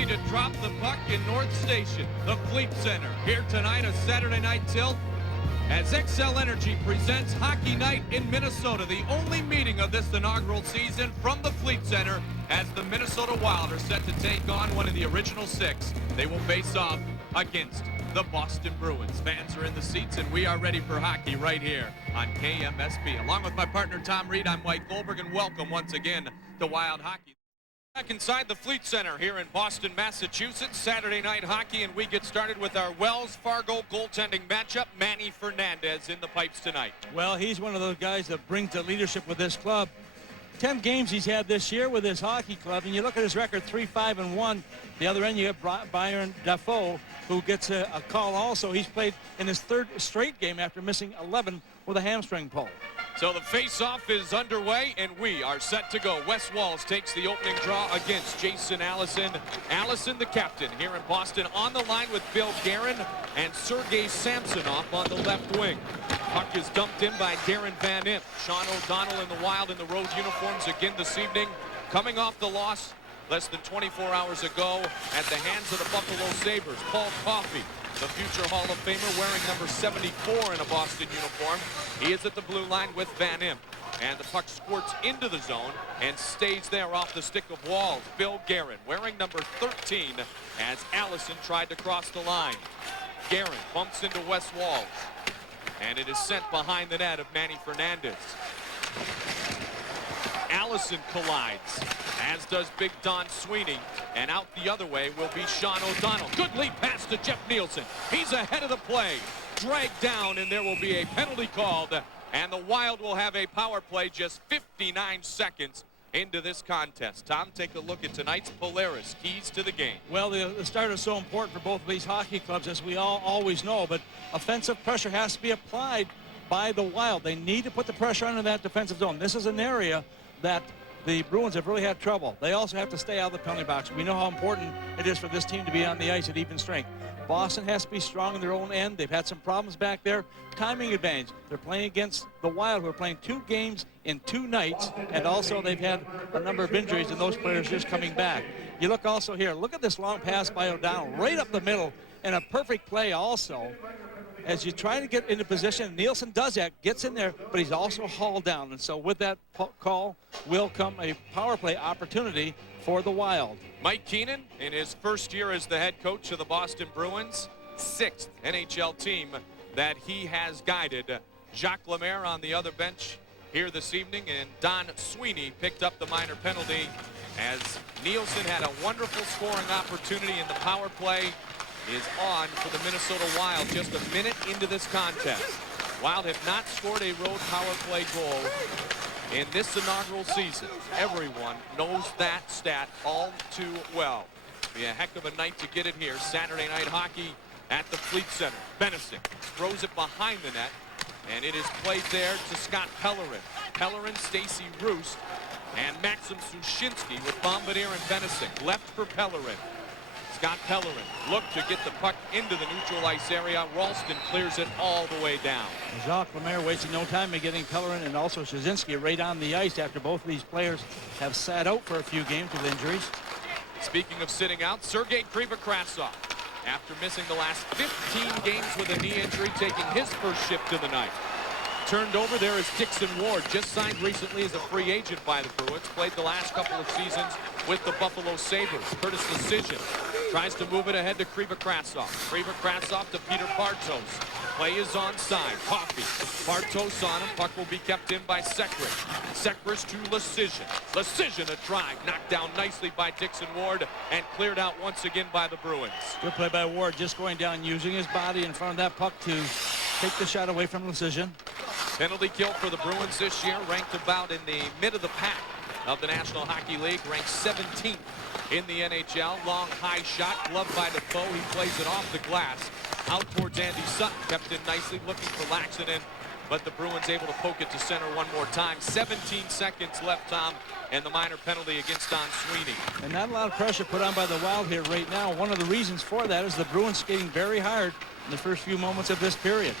ready to drop the puck in North Station, the Fleet Center. Here tonight, a Saturday night tilt as XL Energy presents Hockey Night in Minnesota, the only meeting of this inaugural season from the Fleet Center, as the Minnesota Wild are set to take on one of the original six. They will face off against the Boston Bruins. Fans are in the seats, and we are ready for hockey right here on KMSP. Along with my partner Tom Reed, I'm Mike Goldberg, and welcome once again to Wild Hockey. Back inside the Fleet Center here in Boston, Massachusetts, Saturday night hockey, and we get started with our Wells Fargo goaltending matchup. Manny Fernandez in the pipes tonight. Well, he's one of those guys that brings the leadership with this club. 10 games he's had this year with his hockey club, and you look at his record, 3-5-1. The other end, you have Byron Dafoe, who gets a call also. He's played in his third straight game after missing 11 with a hamstring pull. So the face-off is underway, and we are set to go. Wes Walz takes the opening draw against Jason Allison. Allison, the captain, here in Boston, on the line with Bill Guerin and Sergei Samsonov on the left wing. Puck is dumped in by Darren Van Impe. Sean O'Donnell in the Wild in the road uniforms again this evening, coming off the loss less than 24 hours ago at the hands of the Buffalo Sabres. Paul Coffey, the future Hall of Famer, wearing number 74 in a Boston uniform. He is at the blue line with Van Impe. And the puck squirts into the zone and stays there off the stick of Walz. Bill Guerin, wearing number 13, as Allison tried to cross the line. Guerin bumps into Wes Walz, and it is sent behind the net of Manny Fernandez. Allison collides, as does Big Don Sweeney, and out the other way will be Sean O'Donnell. Good lead pass to Jeff Nielsen. He's ahead of the play, dragged down, and there will be a penalty called, and the Wild will have a power play just 59 seconds into this contest. Tom, take a look at tonight's Polaris keys to the game. Well, the start is so important for both of these hockey clubs, as we all always know, but offensive pressure has to be applied by the Wild. They need to put the pressure on in that defensive zone. This is an area that the Bruins have really had trouble. They also have to stay out of the penalty box. We know how important it is for this team to be on the ice at even strength. Boston has to be strong in their own end. They've had some problems back there. Timing advantage. They're playing against the Wild, who are playing 2 games in 2 nights, and also they've had a number of injuries, and those players just coming back. You look also here. Look at this long pass by O'Donnell, right up the middle, and a perfect play also. As you try to get into position, Nielsen does that, gets in there, but he's also hauled down. And so with that call will come a power play opportunity for the Wild. Mike Keenan, in his first year as the head coach of the Boston Bruins, 6th NHL team that he has guided. Jacques Lemaire on the other bench here this evening, and Don Sweeney picked up the minor penalty as Nielsen had a wonderful scoring opportunity, in the power play is on for the Minnesota Wild just a minute into this contest. Wild have not scored a road power play goal in this inaugural season. Everyone knows that stat all too well. Be a heck of a night to get it here. Saturday night hockey at the Fleet Center. Benesic throws it behind the net, and it is played there to Scott Pellerin. Pellerin, Stacy Roos, and Maxim Sushinsky with Bombardier and Benesic. Left for Pellerin. Scott Pellerin looked to get the puck into the neutral ice area. Ralston clears it all the way down. Jacques Lemaire wasting no time in getting Pellerin and also Szczynski right on the ice after both of these players have sat out for a few games with injuries. Speaking of sitting out, Sergei Krivokrasov, after missing the last 15 games with a knee injury, taking his first shift of the night. Turned over there is Dixon Ward, just signed recently as a free agent by the Bruins. Played the last couple of seasons with the Buffalo Sabres. Curtis Decision tries to move it ahead to Krivokrasov. Krivokrasov to Peter Bartos. Play is onside. Coffey. Bartos on him. Puck will be kept in by Sekric. Sekric to Lecision. Lecision a drive. Knocked down nicely by Dixon Ward and cleared out once again by the Bruins. Good play by Ward, just going down, using his body in front of that puck to take the shot away from Lecision. Penalty kill for the Bruins this year, ranked about in the mid of the pack of the National Hockey League, ranked 17th in the NHL. Long high shot, gloved by Defoe. He plays it off the glass out towards Andy Sutton. Kept in nicely, looking for Laxinen, but the Bruins able to poke it to center one more time. 17 seconds left, Tom, and the minor penalty against Don Sweeney. And not a lot of pressure put on by the Wild here right now. One of the reasons for that is the Bruins skating very hard in the first few moments of this period.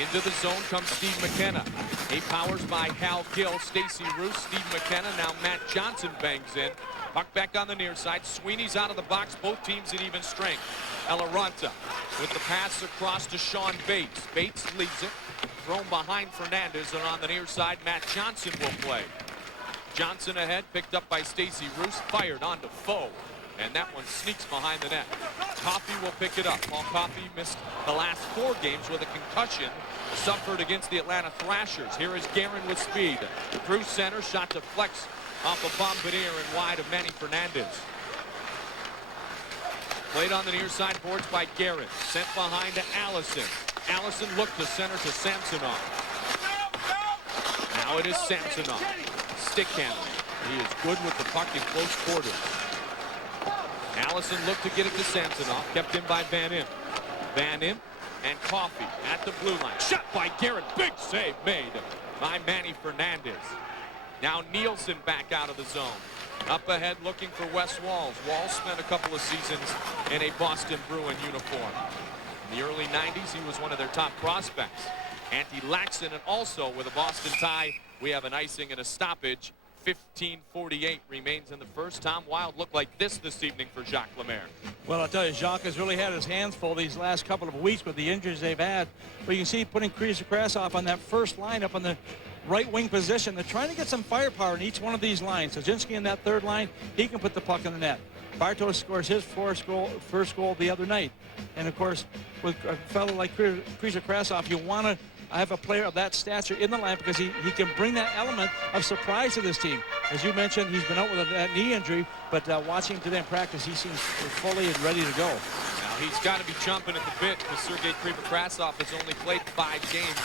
Into the zone comes Steve McKenna. He powers by Hal Gill, Stacy Roos, Steve McKenna. Now Matt Johnson bangs in. Puck back on the near side. Sweeney's out of the box. Both teams at even strength. Eloranta with the pass across to Sean Bates. Bates leads it. Thrown behind Fernandez, and on the near side, Matt Johnson will play. Johnson ahead, picked up by Stacy Roos, fired on Defoe, and that one sneaks behind the net. Coffey will pick it up. Paul Coffey missed the last 4 games with a concussion suffered against the Atlanta Thrashers. Here is Guerin with speed. Through center, shot to flex off of Bombardier and wide of Manny Fernandez. Played on the near side boards by Guerin. Sent behind to Allison. Allison looked to center to Samsonov. Now it is Samsonov. Stick handling. He is good with the puck in close quarters. Allison looked to get it to Samsonov. Kept in by Van Imp. Van Imp and Coffey at the blue line. Shot by Guerin. Big save made by Manny Fernandez. Now Nielsen back out of the zone. Up ahead looking for Wes Walls. Walls spent a couple of seasons in a Boston Bruin uniform. In the early 90s, he was one of their top prospects. Anti-Laxon, and also with a Boston tie, we have an icing and a stoppage. 15:48 remains in the first. Tom Wild looked like this evening for Jacques Lemaire. Well, I'll tell you, Jacques has really had his hands full these last couple of weeks with the injuries they've had. But you can see putting Krasov on that first line up on the right wing position. They're trying to get some firepower in each one of these lines. Sozinski in that third line, he can put the puck in the net. Bartos scores his first goal the other night. And, of course, with a fellow like Krasov, you want to have a player of that stature in the line because he can bring that element of surprise to this team. As you mentioned, he's been out with that knee injury, but watching him today in practice, he seems fully and ready to go. Now, he's got to be chomping at the bit because Sergei Krasov has only played 5 games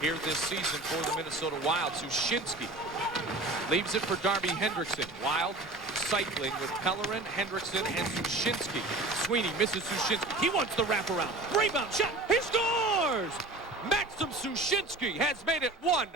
here this season for the Minnesota Wild. Sushinsky leaves it for Darby Hendrickson. Wild cycling with Pellerin, Hendrickson, and Sushinsky. Sweeney misses Sushinsky. He wants the wraparound. Rebound shot. He scores! Maxim Sushinsky has made it 1-0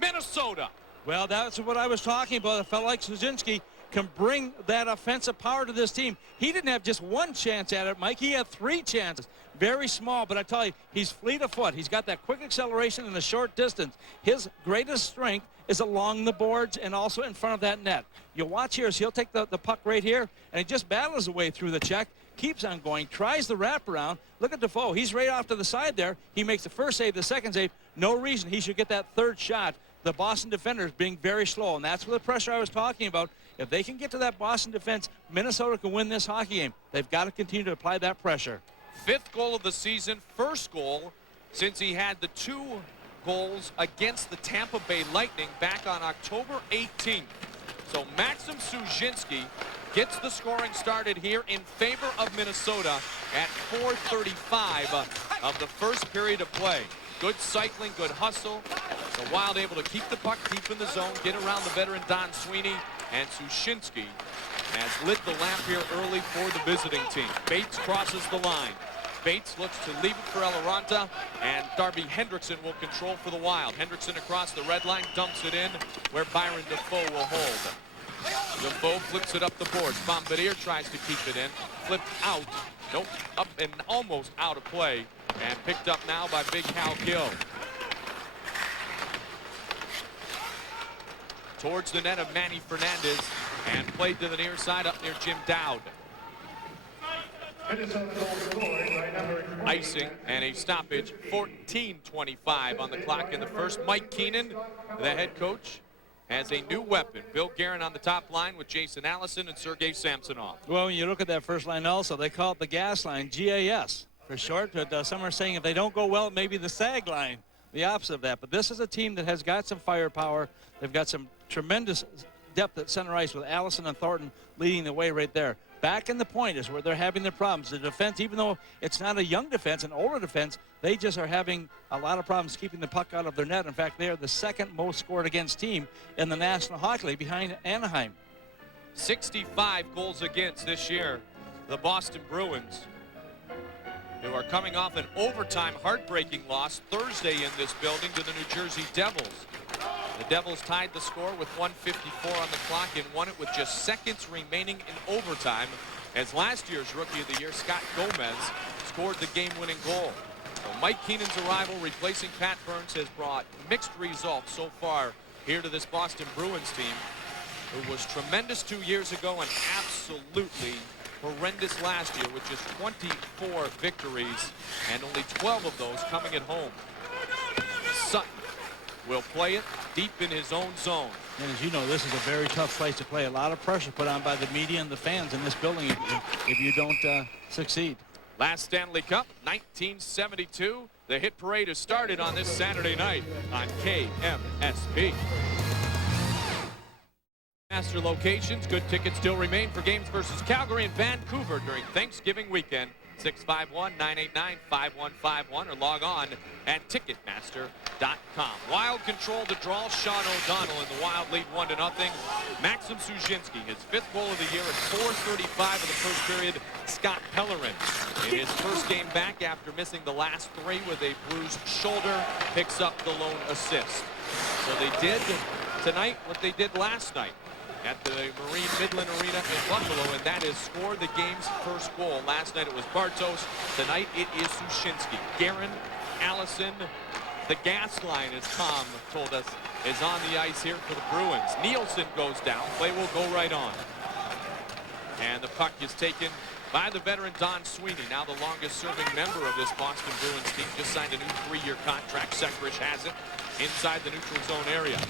Minnesota. Well, that's what I was talking about. A fellow like Sushinsky can bring that offensive power to this team. He didn't have just 1 chance at it, Mike. He had 3 chances. Very small, but I tell you, he's fleet of foot. He's got that quick acceleration in the short distance. His greatest strength is along the boards and also in front of that net. You'll watch here as he'll take the puck right here, and he just battles his way through the check, keeps on going, tries the wraparound. Look at Defoe. He's right off to the side there. He makes the first save, the second save. No reason he should get that third shot. The Boston defenders being very slow, and that's where the pressure I was talking about. If they can get to that Boston defense, Minnesota can win this hockey game. They've got to continue to apply that pressure. 5th goal of the season, first goal since he had the 2 goals against the Tampa Bay Lightning back on October 18th. So Maxim Sushinsky gets the scoring started here in favor of Minnesota at 4:35 of the first period of play. Good cycling, good hustle. The Wild able to keep the puck deep in the zone, get around the veteran Don Sweeney, and Sushinsky has lit the lamp here early for the visiting team. Bates crosses the line. Bates looks to leave it for Eloranta, and Darby Hendrickson will control for the Wild. Hendrickson across the red line, dumps it in where Byron Defoe will hold. Defoe flips it up the boards. Bombardier tries to keep it in. Flipped out. Nope. Up and almost out of play. And picked up now by Big Hal Gill. Towards the net of Manny Fernandez. And played to the near side up near Jim Dowd. Icing and a stoppage. 14:25 on the clock in the first. Mike Keenan, the head coach, has a new weapon. Bill Guerin on the top line with Jason Allison and Sergei Samsonov. Well, when you look at that first line also, they call it the gas line, GAS for short. But some are saying if they don't go well, it may be the SAG line, the opposite of that. But this is a team that has got some firepower. They've got some tremendous depth at center ice with Allison and Thornton leading the way right there. Back in the point is where they're having their problems. The defense, even though it's not a young defense, an older defense, they just are having a lot of problems keeping the puck out of their net. In fact, they are the 2nd most scored against team in the National Hockey League behind Anaheim. 65 goals against this year. The Boston Bruins, who are coming off an overtime heartbreaking loss Thursday in this building to the New Jersey Devils. The Devils tied the score with 1:54 on the clock and won it with just seconds remaining in overtime, as last year's Rookie of the Year, Scott Gomez, scored the game-winning goal. So Mike Keenan's arrival, replacing Pat Burns, has brought mixed results so far here to this Boston Bruins team, who was tremendous 2 years ago and absolutely horrendous last year with just 24 victories and only 12 of those coming at home. Sutton will play it deep in his own zone. And as you know, this is a very tough place to play. A lot of pressure put on by the media and the fans in this building if you don't succeed. Last Stanley Cup, 1972. The hit parade has started on this Saturday night on KMSP. Master locations, good tickets still remain for games versus Calgary and Vancouver during Thanksgiving weekend. 651-989-5151 or log on at Ticketmaster.com. Wild control to draw. Sean O'Donnell in the Wild lead 1-0. Maxim Suzinski, his 5th goal of the year at 4:35 of the first period. Scott Pellerin in his first game back after missing the last 3 with a bruised shoulder picks up the lone assist. So they did tonight what they did last night at the Marine Midland Arena in Buffalo, and that is score the game's first goal. Last night it was Bartos. Tonight it is Suzinski. Guerin, Allison, the gas line, as Tom told us, is on the ice here for the Bruins. Nielsen goes down. Play will go right on. And the puck is taken by the veteran Don Sweeney, now the longest-serving member of this Boston Bruins team. Just signed a new 3-year contract. Sekerish has it inside the neutral zone area.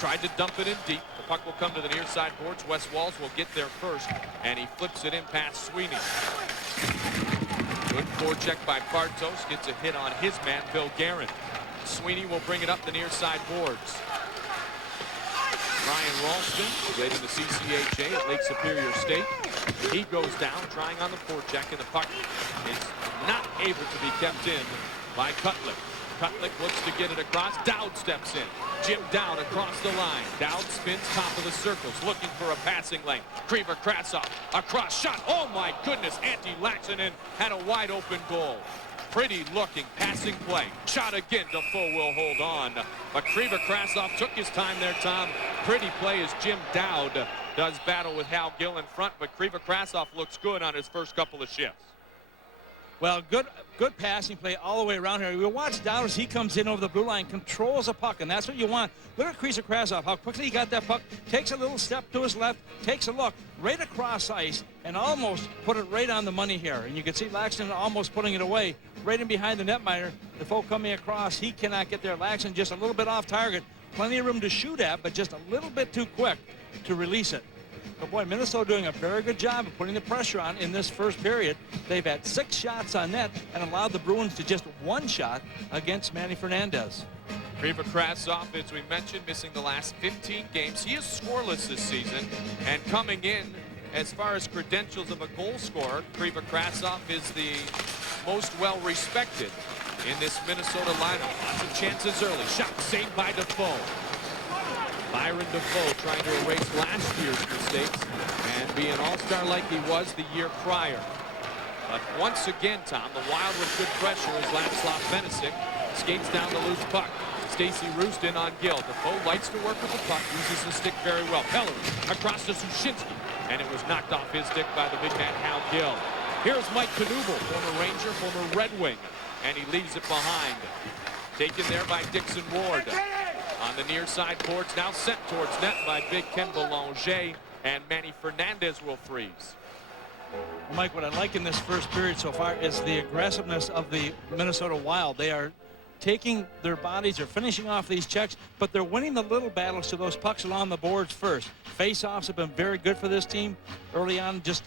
Tried to dump it in deep. The puck will come to the near side boards. Wes Walz will get there first, and he flips it in past Sweeney. Good forecheck by Bartos. Gets a hit on his man, Bill Guerin. Sweeney will bring it up the near side boards. Ryan Ralston played in the CCHA at Lake Superior State. He goes down, trying on the forecheck, and the puck is not able to be kept in by Cutlick. Cutlick looks to get it across. Dowd steps in. Jim Dowd across the line. Dowd spins top of the circles, looking for a passing lane. Kriver Krasov, a cross shot. Oh my goodness, Antti Laaksonen had a wide open goal. Pretty looking passing play. Shot again. Defoe will hold on. But Kriver Krasov took his time there, Tom. Pretty play as Jim Dowd does battle with Hal Gill in front, but Kriver Krasov looks good on his first couple of shifts. Well, good passing play all the way around here. We'll watch Dowd as he comes in over the blue line, controls the puck, and that's what you want. Look at Kriver Krasov, how quickly he got that puck, takes a little step to his left, takes a look right across ice, and almost put it right on the money here. And you can see Laaksonen almost putting it away right in behind the netminder. Defoe coming across, he cannot get there. Laaksonen just a little bit off target. Plenty of room to shoot at, but just a little bit too quick to release it. But boy, Minnesota doing a very good job of putting the pressure on in this first period. They've had 6 shots on net and allowed the Bruins to just 1 shot against Manny Fernandez. Kriver Krasov, as we mentioned, missing the last 15 games. He is scoreless this season, and coming in as far as credentials of a goal scorer, Kriver Krasov is the most well-respected in this Minnesota lineup. Lots of chances early. Shot saved by Defoe. Byron Defoe trying to erase last year's mistakes and be an all-star like he was the year prior. But once again, Tom, the Wild with good pressure as Ladislav Benesic skates down the loose puck. Stacy Roust in on Gill. Defoe likes to work with the puck, uses the stick very well. Pellerin across to Suzinski, and it was knocked off his stick by the big man Hal Gill. Here's Mike Knuble, former Ranger, former Red Wing, and he leaves it behind. Taken there by Dixon Ward. On the near side boards, now sent towards net by big Ken Belanger, and Manny Fernandez will freeze. Well, Mike, what I like in this first period so far is the aggressiveness of the Minnesota Wild. They are taking their bodies, they're finishing off these checks, but they're winning the little battles to those pucks along the boards first. Face-offs have been very good for this team early on, just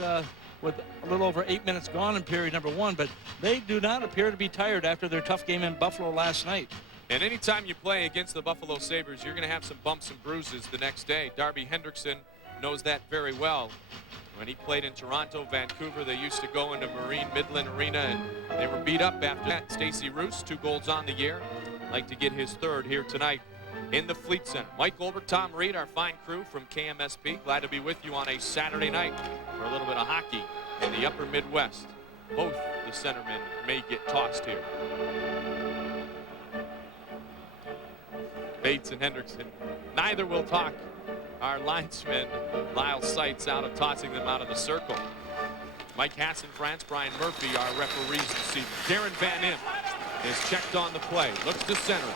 with a little over 8 minutes gone in period number 1, but they do not appear to be tired after their tough game in Buffalo last night. And anytime you play against the Buffalo Sabres, you're going to have some bumps and bruises the next day. Darby Hendrickson knows that very well. When he played in Toronto, Vancouver, they used to go into Marine Midland Arena, and they were beat up after that. Stacy Roust, 2 goals on the year. Like to get his 3rd here tonight in the Fleet Center. Mike Goldberg, Tom Reed, our fine crew from KMSP. Glad to be with you on a Saturday night for a little bit of hockey in the upper Midwest. Both the centermen may get tossed here. Bates and Hendrickson, neither will talk. Our linesman, Lyle Seitz, out of tossing them out of the circle. Mike Hassan, France, Brian Murphy, our referees this evening. Darren Van Imp is checked on the play. Looks to center.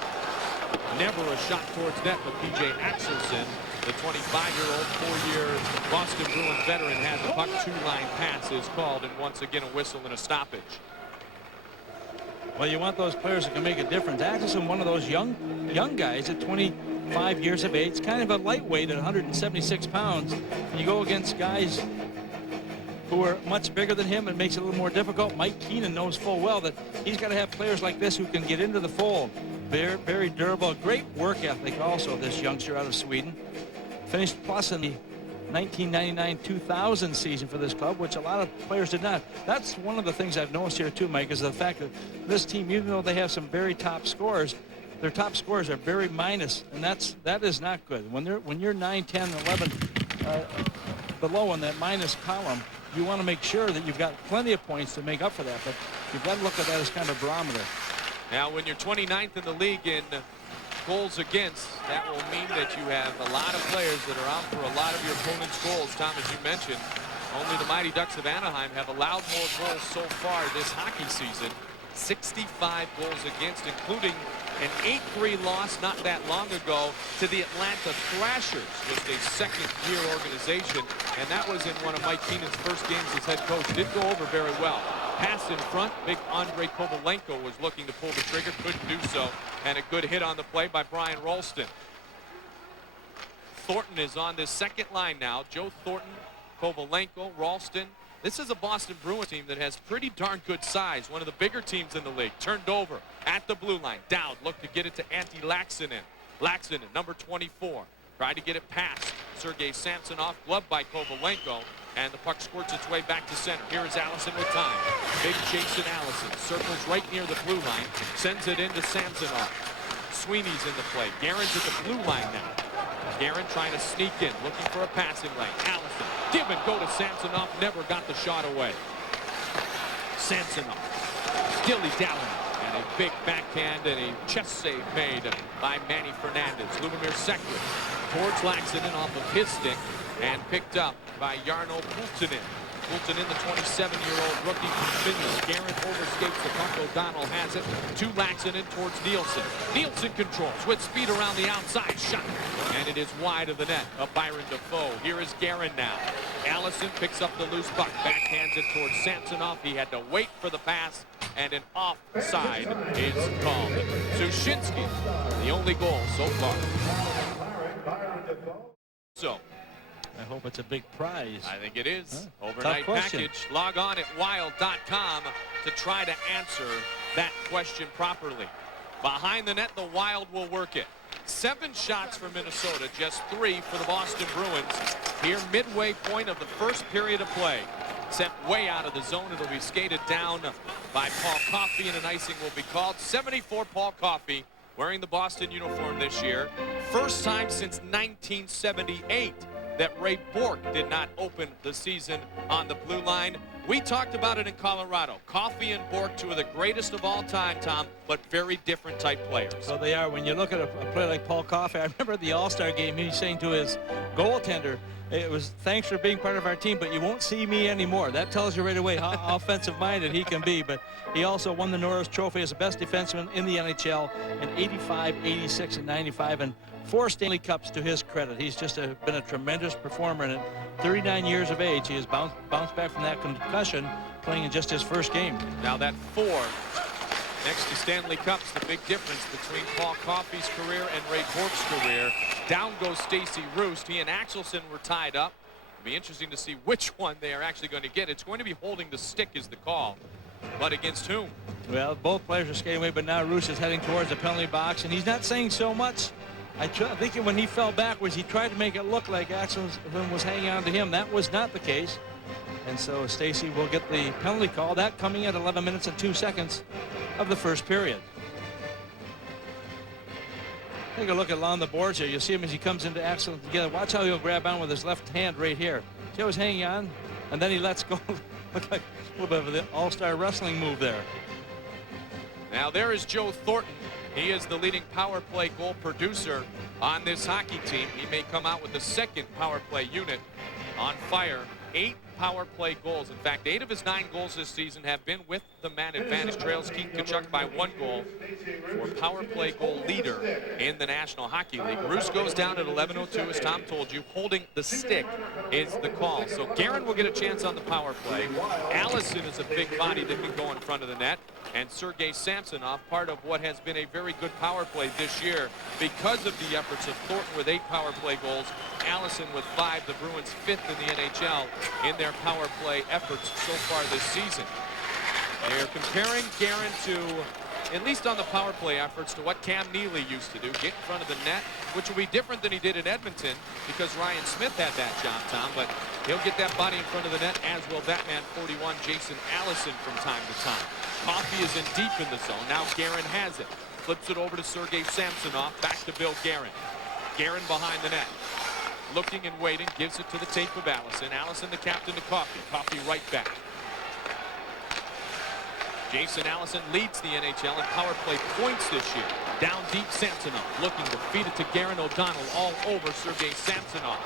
Never a shot towards net, but P.J. Axelson, the 25-year-old, 4-year Boston Bruins veteran, had the puck. 2-line pass is called, and once again a whistle and a stoppage. Well, you want those players that can make a difference. Axelson, one of those young guys at 25 years of age, kind of a lightweight at 176 pounds. You go against guys who are much bigger than him, it makes it a little more difficult. Mike Keenan knows full well that he's got to have players like this who can get into the fold. Very, very durable, great work ethic also, this youngster out of Sweden. Finished plus in the 1999-2000 season for this club, which a lot of players did not. That's one of the things I've noticed here too, Mike, is the fact that this team, even though they have some very top scorers, their top scorers are very minus, and that is not good. When you're 9, 10, 11 below in that minus column, you want to make sure that you've got plenty of points to make up for that, but you've got to look at that as kind of a barometer. Now, when you're 29th in the league in goals against, that will mean that you have a lot of players that are out for a lot of your opponent's goals. Tom, as you mentioned, only the Mighty Ducks of Anaheim have allowed more goals so far this hockey season. 65 goals against, including an 8-3 loss not that long ago to the Atlanta Thrashers, just a second-year organization, and that was in one of Mike Keenan's first games as head coach. Didn't go over very well. Pass in front, big Andrei Kovalenko was looking to pull the trigger, couldn't do so, and a good hit on the play by Brian Rolston. Thornton is on this second line now. Joe Thornton, Kovalenko, Rolston. This is a Boston Bruins team that has pretty darn good size. One of the bigger teams in the league. Turned over at the blue line. Dowd looked to get it to Antti Laaksonen. Laaksonen, number 24. Tried to get it past Sergei Samsonov. Gloved by Kovalenko. And the puck squirts its way back to center. Here is Allison with time. Big Jason Allison. Circles right near the blue line. Sends it into Samsonov. Sweeney's in the play. Guerin's at the blue line now. Guerin trying to sneak in, looking for a passing lane. Allison, give and go to Samsonov, never got the shot away. Samsonov, dilly-dallying, and a big backhand and a chest save made by Manny Fernandez. Lubomir Sekrin towards Laaksonen off of his stick and picked up by Jarno Pultinen. Pultinen, the 27-year-old rookie from Finland. Guerin overskates the puck. O'Donnell has it to Laaksonen towards Nielsen. Nielsen controls with speed around the outside. Shot. And it is wide of the net of Byron Defoe. Here is Guerin now. Allison picks up the loose puck. Backhands it towards Samsonov. He had to wait for the pass. And an offside is called. Sushinsky, the only goal so far. So. I hope it's a big prize. I think it is. Huh? Overnight package. Log on at wild.com to try to answer that question properly. Behind the net, the Wild will work it. 7 shots for Minnesota, just 3 for the Boston Bruins. Here, midway point of the first period of play. Sent way out of the zone. It'll be skated down by Paul Coffey, and an icing will be called. 74 Paul Coffey, wearing the Boston uniform this year. First time since 1978 that Ray Bourque did not open the season on the blue line. We talked about it in Colorado. Coffey and Bourque, 2 of the greatest of all time, Tom, but very different type players. So they are. When you look at a player like Paul Coffey, I remember at the All-Star game, he was saying to his goaltender, it was, thanks for being part of our team, but you won't see me anymore. That tells you right away how offensive-minded he can be. But he also won the Norris Trophy as the best defenseman in the NHL in 85, 86, and 95, and 4 Stanley Cups to his credit. He's just been a tremendous performer, and at 39 years of age, he has bounced back from that concussion, playing in just his first game. Now that 4 next to Stanley Cups, the big difference between Paul Coffey's career and Ray Bourque's career. Down goes Stacey Roost. He and Axelson were tied up. It'll be interesting to see which one they are actually going to get. It's going to be holding the stick is the call. But against whom? Well, both players are skating away, but now Roost is heading towards the penalty box, and he's not saying so much. I think when he fell backwards, he tried to make it look like Axelson was hanging on to him. That was not the case. And so Stacey will get the penalty call. That coming at 11 minutes and 2 seconds of the first period. Take a look along the boards here. You'll see him as he comes into Axelson together. Watch how he'll grab on with his left hand right here. See how he's hanging on? And then he lets go. Look like a little bit of an all-star wrestling move there. Now there is Joe Thornton. He is the leading power play goal producer on this hockey team. He may come out with the second power play unit on fire 8 power play goals. In fact, 8 of his 9 goals this season have been with the man advantage. Trails Keith Tkachuk by 1 goal for power play goal leader in the National Hockey League. Roos goes down at 11:02, as Tom told you. Holding the stick is the call. So Guerin will get a chance on the power play. Allison is a big body that can go in front of the net. And Sergei Samsonov, part of what has been a very good power play this year because of the efforts of Thornton with 8 power play goals, Allison with 5, the Bruins 5th in the NHL in their power play efforts so far this season. They're comparing Guerin to, at least on the power play efforts, to what Cam Neely used to do, get in front of the net, which will be different than he did in Edmonton because Ryan Smith had that job, Tom, but he'll get that body in front of the net, as will that man 41, Jason Allison, from time to time. Coffey is in deep in the zone. Now Guerin has it. Flips it over to Sergei Samsonov. Back to Bill Guerin. Guerin behind the net. Looking and waiting. Gives it to the tape of Allison. Allison, the captain, to Coffey. Coffey right back. Jason Allison leads the NHL in power play points this year. Down deep, Samsonov looking to feed it to Guerin. O'Donnell all over Sergei Samsonov.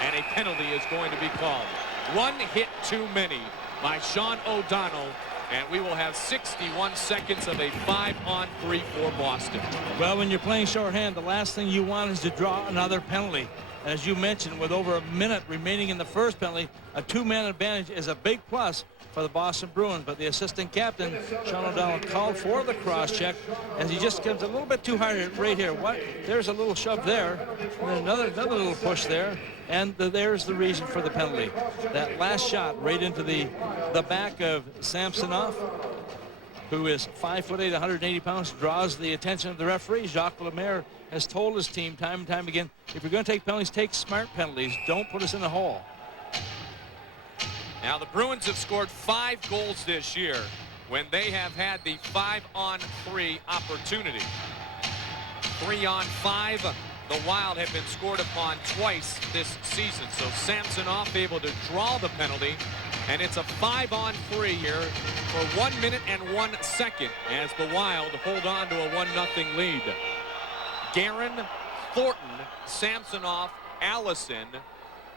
And a penalty is going to be called. 1 hit too many by Sean O'Donnell. And we will have 61 seconds of a 5-on-3 for Boston. Well, when you're playing shorthand, the last thing you want is to draw another penalty. As you mentioned, with over a minute remaining in the first penalty, a 2-man advantage is a big plus for the Boston Bruins. But the assistant captain, Sean O'Donnell, called for the cross-check as he just comes a little bit too hard right here. There's a little shove there, and then another little push there. And there's the reason for the penalty. That last shot right into the back of Samsonov, who is 5'8", 180 pounds, draws the attention of the referee. Jacques Lemaire has told his team time and time again, if you're going to take penalties, take smart penalties. Don't put us in the hole. Now the Bruins have scored 5 goals this year when they have had the 5-on-3 opportunity. 3-on-5. The Wild have been scored upon twice this season. So Samsonov able to draw the penalty. And it's a 5-on-3 here for 1 minute and 1 second as the Wild hold on to a 1-0 lead. Guerin, Thornton, Samsonov, Allison,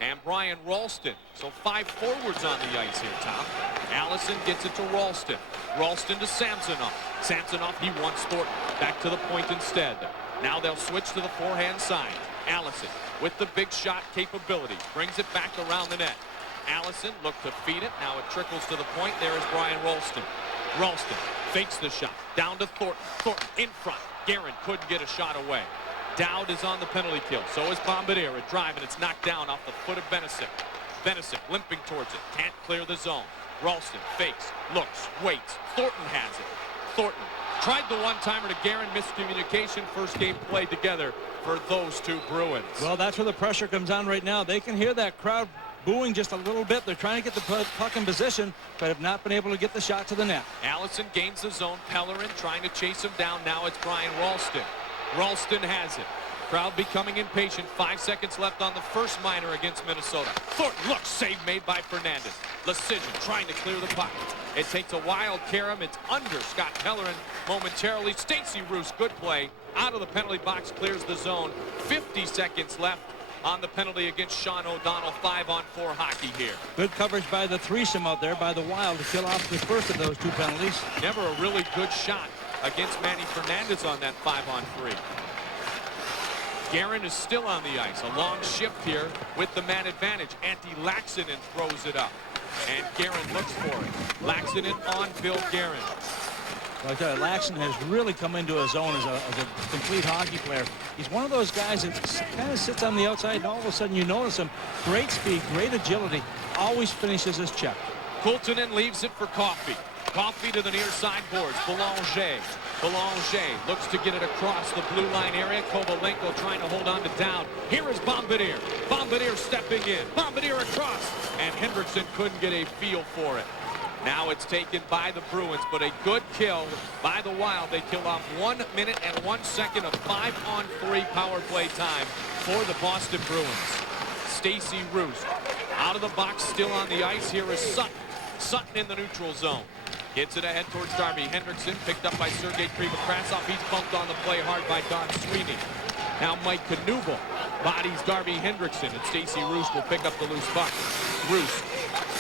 and Brian Ralston. So 5 forwards on the ice here, Tom. Allison gets it to Ralston. Ralston to Samsonov. Samsonov, he wants Thornton. Back to the point instead. Now they'll switch to the forehand side. Allison with the big shot capability. Brings it back around the net. Allison looked to feed it. Now it trickles to the point. There is Brian Ralston. Ralston fakes the shot. Down to Thornton. Thornton in front. Guerin couldn't get a shot away. Dowd is on the penalty kill. So is Bombardier. A drive, and it's knocked down off the foot of Benesic. Benesic limping towards it. Can't clear the zone. Ralston fakes, looks, waits. Thornton has it. Thornton tried the one-timer to Guerin. Miscommunication. First game played together for those two Bruins. Well, that's where the pressure comes on right now. They can hear that crowd booing just a little bit. They're trying to get the puck in position, but have not been able to get the shot to the net. Allison gains the zone. Pellerin trying to chase him down. Now it's Brian Ralston. Ralston has it. Crowd becoming impatient. 5 seconds left on the first minor against Minnesota. Thornton looks, save made by Fernandez. Lecision trying to clear the puck. It takes a wild carom. It's under Scott Pellerin momentarily. Stacey Roos, good play. Out of the penalty box, clears the zone. 50 seconds left on the penalty against Sean O'Donnell. 5-on-4 hockey here. Good coverage by the threesome out there by the Wild to kill off the first of those 2 penalties. Never a really good shot against Manny Fernandez on that 5-on-3. Guerin is still on the ice. A long shift here with the man advantage. Antti Laaksonen throws it up. And Guerin looks for it. Laaksonen on Bill Guerin. Well, I tell you, Laaksonen has really come into his own as a complete hockey player. He's one of those guys that kind of sits on the outside, and all of a sudden you notice him. Great speed, great agility. Always finishes his check. Kultanen leaves it for Coffey. Coffey to the near side boards. Belanger. Belanger looks to get it across the blue line area. Kovalenko trying to hold on to Dowd. Here is Bombardier. Bombardier stepping in. Bombardier across. And Hendrickson couldn't get a feel for it. Now it's taken by the Bruins, but a good kill by the Wild. They kill off 1 minute and 1 second of 5-on-3 power play time for the Boston Bruins. Stacey Roos out of the box, still on the ice. Here is Sutton. Sutton in the neutral zone. Gets it ahead towards Darby Hendrickson, picked up by Sergei Krivokrasov. He's bumped on the play hard by Don Sweeney. Now Mike Knuble bodies Darby Hendrickson, and Stacey Roos will pick up the loose puck. Roos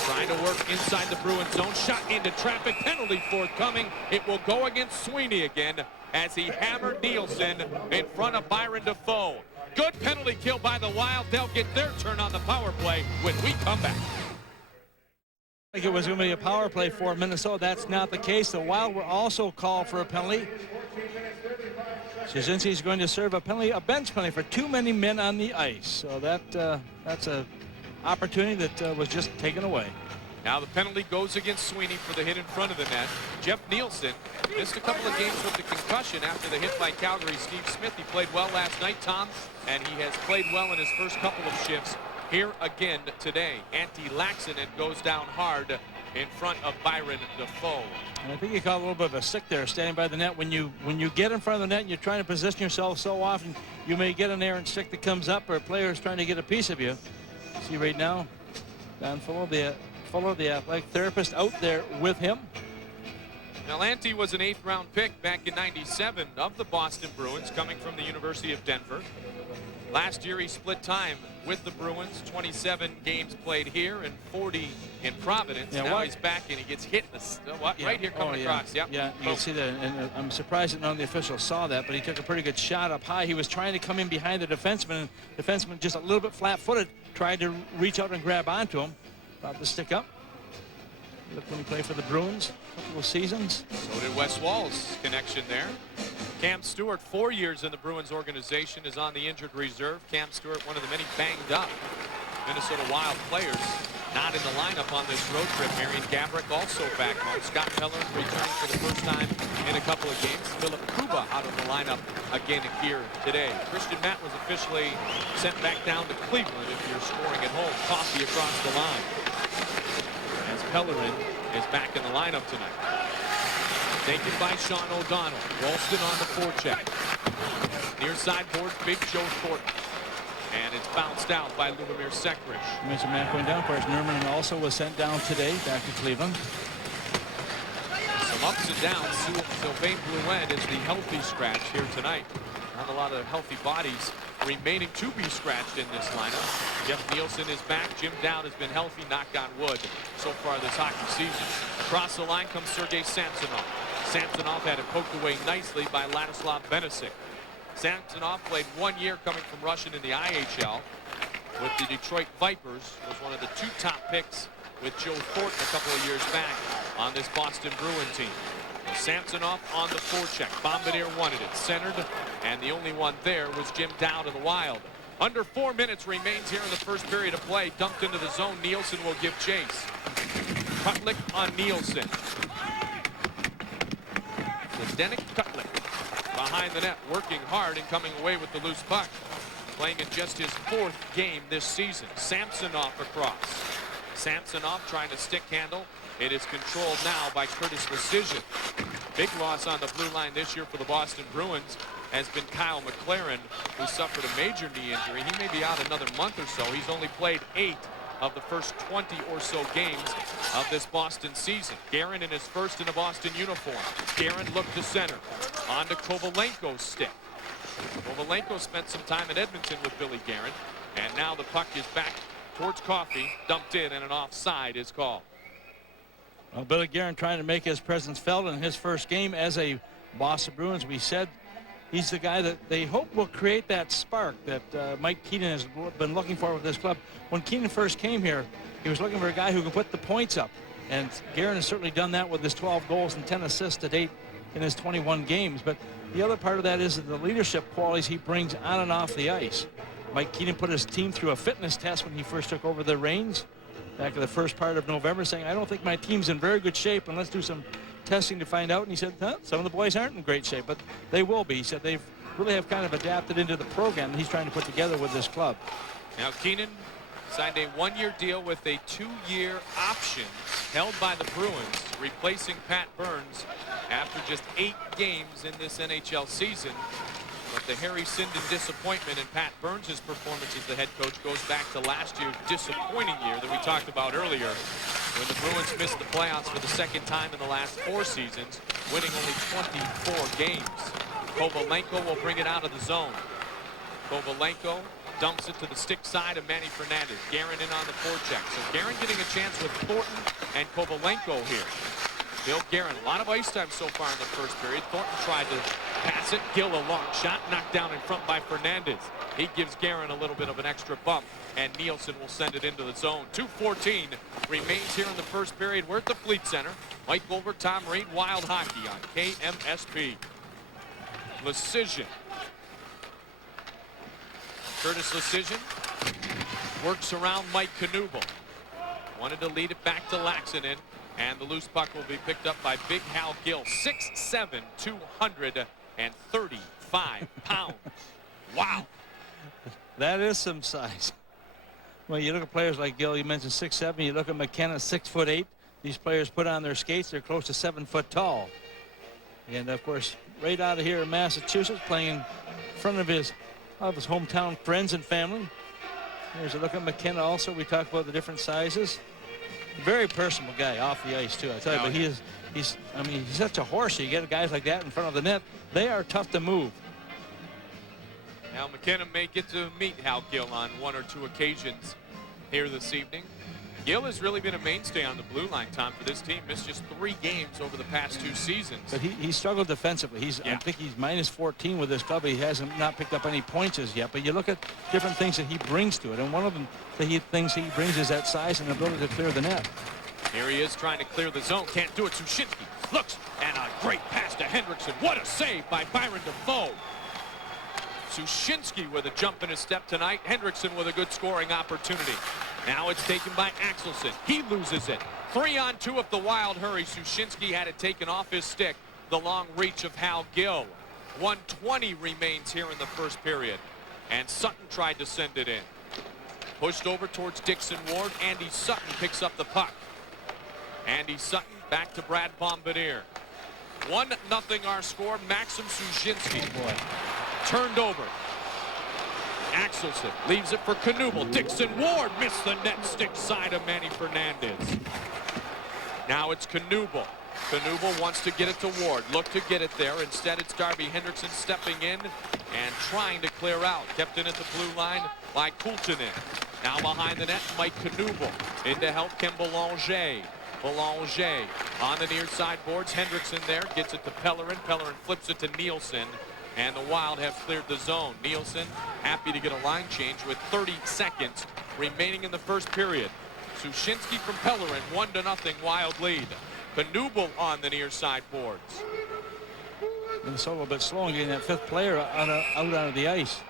Trying to work inside the Bruins zone. Shot into traffic. Penalty forthcoming. It will go against Sweeney again as he hammered Nielsen in front of Byron Defoe. Good penalty kill by the Wild. They'll get their turn on the power play when we come back. I think it was going to be a power play for Minnesota. That's not the case. The Wild were also called for a penalty. Szczecinski's going to serve a penalty, a bench penalty for too many men on the ice. So that's a opportunity that was just taken away. Now the penalty goes against Sweeney for the hit in front of the net. Jeff Nielsen missed a couple of games with the concussion after the hit by Calgary. Steve Smith, he played well last night, Tom, and he has played well in his first couple of shifts here again today. Antti Laaksonen goes down hard in front of Byron Defoe. And I think you caught a little bit of a stick there standing by the net. When you get in front of the net and you're trying to position yourself so often, you may get an errant stick that comes up, or a player is trying to get a piece of you. See right now, Don Fuller, the athletic therapist, out there with him. Now Antti was an 8th round pick back in '97 of the Boston Bruins, coming from the University of Denver. Last year he split time with the Bruins, 27 games played here and 40 in Providence. Yeah, now he's back and he gets hit in the, right here coming across. Yep. Yeah, you can see that, and I'm surprised that none of the officials saw that, but he took a pretty good shot up high. He was trying to come in behind the defenseman, and the defenseman, just a little bit flat-footed, tried to reach out and grab onto him. About to stick up. Look, when he played for the Bruins a couple of seasons. So did Wes Wall's connection there. Cam Stewart, 4 years in the Bruins organization, is on the injured reserve. Cam Stewart, one of the many banged up Minnesota Wild players, not in the lineup on this road trip. Marian Gaborik also back home. Scott Pellerin returning for the first time in a couple of games. Philip Kuba out of the lineup again here today. Christian Matt was officially sent back down to Cleveland if you're scoring at home. Coffee across the line. As Pellerin is back in the lineup tonight. Taken by Sean O'Donnell. Ralston on the forecheck. Near sideboard, Big Joe Thornton. And it's bounced out by Lubomir Sekrich. You mentioned Matt going down. Of course, Nerman also was sent down today, back to Cleveland. Some ups and downs. Sylvain Blouin is the healthy scratch here tonight. Not a lot of healthy bodies remaining to be scratched in this lineup. Jeff Nielsen is back. Jim Dowd has been healthy, knock on wood, so far this hockey season. Across the line comes Sergei Samsonov. Samsonov had it poked away nicely by Ladislav Benesic. Samsonov played 1 year coming from Russian in the IHL with the Detroit Vipers. Was one of the 2 top picks with Joe Thornton a couple of years back on this Boston Bruin team. Samsonov on the forecheck. Bombardier wanted it centered, and the only one there was Jim Dowd of the Wild. Under 4 minutes remains here in the first period of play. Dumped into the zone. Nielsen will give chase. Kutlik on Nielsen. Zdeněk Kutlik behind the net, working hard and coming away with the loose puck. Playing in just his 4th game this season. Samsonov across. Samsonov trying to stick handle. It is controlled now by Curtis Decision. Big loss on the blue line this year for the Boston Bruins has been Kyle McLaren, who suffered a major knee injury. He may be out another month or so. He's only played 8 of the first 20 or so games of this Boston season. Guerin in his first in a Boston uniform. Guerin looked to center. On to Kovalenko's stick. Kovalenko spent some time in Edmonton with Billy Guerin, and now the puck is back towards Coffey, dumped in, and an offside is called. Well, Billy Guerin trying to make his presence felt in his first game as a Boston Bruins. We said he's the guy that they hope will create that spark that Mike Keenan has been looking for with this club. When Keenan first came here, he was looking for a guy who could put the points up. And Guerin has certainly done that with his 12 goals and 10 assists to date in his 21 games. But the other part of that is the leadership qualities he brings on and off the ice. Mike Keenan put his team through a fitness test when he first took over the reins back in the first part of November, saying, I don't think my team's in very good shape, and let's do some testing to find out. And he said, huh, some of the boys aren't in great shape, but they will be. He said they really have kind of adapted into the program that he's trying to put together with this club. Now Keenan signed a 1-year deal with a 2-year option held by the Bruins, replacing Pat Burns after just 8 games in this NHL season. But the Harry Sinden disappointment in Pat Burns' performance as the head coach goes back to last year's disappointing year that we talked about earlier, when the Bruins missed the playoffs for the 2nd time in the last 4 seasons, winning only 24 games. Kovalenko will bring it out of the zone. Kovalenko Dumps it to the stick side of Manny Fernandez. Guerin in on the forecheck. So Guerin getting a chance with Thornton and Kovalenko here. Bill Guerin, a lot of ice time so far in the first period. Thornton tried to pass it. Gill, a long shot, knocked down in front by Fernandez. He gives Guerin a little bit of an extra bump, and Nielsen will send it into the zone. 2:14 remains here in the first period. We're at the Fleet Center. Mike Goldberg, Tom Reed, Wild Hockey on KMSP. Lecision. Curtis Lecision works around Mike Knuble. Wanted to lead it back to Laxinen, and the loose puck will be picked up by Big Hal Gill. 6'7", 235 pounds. Wow. That is some size. Well, you look at players like Gill, you mentioned 6'7". You look at McKenna, 6'8". These players put on their skates, they're close to 7 foot tall. And of course, right out of here in Massachusetts, playing in front of his hometown friends and family. There's a look at McKenna also. We talked about the different sizes. Very personable guy off the ice too, I tell you. But he's such a horse. You get guys like that in front of the net, they are tough to move. Now McKenna may get to meet Hal Gill on 1 or 2 occasions here this evening. Gill has really been a mainstay on the blue line, Tom, for this team. Missed just 3 games over the past 2 seasons. But he struggled defensively. I think he's -14 with this club. He hasn't not picked up any points as yet. But you look at different things that he brings to it, and one of them things he brings is that size and ability to clear the net. Here he is trying to clear the zone. Can't do it. Sushinsky looks, and a great pass to Hendrickson. What a save by Byron Defoe. Sushinsky with a jump in his step tonight. Hendrickson with a good scoring opportunity. Now it's taken by Axelson. He loses it. 3-on-2 if the Wild hurry. Sushinsky had it taken off his stick. The long reach of Hal Gill. 1:20 remains here in the first period. And Sutton tried to send it in. Pushed over towards Dixon Ward. Andy Sutton picks up the puck. Andy Sutton back to Brad Bombardier. 1-0 our score. Maxim Sushinsky. Oh boy. Turned over. Axelson leaves it for Knuble. Dixon Ward missed the net stick side of Manny Fernandez. Now it's Knuble. Knuble wants to get it to Ward. Look to get it there. Instead, it's Darby Hendrickson stepping in and trying to clear out. Kept in at the blue line by Kulttunen. Now behind the net, Mike Knuble. In to help Ken Belanger. Belanger on the near side boards. Hendrickson there. Gets it to Pellerin. Pellerin flips it to Nielsen. And the Wild have cleared the zone. Nielsen happy to get a line change with 30 seconds remaining in the first period. Sushinsky from Pellerin, 1-0 Wild lead. Knuble on the near side boards. Minnesota a little bit slow in getting that 5th player out onto the ice.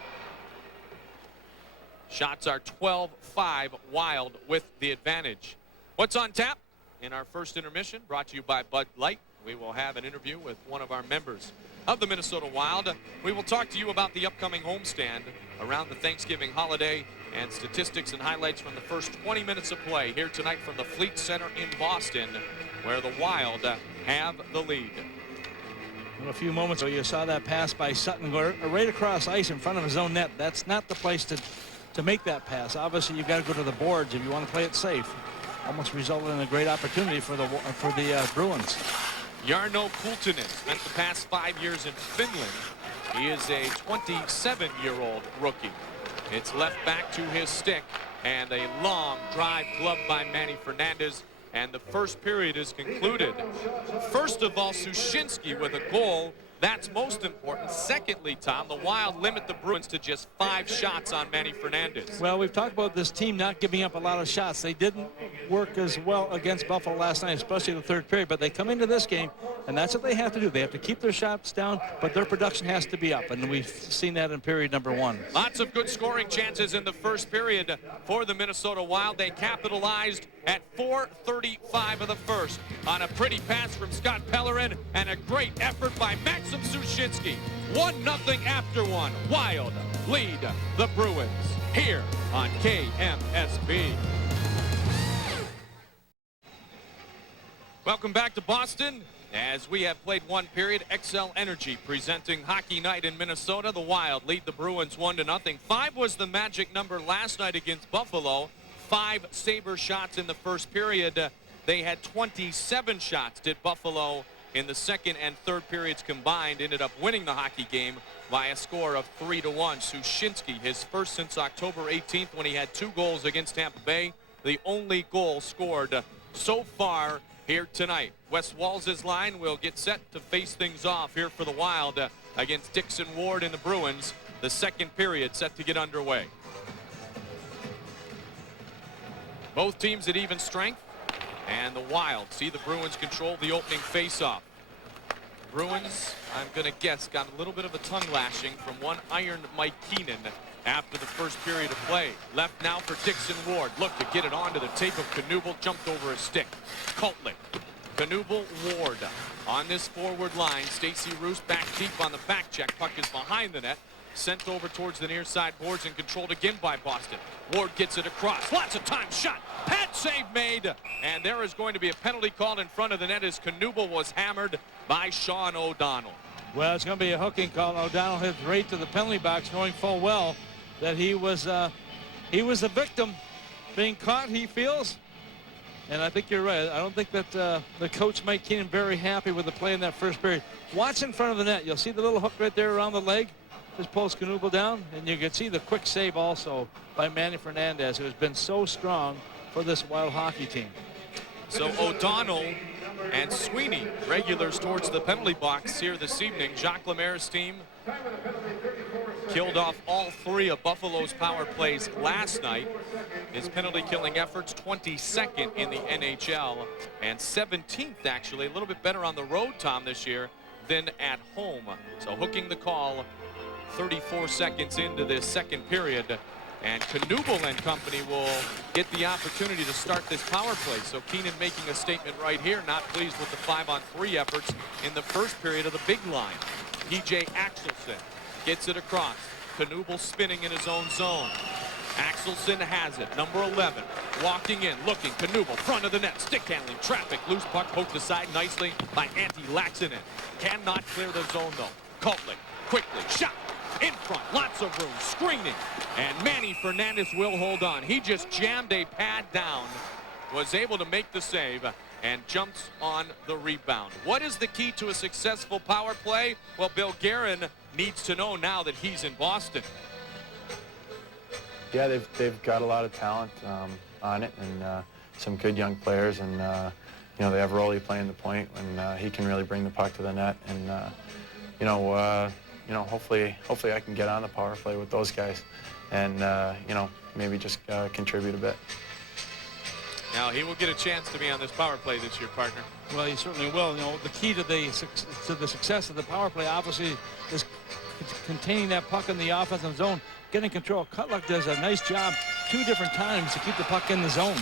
Shots are 12-5 Wild with the advantage. What's on tap in our first intermission, brought to you by Bud Light. We will have an interview with one of our members of the Minnesota Wild. We will talk to you about the upcoming homestand around the Thanksgiving holiday and statistics and highlights from the first 20 minutes of play here tonight from the Fleet Center in Boston, where the Wild have the lead. In a few moments ago, you saw that pass by Sutton go right across ice in front of his own net. That's not the place to make that pass. Obviously, you've got to go to the boards if you want to play it safe. Almost resulted in a great opportunity for the Bruins. Jarno Kulttunen spent the past 5 years in Finland. He is a 27-year-old rookie. It's left back to his stick, and a long drive glove by Manny Fernandez, and the first period is concluded. First of all, Sushinsky with a goal. That's most important. Secondly, Tom, the Wild limit the Bruins to just 5 shots on Manny Fernandez. Well, we've talked about this team not giving up a lot of shots. They didn't work as well against Buffalo last night, especially the 3rd period. But they come into this game, and that's what they have to do. They have to keep their shots down, but their production has to be up. And we've seen that in period number 1. Lots of good scoring chances in the first period for the Minnesota Wild. They capitalized at 4:35 of the first on a pretty pass from Scott Pellerin and a great effort by Maxim Sushinsky. 1-0 after 1. Wild lead the Bruins here on KMSB. Welcome back to Boston. As we have played 1 period, XL Energy presenting Hockey Night in Minnesota. The Wild lead the Bruins 1-0. 5 was the magic number last night against Buffalo. 5 Sabre shots in the first period. They had 27 shots, did Buffalo, in the second and third periods combined. Ended up winning the hockey game by a score of 3-1. Sushinsky, his first since October 18th when he had 2 goals against Tampa Bay. The only goal scored so far here tonight. Wes Walz' line will get set to face things off here for the Wild against Dixon Ward and the Bruins. The second period set to get underway. Both teams at even strength, and the Wild see the Bruins control the opening faceoff. Bruins, I'm going to guess, got a little bit of a tongue lashing from one iron Mike Keenan after the first period of play. Left now for Dixon Ward. Look to get it onto the tape of Knuble. Jumped over a stick. Kultlick. Knuble, Ward on this forward line. Stacey Roos back deep on the back check. Puck is behind the net. Sent over towards the near side boards and controlled again by Boston. Ward gets it across. Lots of time. Shot. Pad save made. And there is going to be a penalty called in front of the net as Knuble was hammered by Sean O'Donnell. Well, it's going to be a hooking call. O'Donnell hit right to the penalty box, knowing full well that he was the victim being caught, he feels. And I think you're right. I don't think that the coach, Mike Keenan, very happy with the play in that first period. Watch in front of the net. You'll see the little hook right there around the leg. Just pulls Knuble down, and you can see the quick save also by Manny Fernandez, who has been so strong for this Wild hockey team. So O'Donnell and Sweeney, regulars towards the penalty box here this evening. Jacques Lemaire's team killed off all 3 of Buffalo's power plays last night. His penalty killing efforts 22nd in the NHL and 17th, actually, a little bit better on the road, Tom, this year than at home. So hooking the call 34 seconds into this second period, and Knuble and company will get the opportunity to start this power play. So Keenan making a statement right here, not pleased with the 5-on-3 efforts in the first period of the big line. PJ Axelson gets it across. Knuble spinning in his own zone. Axelson has it, number 11, walking in, looking, Knuble, front of the net, stick handling, traffic, loose puck, poked aside nicely by Antti Laaksonen. Cannot clear the zone though. Kultlick, quickly, shot, in front, lots of room, screening, and Manny Fernandez will hold on. He just jammed a pad down, was able to make the save, and jumps on the rebound. What is the key to a successful power play? Well, Bill Guerin needs to know now that he's in Boston. Yeah, they've got a lot of talent on it, and some good young players, and you know, they have Rolly playing the point, and he can really bring the puck to the net, and you know, hopefully I can get on the power play with those guys, and you know, maybe just contribute a bit. Now he will get a chance to be on this power play this year, partner. Well, he certainly will. You know, the key to the success of the power play, obviously, is containing that puck in the offensive zone, getting control. Kultlick does a nice job 2 different times to keep the puck in the zone.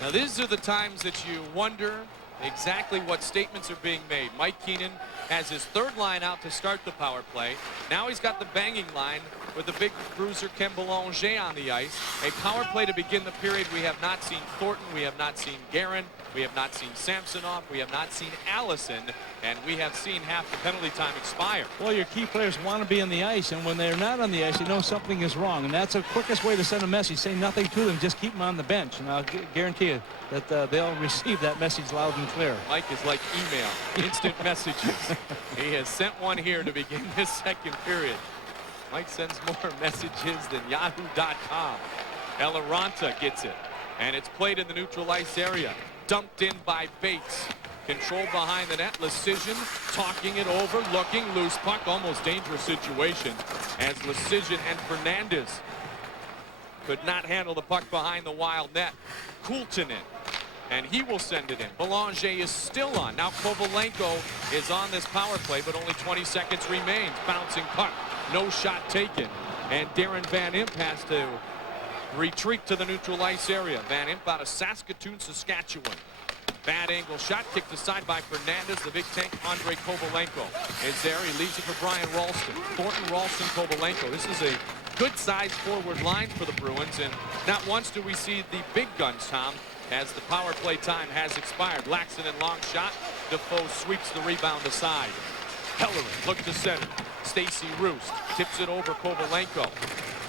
Now these are the times that you wonder exactly what statements are being made. Mike Keenan has his 3rd line out to start the power play. Now he's got the banging line with the big bruiser Ken Belanger on the ice. A power play to begin the period. We have not seen Thornton. We have not seen Guerin. We have not seen Samsonov. We have not seen Allison. And we have seen half the penalty time expire. Well, your key players want to be on the ice, and when they're not on the ice, you know something is wrong. And that's the quickest way to send a message. Say nothing to them. Just keep them on the bench. And I'll guarantee you that they'll receive that message loud and clear. Mike is like email, instant messages. He has sent one here to begin this second period. Mike sends more messages than yahoo.com. Eloranta gets it, and it's played in the neutral ice area. Dumped in by Bates. Controlled behind the net. Lecision talking it over, looking, loose puck, almost dangerous situation as Lecision and Fernandez could not handle the puck behind the Wild net. Kulttunen, and he will send it in. Belanger is still on. Now Kovalenko is on this power play, but only 20 seconds remains. Bouncing puck, no shot taken, and Darren Van Impe has to retreat to the neutral ice area. Van Impe out of Saskatoon, Saskatchewan. Bad angle shot kicked aside by Fernandez. The big tank, Andre Kovalenko, is there. He leaves it for Brian Ralston. Thornton, Ralston, Kovalenko. This is a good-sized forward line for the Bruins, and not once do we see the big guns, Tom, as the power play time has expired. Laaksonen long shot. Defoe sweeps the rebound aside. Pellerin look to center. Stacey Roos tips it over Kovalenko.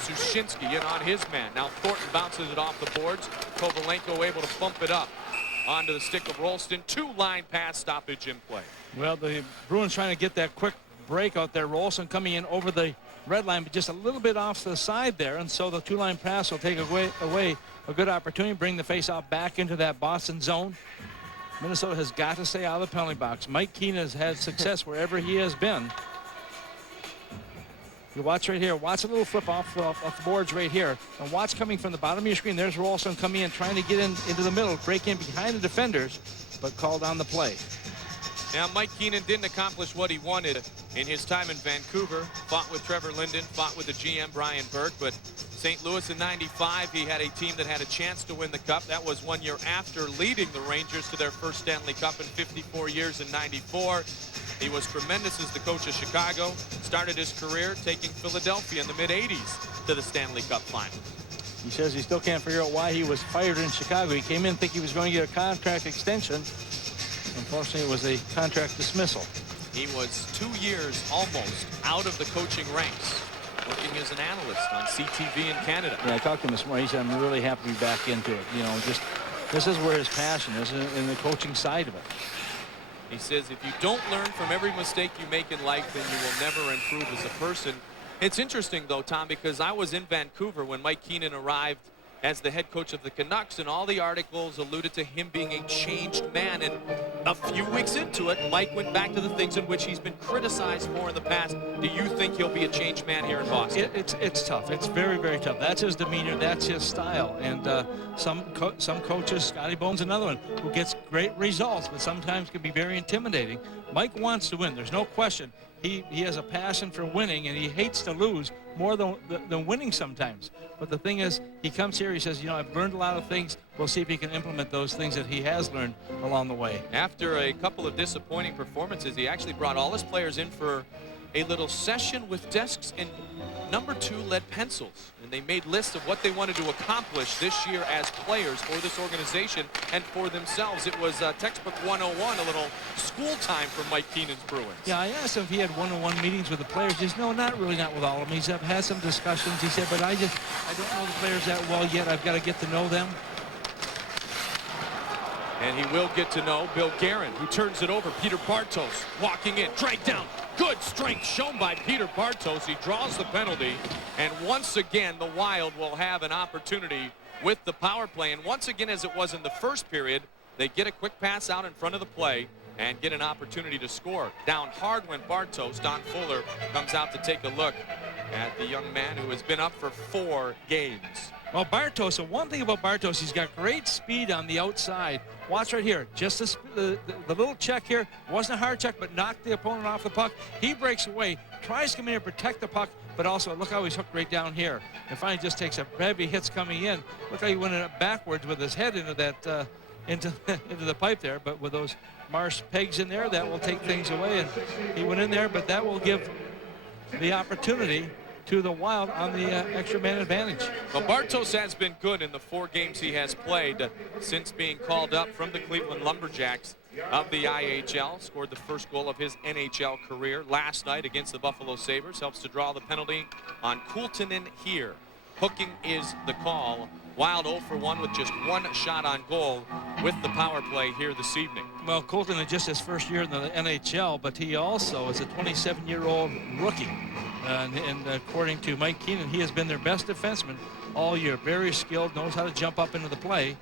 Sushinsky in on his man. Now Thornton bounces it off the boards. Kovalenko able to bump it up onto the stick of Ralston. 2-line pass stoppage in play. Well, the Bruins trying to get that quick break out there. Rolson coming in over the red line, but just a little bit off to the side there. And so the two-line pass will take away a good opportunity, bring the face-off back into that Boston zone. Minnesota has got to stay out of the penalty box. Mike Keenan has had success wherever he has been. You watch right here. Watch a little flip off the boards right here. And watch coming from the bottom of your screen. There's Rolson coming in, trying to get into the middle, break in behind the defenders, but called on the play. Now, Mike Keenan didn't accomplish what he wanted in his time in Vancouver. Fought with Trevor Linden, fought with the GM Brian Burke, but St. Louis in '95, he had a team that had a chance to win the Cup. That was 1 year after leading the Rangers to their first Stanley Cup in 54 years in '94. He was tremendous as the coach of Chicago. Started his career taking Philadelphia in the mid-'80s to the Stanley Cup final. He says he still can't figure out why he was fired in Chicago. He came in thinking he was going to get a contract extension. Unfortunately, it was a contract dismissal. He was 2 years almost out of the coaching ranks, working as an analyst on CTV in Canada. Yeah, I talked to him this morning. He said, I'm really happy to be back into it. You know, just this is where his passion is, in the coaching side of it. He says if you don't learn from every mistake you make in life, then you will never improve as a person. It's interesting, though, Tom, because I was in Vancouver when Mike Keenan arrived as the head coach of the Canucks, and all the articles alluded to him being a changed man. And a few weeks into it, Mike went back to the things in which he's been criticized for in the past. Do you think he'll be a changed man here in Boston? It's tough. It's very, very tough. That's his demeanor. That's his style. And some coaches, Scotty Bones, another one, who gets great results, but sometimes can be very intimidating. Mike wants to win. There's no question. He has a passion for winning, and he hates to lose more than winning sometimes. But the thing is, he comes here, he says, you know, I've learned a lot of things. We'll see if he can implement those things that he has learned along the way. After a couple of disappointing performances, he actually brought all his players in for a little session with desks and number 2 lead pencils. And they made lists of what they wanted to accomplish this year as players for this organization and for themselves. It was textbook 101, a little school time for Mike Keenan's Bruins. Yeah, I asked him if he had one-on-one meetings with the players. He said, no, not with all of them. He said, I've had some discussions. He said, but I don't know the players that well yet. I've got to get to know them. And he will get to know Bill Guerin, who turns it over. Peter Bartos walking in, dragged down. Good strength shown by Peter Bartos. He draws the penalty. And once again, the Wild will have an opportunity with the power play. And once again, as it was in the first period, they get a quick pass out in front of the play and get an opportunity to score. Down hard went Bartos. Don Fuller comes out to take a look at the young man who has been up for 4 games. Well, Bartos, the one thing about Bartos, he's got great speed on the outside. Watch right here. Just the little check here. Wasn't a hard check, but knocked the opponent off the puck. He breaks away, tries to come in and protect the puck, but also look how he's hooked right down here. And finally just takes a heavy hits coming in. Look how he went backwards with his head into that into the pipe there. But with those Marsh pegs in there, that will take things away. And he went in there, but that will give the opportunity to the Wild on the extra man advantage. Well, Bartos has been good in the 4 games he has played since being called up from the Cleveland Lumberjacks of the IHL. Scored the first goal of his NHL career last night against the Buffalo Sabres. Helps to draw the penalty on Kultanen here. Hooking is the call. Wild 0 for 1 with just 1 shot on goal with the power play here this evening. Well, Kultanen just his first year in the NHL, but he also is a 27-year-old rookie. And according to Mike Keenan, he has been their best defenseman all year. Very skilled, knows how to jump up into the play,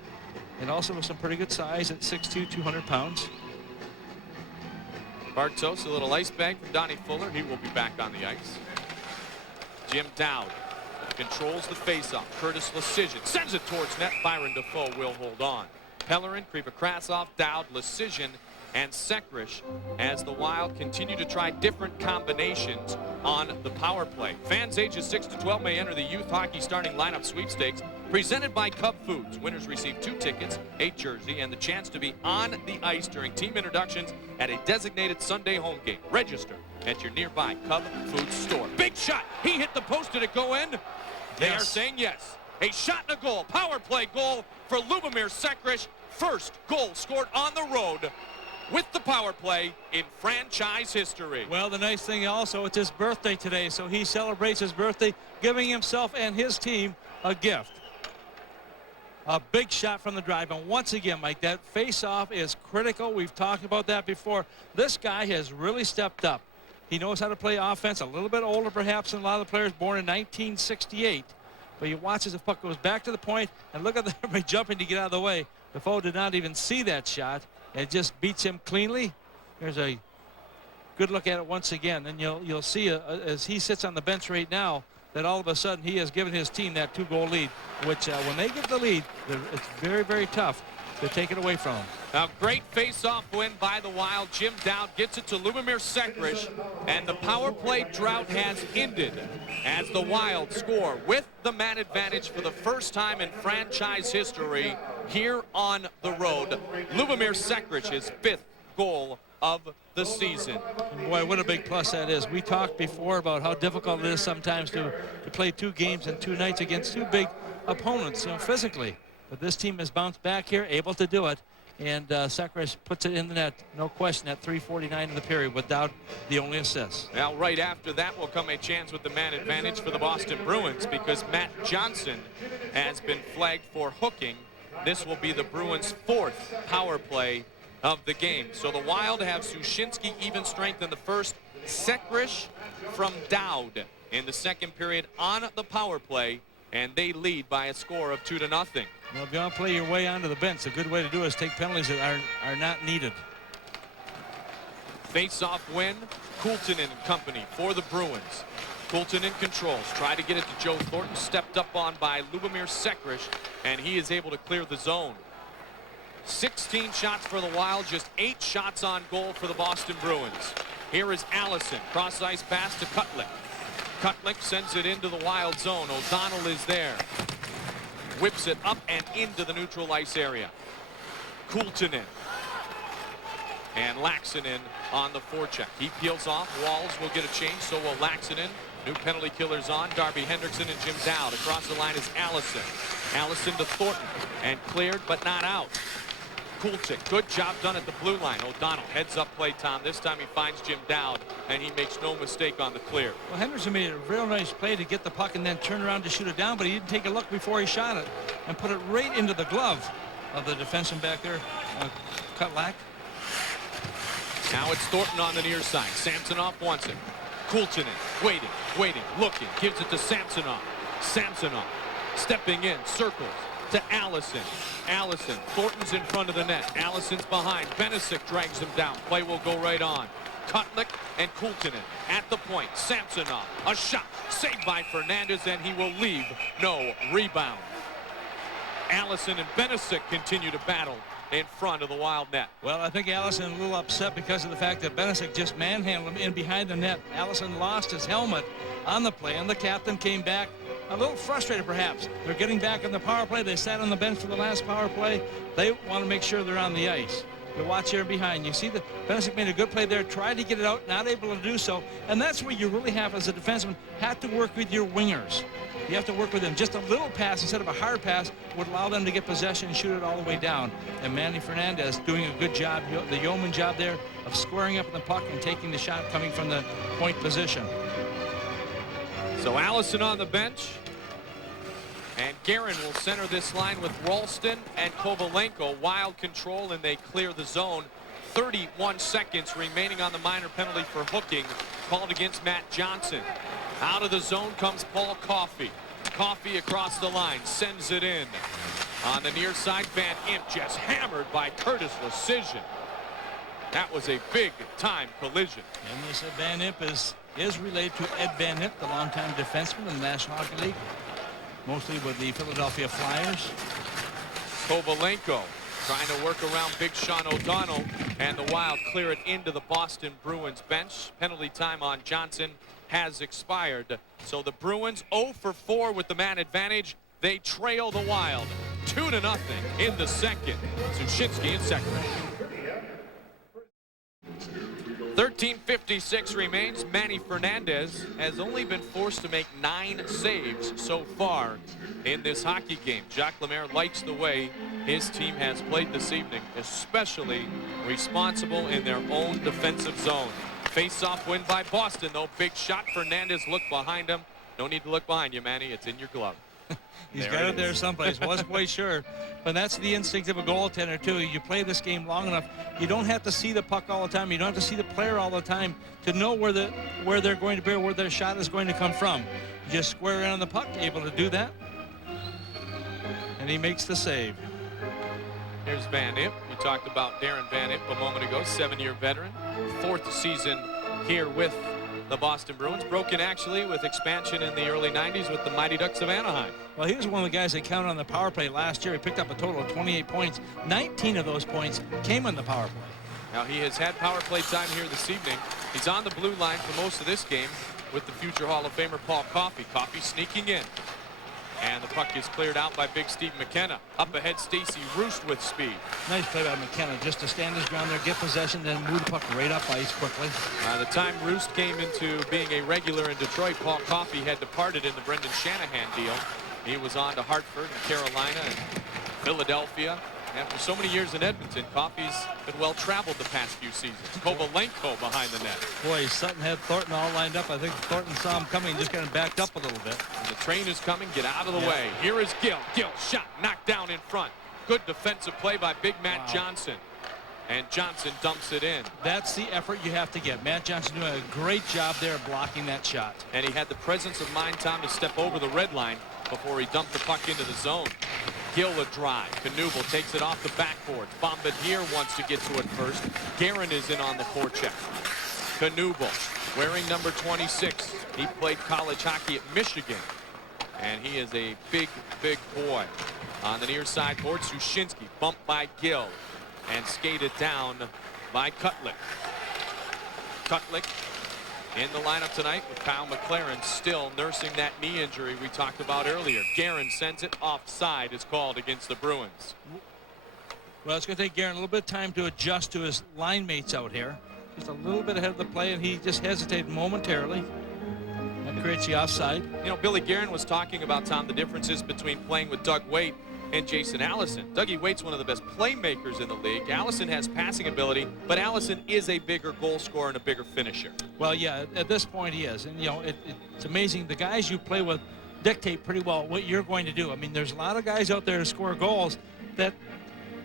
and also with some pretty good size at 6'2", 200 pounds. Bartos, a little ice bag from Donnie Fuller. He will be back on the ice. Jim Dowd controls the faceoff. Curtis Lecision sends it towards net. Byron Dafoe will hold on. Pellerin, Kripa-Krasov, Dowd, Lecision, and Sekrish as the Wild continue to try different combinations on the power play. Fans ages 6 to 12 may enter the youth hockey starting lineup sweepstakes presented by Cub Foods. Winners receive 2 tickets, a jersey, and the chance to be on the ice during team introductions at a designated Sunday home game. Register at your nearby Cub Foods store. Big shot. He hit the post. Did it go in? They are saying yes. A shot and a goal. Power play goal for Lubomir Sekrish. First goal scored on the road with the power play in franchise history. Well, the nice thing also, it's his birthday today, so he celebrates his birthday, giving himself and his team a gift. A big shot from the drive, and once again, Mike, that face-off is critical. We've talked about that before. This guy has really stepped up. He knows how to play offense. A little bit older, perhaps, than a lot of the players born in 1968. But you watch as the puck goes back to the point, and look at everybody jumping to get out of the way. Defoe did not even see that shot. It just beats him cleanly. There's a good look at it once again. And you'll see as he sits on the bench right now that all of a sudden he has given his team that 2-goal lead, which when they get the lead, it's very, very tough to take it away from them. A great face-off win by the Wild. Jim Dowd gets it to Lubomir Sekric, and the power play drought has ended as the Wild score with the man advantage for the first time in franchise history here on the road. Lubomir Sekric, his 5th goal of the season. And boy, what a big plus that is. We talked before about how difficult it is sometimes to play 2 games in 2 nights against 2 big opponents, physically. But this team has bounced back here, able to do it. And Sekric puts it in the net, no question, at 3:49 in the period, without the only assist. Now, right after that will come a chance with the man advantage for the Boston Bruins, because Matt Johnson has been flagged for hooking. This will be the Bruins' 4th power play of the game. So the Wild have Sushinsky even strength in the first, Sekric from Dowd in the second period on the power play, and they lead by a score of 2-0. Well, if you want to play your way onto the bench, a good way to do it is take penalties that are not needed. Face-off win, Coulton and company for the Bruins. Coulton in controls, try to get it to Joe Thornton, stepped up on by Lubomir Sekric, and he is able to clear the zone. 16 shots for the Wild, just 8 shots on goal for the Boston Bruins. Here is Allison, cross-ice pass to Kutlik. Kutlik sends it into the Wild zone. O'Donnell is there. Whips it up and into the neutral ice area. Coulton in. And Laxinen on the forecheck. He peels off. Walls will get a change, so will Laxinen. New penalty killers on. Darby Hendrickson and Jim Dowd. Across the line is Allison. Allison to Thornton. And cleared, but not out. Coulton, good job done at the blue line. O'Donnell heads up play, Tom. This time he finds Jim Dowd, and he makes no mistake on the clear. Well, Henderson made a real nice play to get the puck and then turn around to shoot it down, but he didn't take a look before he shot it and put it right into the glove of the defenseman back there, Kutlak. Now it's Thornton on the near side. Samsonov wants it. Coulton in, waiting, looking, gives it to Samsonov. Samsonov stepping in, circles to Allison. Allison, Thornton's in front of the net. Allison's behind. Benesic drags him down. Play will go right on. Kutlik and Coulton at the point. Samsonov, a shot, saved by Fernandez, and he will leave no rebound. Allison and Benesic continue to battle in front of the Wild net. Well, I think Allison a little upset because of the fact that Benesic just manhandled him in behind the net. Allison lost his helmet on the play, and the captain came back a little frustrated, perhaps. They're getting back on the power play. They sat on the bench for the last power play. They want to make sure they're on the ice. You watch here behind. You see that Benesic made a good play there, tried to get it out, not able to do so. And that's where you really have, as a defenseman, have to work with your wingers. You have to work with them. Just a little pass instead of a hard pass would allow them to get possession and shoot it all the way down. And Manny Fernandez doing a good job, the yeoman job there of squaring up in the puck and taking the shot coming from the point position. So Allison on the bench. And Guerin will center this line with Ralston and Kovalenko. Wild control, and they clear the zone. 31 seconds remaining on the minor penalty for hooking called against Matt Johnson. Out of the zone comes Paul Coffey. Coffey across the line, sends it in. On the near side, Van Imp just hammered by Curtis Lecision. That was a big-time collision. And this Van Imp is related to Ed Van Imp, the longtime defenseman in the National Hockey League, mostly with the Philadelphia Flyers. Kovalenko trying to work around Big Sean O'Donnell, and the Wild clear it into the Boston Bruins bench. Penalty time on Johnson has expired. So the Bruins 0 for 4 with the man advantage. They trail the Wild 2-0 in the second. Sushinsky and Sekric. 13:56 remains. Manny Fernandez has only been forced to make 9 saves so far in this hockey game. Jacques Lemaire likes the way his team has played this evening, especially responsible in their own defensive zone. Face-off win by Boston, though. Big shot. Fernandez looked behind him. No need to look behind you, Manny. It's in your glove. He's There got it it there is. someplace. Wasn't quite sure. But that's the instinct of a goaltender, too. You play this game long enough, you don't have to see the puck all the time. You don't have to see the player all the time to know where they're going to be or where their shot is going to come from. You just square in on the puck, able to do that. And he makes the save. Here's Van Imp. You talked about Darren Van Imp a moment ago, 7-year veteran. 4th season here with the Boston Bruins. Broken actually with expansion in the early 90s with the Mighty Ducks of Anaheim. Well, he was one of the guys that counted on the power play last year. He picked up a total of 28 points. 19 of those points came on the power play. Now he has had power play time here this evening. He's on the blue line for most of this game with the future Hall of Famer Paul Coffey. Coffey sneaking in. And the puck is cleared out by Big Steve McKenna. Up ahead, Stacey Roost with speed. Nice play by McKenna, just to stand his ground there, get possession, then move the puck right up ice quickly. By the time Roost came into being a regular in Detroit, Paul Coffey had departed in the Brendan Shanahan deal. He was on to Hartford and Carolina and Philadelphia. After so many years in Edmonton, Coffey's been well-traveled the past few seasons. Kovalenko behind the net. Boy, Sutton had Thornton all lined up. I think Thornton saw him coming and just kind of backed up a little bit. And the train is coming. Get out of the way. Here is Gill. Gill shot, knocked down in front. Good defensive play by Big Matt Johnson. And Johnson dumps it in. That's the effort you have to get. Matt Johnson doing a great job there blocking that shot. And he had the presence of mind, Tom, to step over the red line before he dumped the puck into the zone. Gill a drive. Knuble takes it off the backboard. Bombardier wants to get to it first. Guerin is in on the forecheck. Knuble wearing number 26. He played college hockey at Michigan. And he is a big, big boy. On the near side board, Sushinsky bumped by Gill and skated down by Kutlik. Kutlik in the lineup tonight with Kyle McLaren still nursing that knee injury we talked about earlier. Guerin sends it offside, is called against the Bruins. Well, it's going to take Guerin a little bit of time to adjust to his line mates out here. Just a little bit ahead of the play, and he just hesitated momentarily. That creates the offside. You know, Billy Guerin was talking about, Tom, the differences between playing with Doug Weight and Jason Allison. Dougie Waite's one of the best playmakers in the league. Allison has passing ability, but Allison is a bigger goal scorer and a bigger finisher. Well, yeah, at this point he is. And, you know, it's amazing. The guys you play with dictate pretty well what you're going to do. I mean, there's a lot of guys out there to score goals that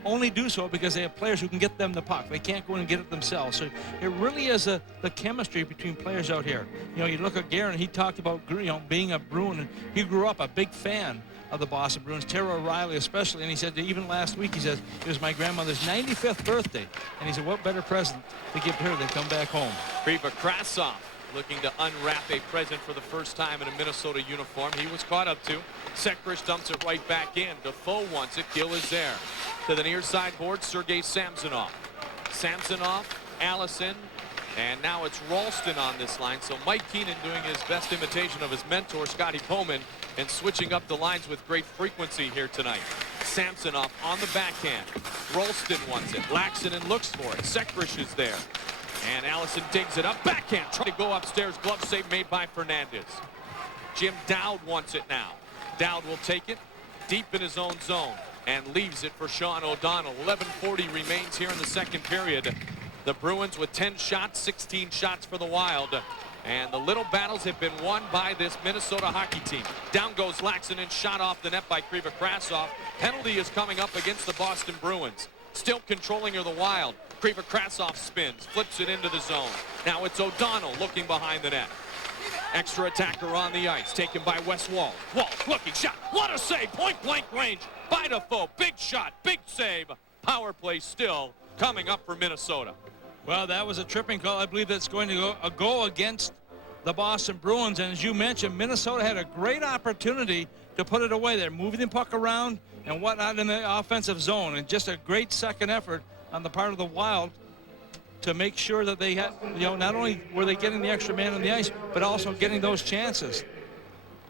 only do so because they have players who can get them the puck. They can't go in and get it themselves. So it really is the chemistry between players out here. You know, you look at Guerin, he talked about, you know, being a Bruin, and he grew up a big fan of the Boston Bruins, Tara O'Reilly especially, and he said that even last week, he says, it was my grandmother's 95th birthday, and he said, what better present to give her than come back home? Kriva Krasov looking to unwrap a present for the first time in a Minnesota uniform. He was caught up to. Sekrish dumps it right back in. Defoe wants it. Gill is there. To the near side board, Sergei Samsonov. Samsonov, Allison, and now it's Ralston on this line. So Mike Keenan doing his best imitation of his mentor, Scotty Bowman, and switching up the lines with great frequency here tonight. Samsonov on the backhand. Ralston wants it. Laxinen looks for it. Sekrish is there. And Allison digs it up. Backhand. Trying to go upstairs. Glove save made by Fernandez. Jim Dowd wants it now. Dowd will take it deep in his own zone and leaves it for Sean O'Donnell. 11:40 remains here in the second period. The Bruins with 10 shots, 16 shots for the Wild. And the little battles have been won by this Minnesota hockey team. Down goes Laxinen, shot off the net by Kriva Krasov. Penalty is coming up against the Boston Bruins. Still controlling are the Wild. Kriva Krasov spins, flips it into the zone. Now it's O'Donnell looking behind the net. Extra attacker on the ice, taken by Wes Wall. Wall looking shot. What a save! Point blank range by Defoe. Big shot, big save. Power play still coming up for Minnesota. Well, that was a tripping call. I believe that's going to go against the Boston Bruins. And as you mentioned, Minnesota had a great opportunity to put it away. They're moving the puck around and whatnot in the offensive zone. And just a great second effort on the part of the Wild to make sure that they had, you know, not only were they getting the extra man on the ice, but also getting those chances.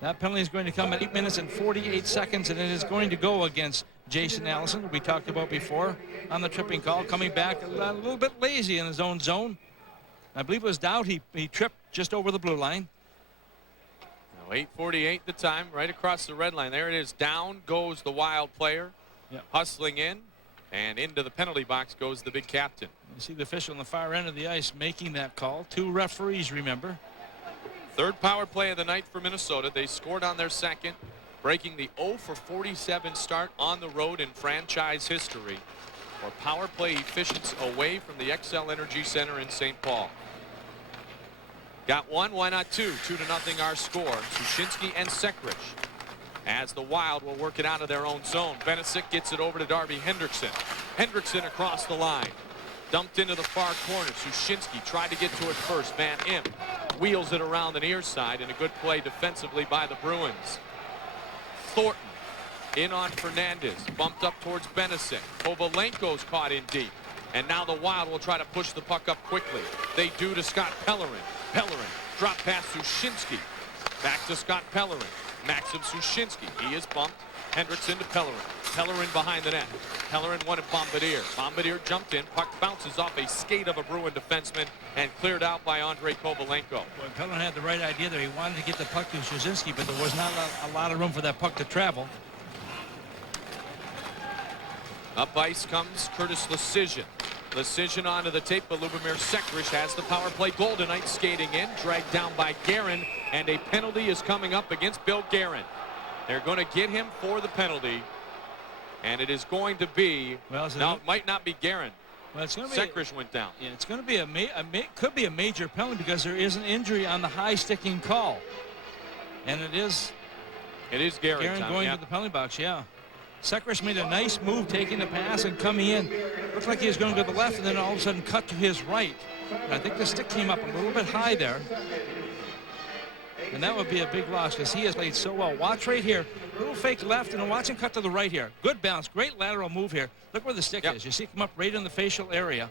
That penalty is going to come at 8 minutes and 48 seconds, and it is going to go against Jason Allison, we talked about before, on the tripping call, coming back a little bit lazy in his own zone. I believe it was Dowd. He tripped just over the blue line. Now 8:48 the time, right across the red line. There it is. Down goes the Wild player, hustling in, and into the penalty box goes the big captain. You see the official on the far end of the ice making that call. 2 referees, remember. Third power play of the night for Minnesota. They scored on their second. breaking the 0 for 47 start on the road in franchise history for power play efficiency away from the XL Energy Center in St. Paul. Got one, why not two? 2-0 our score. Sushinsky and Sekrish. As the Wild will work it out of their own zone. Benesic gets it over to Darby Hendrickson. Hendrickson across the line. Dumped into the far corner. Sushinsky tried to get to it first. Van Imp wheels it around the near side, and a good play defensively by the Bruins. Thornton in on Fernandez. Bumped up towards Benesic. Kovalenko's caught in deep. And now the Wild will try to push the puck up quickly. They do to Scott Pellerin. Pellerin drop past Sushinsky. Back to Scott Pellerin. Maxim Sushinsky. He is bumped. Hendrickson to Pellerin. Pellerin behind the net. Pellerin wanted Bombardier. Bombardier jumped in. Puck bounces off a skate of a Bruin defenseman and cleared out by Andrei Kovalenko. Well, Pellerin had the right idea there. He wanted to get the puck to Sushinsky, but there was not a lot of room for that puck to travel. Up ice comes Curtis Lecision. Lecision onto the tape, but Lubomir Sekrish has the power play. Golden Knights skating in, dragged down by Guerin, and a penalty is coming up against Bill Guerin. They're going to get him for the penalty, and it is going to be, well, now it might not be Guerin. Well, it's going to Sekrish went down. Yeah, it's going to be could be a major penalty because there is an injury on the high sticking call, and it is Guerin going to the penalty box. Yeah. Sekrish made a nice move taking the pass and coming in. Looked like he was going to the left and then all of a sudden cut to his right. And I think the stick came up a little bit high there. And that would be a big loss because he has played so well. Watch right here. Little fake left and watch him cut to the right here. Good bounce. Great lateral move here. Look where the stick is. You see it come up right in the facial area.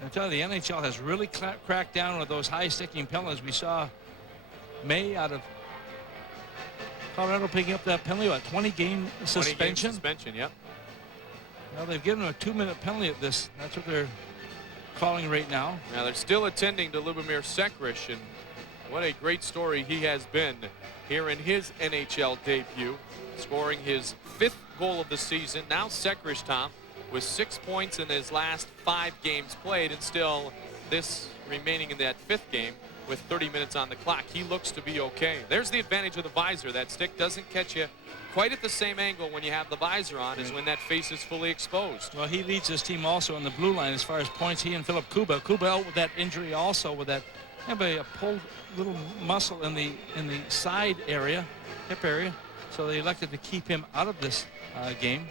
And I tell you, the NHL has really cracked down with those high sticking penalties. We saw May out of Colorado picking up that penalty, what, 20-game suspension? 20-game suspension, yep. Well, they've given him a 2-minute penalty at this. That's what they're calling right now. Now they're still attending to Lubomir Sekrish, and what a great story he has been here in his NHL debut, scoring his 5th goal of the season. Now Sekrish, Tom, with 6 points in his last 5 games played, and still this remaining in that 5th game with 30 minutes on the clock. He looks to be okay. There's the advantage of the visor. That stick doesn't catch you quite at the same angle when you have the visor on as when that face is fully exposed. Well, he leads his team also on the blue line as far as points. He and Philip Kuba. Kuba out with that injury also with that a pulled little muscle in the side area, hip area. So they elected to keep him out of this game.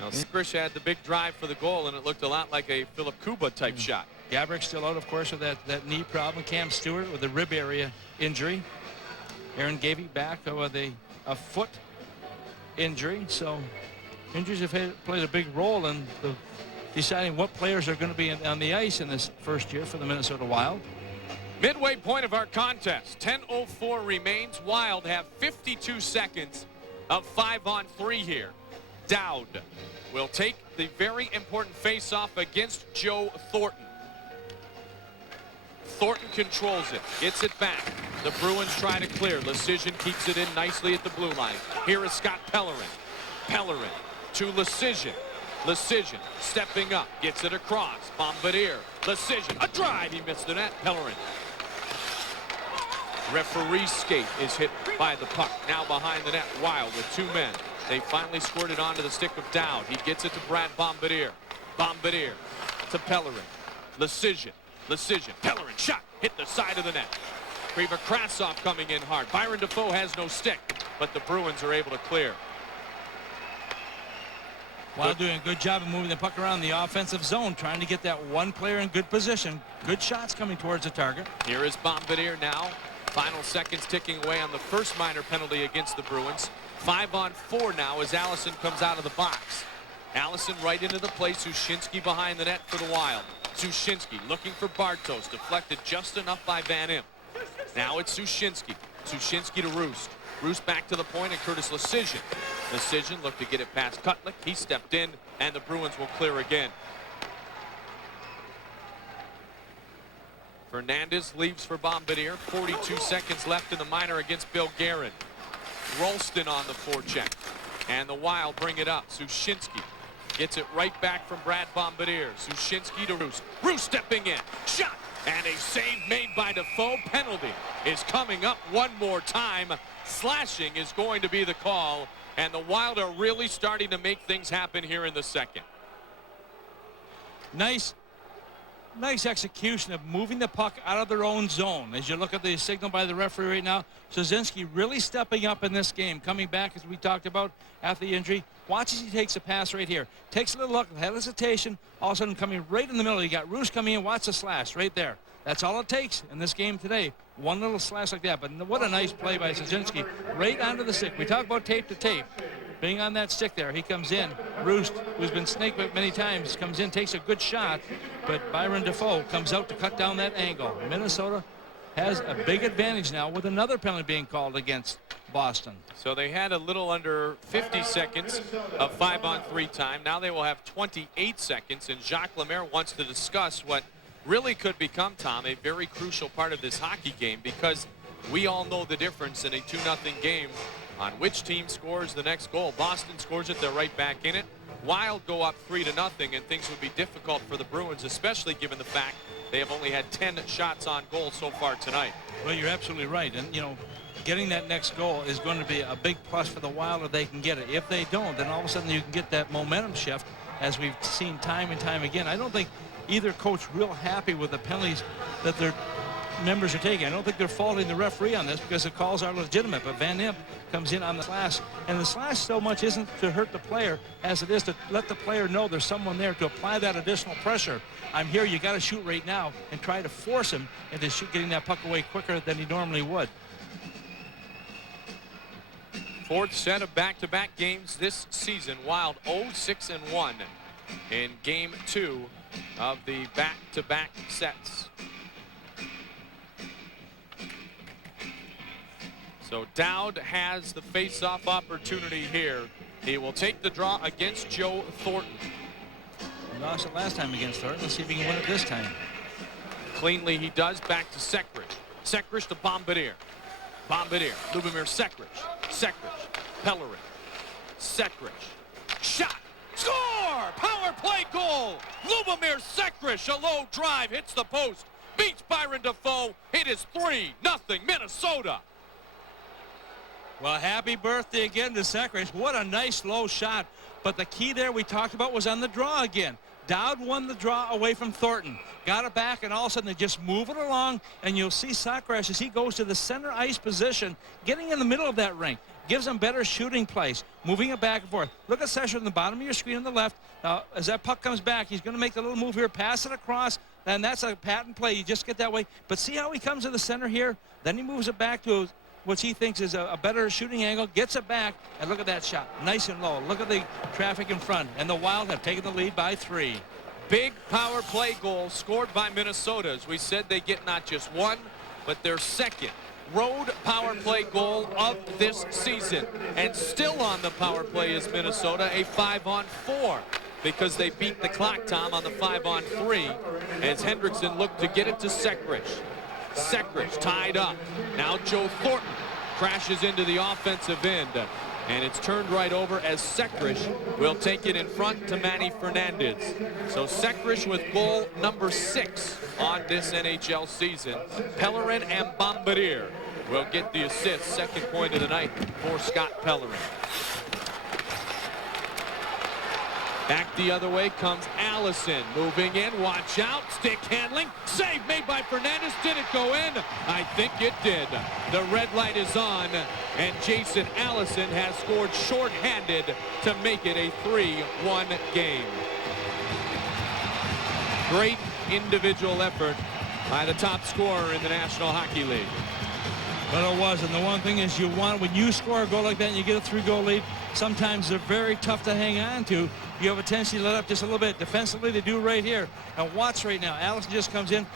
Now Sekrish had the big drive for the goal, and it looked a lot like a Philip Kuba type shot. Gabrick's still out, of course, with that knee problem. Cam Stewart with a rib area injury. Aaron Gavey back with a foot injury. So injuries have played a big role in deciding what players are going to be on the ice in this first year for the Minnesota Wild. Midway point of our contest. 10:04 remains. Wild have 52 seconds of 5-on-3 here. Dowd will take the very important face-off against Joe Thornton. Thornton controls it, gets it back. The Bruins try to clear. Lecision keeps it in nicely at the blue line. Here is Scott Pellerin. Pellerin to Lecision. Lecision stepping up, gets it across. Bombardier. Lecision, a drive. He missed the net. Pellerin. Referee skate is hit by the puck. Now behind the net, Wild with 2 men. They finally scored it onto the stick of Dowd. He gets it to Brad Bombardier. Bombardier to Pellerin. Lecision. Pellerin shot. Hit the side of the net. Kriva Krasov coming in hard. Byron Defoe has no stick, but the Bruins are able to clear. Wild doing a good job of moving the puck around the offensive zone, trying to get that one player in good position. Good shots coming towards the target. Here is Bombardier now. Final seconds ticking away on the first minor penalty against the Bruins. 5-on-4 now as Allison comes out of the box. Allison right into the play. Sushinsky behind the net for the Wild. Sushinsky looking for Bartos. Deflected just enough by Van Imp. Now it's Sushinsky. Sushinsky to Roost. Roost back to the point, and Curtis Lecision. Lecision looked to get it past Kutlick. He stepped in, and the Bruins will clear again. Fernandez leaves for Bombardier. 42 seconds left in the minor against Bill Guerin. Rolston on the forecheck. And the Wild bring it up. Sushinsky gets it right back from Brad Bombardier. Sushinsky to Roost. Roost stepping in. Shot. And a save made by Defoe. Penalty is coming up one more time. Slashing is going to be the call. And the Wild are really starting to make things happen here in the second. Nice execution of moving the puck out of their own zone. As you look at the signal by the referee right now, Szynski really stepping up in this game, coming back as we talked about after the injury. Watch as he takes a pass right here. Takes a little look, hesitation, all of a sudden coming right in the middle. You got Roos coming in, watch the slash right there. That's all it takes in this game today. One little slash like that, but what a nice play by Szynski right onto the stick. We talk about tape to tape. Being on that stick there, he comes in. Roost, who's been snake whipped many times, comes in, takes a good shot, but Byron Defoe comes out to cut down that angle. Minnesota has a big advantage now with another penalty being called against Boston. So they had a little under 50 seconds of 5-on-3 time. Now they will have 28 seconds, and Jacques Lemaire wants to discuss what really could become, Tom, a very crucial part of this hockey game, because we all know the difference in a 2-0 game on which team scores the next goal. Boston scores it, they're right back in it. Wild go up 3-0, and things would be difficult for the Bruins, especially given the fact they have only had 10 shots on goal so far tonight. Well, you're absolutely right. And, you know, getting that next goal is going to be a big plus for the Wild if they can get it. If they don't, then all of a sudden you can get that momentum shift, as we've seen time and time again. I don't think either coach real happy with the penalties that their members are taking. I don't think they're faulting the referee on this because the calls are legitimate, but Van Imp comes in on the slash, and the slash so much isn't to hurt the player as it is to let the player know there's someone there to apply that additional pressure. I'm here, you got to shoot right now, and try to force him into getting that puck away quicker than he normally would. Fourth set of back-to-back games this season. Wild 0-6-1 in game 2 of the back-to-back sets. So Dowd has the face-off opportunity here. He will take the draw against Joe Thornton. He lost it last time against Thornton. Let's see if he can win it this time. Cleanly he does. Back to Sekric. Sekric to Bombardier. Bombardier. Lubomir Sekric. Sekric. Pellerin. Sekric. Shot. Score! Power play goal! Lubomir Sekric. A low drive. Hits the post. Beats Byron Defoe. It is 3-0 Minnesota. Well, happy birthday again to Sekric. What a nice low shot. But the key there we talked about was on the draw again. Dowd won the draw away from Thornton. Got it back, and all of a sudden they just move it along, and you'll see Sekric as he goes to the center ice position, getting in the middle of that rink. Gives them better shooting place, moving it back and forth. Look at Sekric on the bottom of your screen on the left. Now, as that puck comes back, he's going to make the little move here, pass it across, and that's a patent play. You just get that way. But see how he comes to the center here? Then he moves it back to what he thinks is a better shooting angle, gets it back, and look at that shot. Nice and low. Look at the traffic in front, and the Wild have taken the lead by 3. Big power play goal scored by Minnesota. As we said, they get not just one, but their second road power play goal of this season. And still on the power play is Minnesota, a 5-on-4, because they beat the clock, Tom, on the 5-on-3 as Hendrickson looked to get it to Sekric. Sekric tied up. Now Joe Thornton crashes into the offensive end, and it's turned right over as Sekric will take it in front to Manny Fernandez. So Sekric with goal number 6 on this NHL season. Pellerin and Bombardier will get the assist. Second point of the night for Scott Pellerin. Back the other way comes Allison. Moving in. Watch out. Stick handling. Save made by Fernandez. Did it go in? I think it did. The red light is on, and Jason Allison has scored shorthanded to make it a 3-1 game. Great individual effort by the top scorer in the National Hockey League. But it was, and the one thing is you want, when you score a goal like that and you get a 3-goal lead, sometimes they're very tough to hang on to. You have a tendency to let up just a little bit. Defensively, they do right here. And watch right now. Allison just comes in,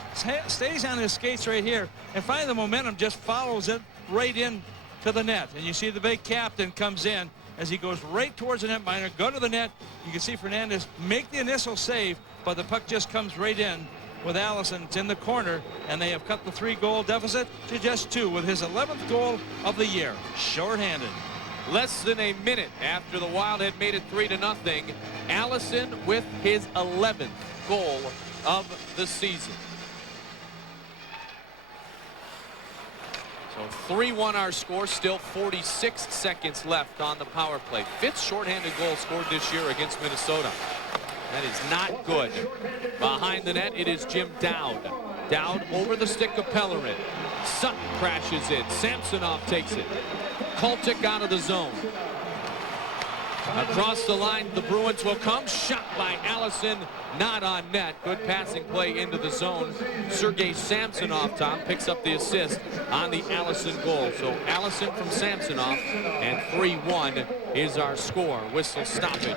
stays on his skates right here, and finally the momentum just follows it right in to the net. And you see the big captain comes in as he goes right towards the net minor, go to the net. You can see Fernandez make the initial save, but the puck just comes right in with Allison. It's in the corner, and they have cut the 3-goal deficit to just 2 with his 11th goal of the year, shorthanded. Less than a minute after the Wild had made it 3-0, Allison with his 11th goal of the season. 3-1 our score, still 46 seconds left on the power play. 5th shorthanded goal scored this year against Minnesota. That is not good. Behind the net, it is Jim Dowd. Dowd over the stick of Pellerin. Sutton crashes in. Samsonov takes it. Kultic out of the zone. Across the line, the Bruins will come. Shot by Allison, not on net. Good passing play into the zone. Sergei Samsonov, Tom, picks up the assist on the Allison goal. So Allison from Samsonov, and 3-1 is our score. Whistle stoppage.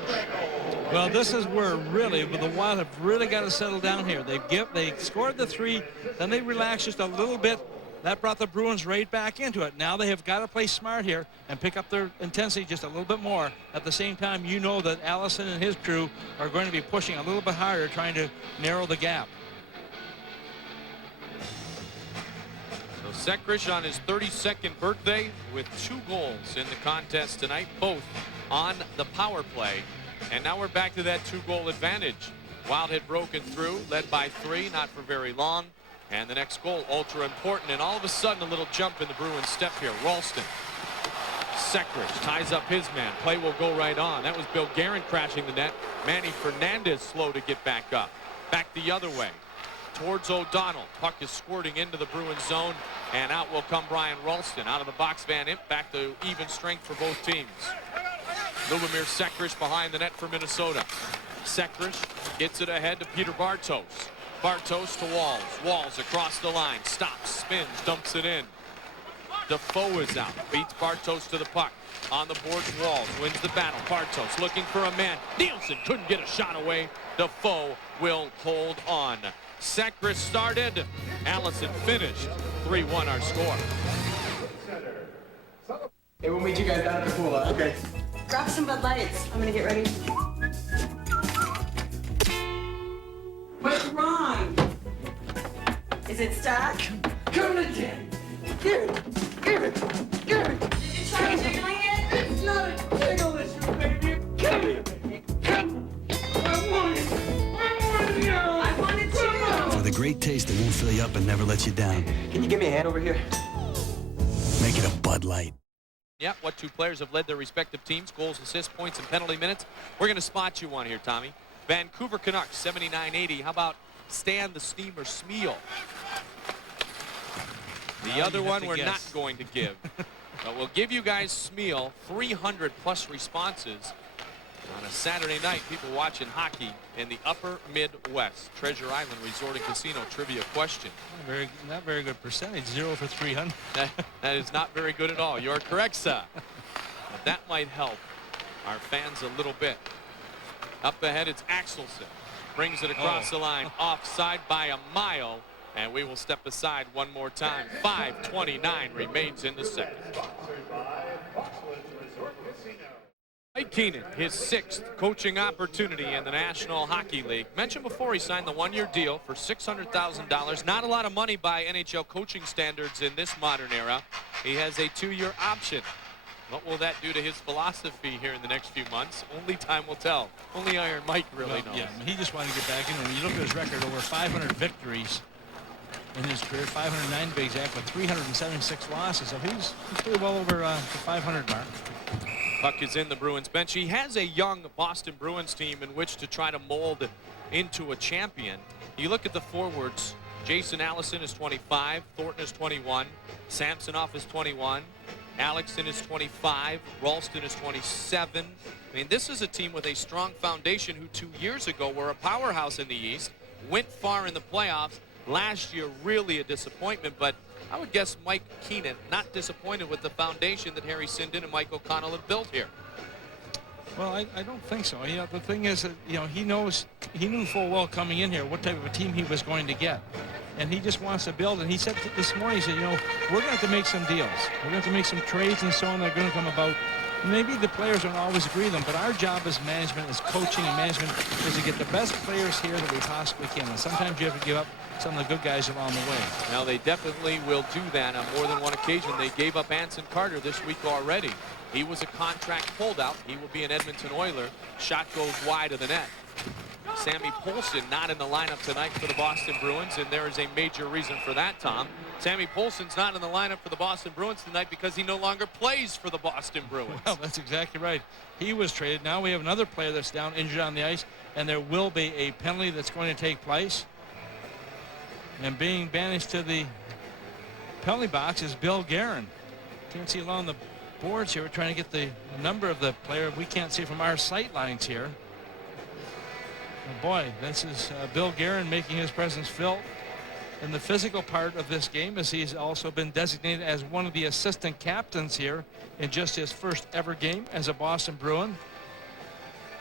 Well, this is where really the Wild have really got to settle down here. They scored the 3, then they relaxed just a little bit. That brought the Bruins right back into it. Now they have got to play smart here and pick up their intensity just a little bit more. At the same time, you know that Allison and his crew are going to be pushing a little bit harder, trying to narrow the gap. So Sekrish on his 32nd birthday with 2 goals in the contest tonight, both on the power play. And now we're back to that 2-goal advantage. Wild had broken through, led by 3, not for very long. And the next goal, ultra important. And all of a sudden, a little jump in the Bruins step here. Ralston. Sekrish ties up his man. Play will go right on. That was Bill Guerin crashing the net. Manny Fernandez slow to get back up. Back the other way. Towards O'Donnell. Puck is squirting into the Bruins zone. And out will come Brian Ralston. Out of the box, Van Imp. Back to even strength for both teams. Lubomir Sekrish behind the net for Minnesota. Sekrish gets it ahead to Peter Bartos. Bartos to Walls. Walls across the line. Stops, spins, dumps it in. Defoe is out. Beats Bartos to the puck. On the boards, Walls wins the battle. Bartos looking for a man. Nielsen couldn't get a shot away. Defoe will hold on. Sekrish started. Allison finished. 3-1 our score. Hey, we'll meet you guys down at the pool. Okay. Grab some Bud Lights. I'm gonna get ready. What's wrong? Is it stuck? Come to Daddy. Give it. Give it. Give it. Did you try jiggling it? It's not a jiggle issue, baby. Come here, baby. Come. I want it. I want it now. I want it too. For the great taste that won't fill you up and never let you down. Can you give me a hand over here? Make it a Bud Light. Yeah, what 2 players have led their respective teams, goals, assists, points, and penalty minutes. We're going to spot you one here, Tommy. Vancouver Canucks, 79-80. How about Stan the Steamer Smeal? The other one we're not going to give. But we'll give you guys Smeal, 300-plus responses on a Saturday night. People watching hockey in the upper Midwest. Treasure Island Resort and Casino trivia question. Not very good percentage, 0 for 300. That is not very good at all. You're correct, sir. But that might help our fans a little bit. Up ahead, it's Axelson. Brings it across the line, offside by a mile. And we will step aside one more time. 5:29 remains in the second. Mike Keenan, his 6th coaching opportunity in the National Hockey League. Mentioned before, he signed the 1-year deal for $600,000. Not a lot of money by NHL coaching standards in this modern era. He has a 2-year option. What will that do to his philosophy here in the next few months? Only time will tell. Only Iron Mike really knows. Yeah, he just wanted to get back in. When you look at his record, over 500 victories in his career, 509 bigs act with 376 losses. So he's pretty well over the 500 mark. Puck is in the Bruins bench. He has a young Boston Bruins team in which to try to mold into a champion. You look at the forwards. Jason Allison is 25. Thornton is 21. Samsonov is 21. Alexson is 25. Ralston is 27. I mean, this is a team with a strong foundation who 2 years ago were a powerhouse in the East, went far in the playoffs. Last year, really a disappointment, but I would guess Mike Keenan not disappointed with the foundation that Harry Sinden and Mike O'Connell have built here. Well, I don't think so. You know, the thing is that, you know, he knew full well coming in here what type of a team he was going to get. And he just wants to build. And he said this morning, he said, you know, we're going to have to make some deals. We're going to have to make some trades and so on that are going to come about. Maybe the players don't always agree with them, but our job as management, as coaching and management, is to get the best players here that we possibly can. And sometimes you have to give up some of the good guys along the way. Now, they definitely will do that on more than one occasion. They gave up Anson Carter this week already. He was a contract holdout. He will be an Edmonton Oiler. Shot goes wide of the net. Sammy Polson not in the lineup tonight for the Boston Bruins, and there is a major reason for that, Tom. Sammy Polson's not in the lineup for the Boston Bruins tonight because he no longer plays for the Boston Bruins. Well, that's exactly right. He was traded. Now we have another player that's down injured on the ice, and there will be a penalty that's going to take place. And being banished to the penalty box is Bill Guerin. Can't see along the boards here. We're trying to get the number of the player. We can't see from our sight lines here. Oh boy, this is Bill Guerin making his presence felt in the physical part of this game, as he's also been designated as one of the assistant captains here in just his first ever game as a Boston Bruin.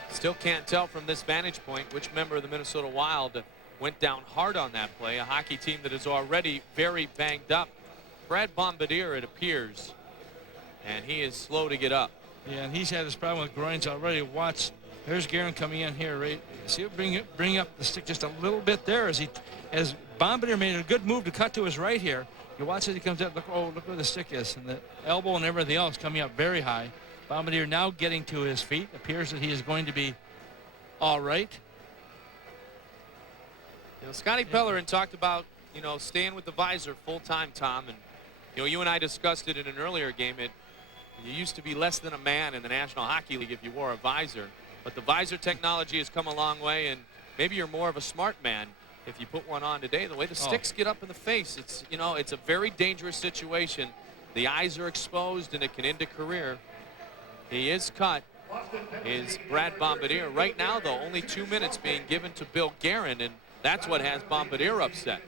Still can't tell from this vantage point which member of the Minnesota Wild went down hard on that play. A hockey team that is already very banged up. Brad Bombardier, it appears, and he is slow to get up. Yeah, and he's had his problem with groins already. Watch, there's Guerin coming in here, right? See him bring up the stick just a little bit there as Bombardier made a good move to cut to his right here. You watch as he comes up. Look where the stick is, and the elbow and everything else coming up very high. Bombardier now getting to his feet. Appears that he is going to be all right. You know, Scotty Pellerin talked about, you know, staying with the visor full time, Tom, and you know, you and I discussed it in an earlier game. You used to be less than a man in the National Hockey League if you wore a visor, but the visor technology has come a long way, and maybe you're more of a smart man if you put one on today. The way the sticks get up in the face, it's, you know, it's a very dangerous situation. The eyes are exposed, and it can end a career. He is cut. Is Brad Bombardier. Right now, though, only 2 minutes being given to Bill Guerin, and that's what has Bombardier upset.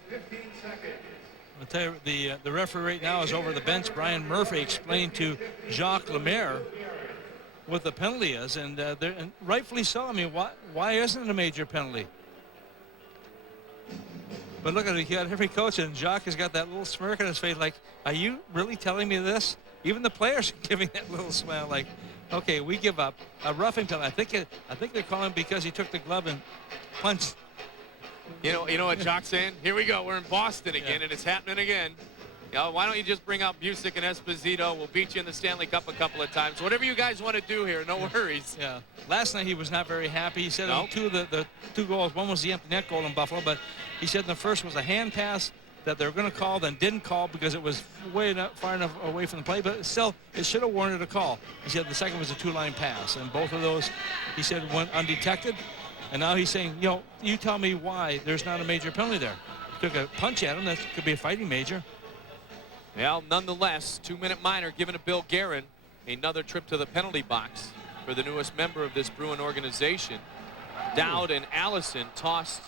I'll tell you, the referee right now is over the bench. Brian Murphy explained to Jacques Lemaire what the penalty is, and rightfully so. I mean, why isn't it a major penalty? But look at it, he got every coach, and Jacques has got that little smirk on his face like, are you really telling me this? Even the players are giving that little smile like, okay, we give up. A roughing penalty. I think they're calling because he took the glove and punched. You know what Jock's saying? Here we go. We're in Boston again, and it's happening again. You know, why don't you just bring out Busick and Esposito? We'll beat you in the Stanley Cup a couple of times. Whatever you guys want to do here, no worries. Yeah. Last night he was not very happy. He said nope. the two goals, one was the empty net goal in Buffalo, but he said the first was a hand pass that they were going to call, then didn't call because it was far enough away from the play, but still, it should have warranted a call. He said the second was a two-line pass, and both of those, he said, went undetected. And now he's saying, you know, you tell me why there's not a major penalty there. Took a punch at him. That could be a fighting major. Well, nonetheless, 2-minute minor given to Bill Guerin. Another trip to the penalty box for the newest member of this Bruin organization. Dowd and Allison tossed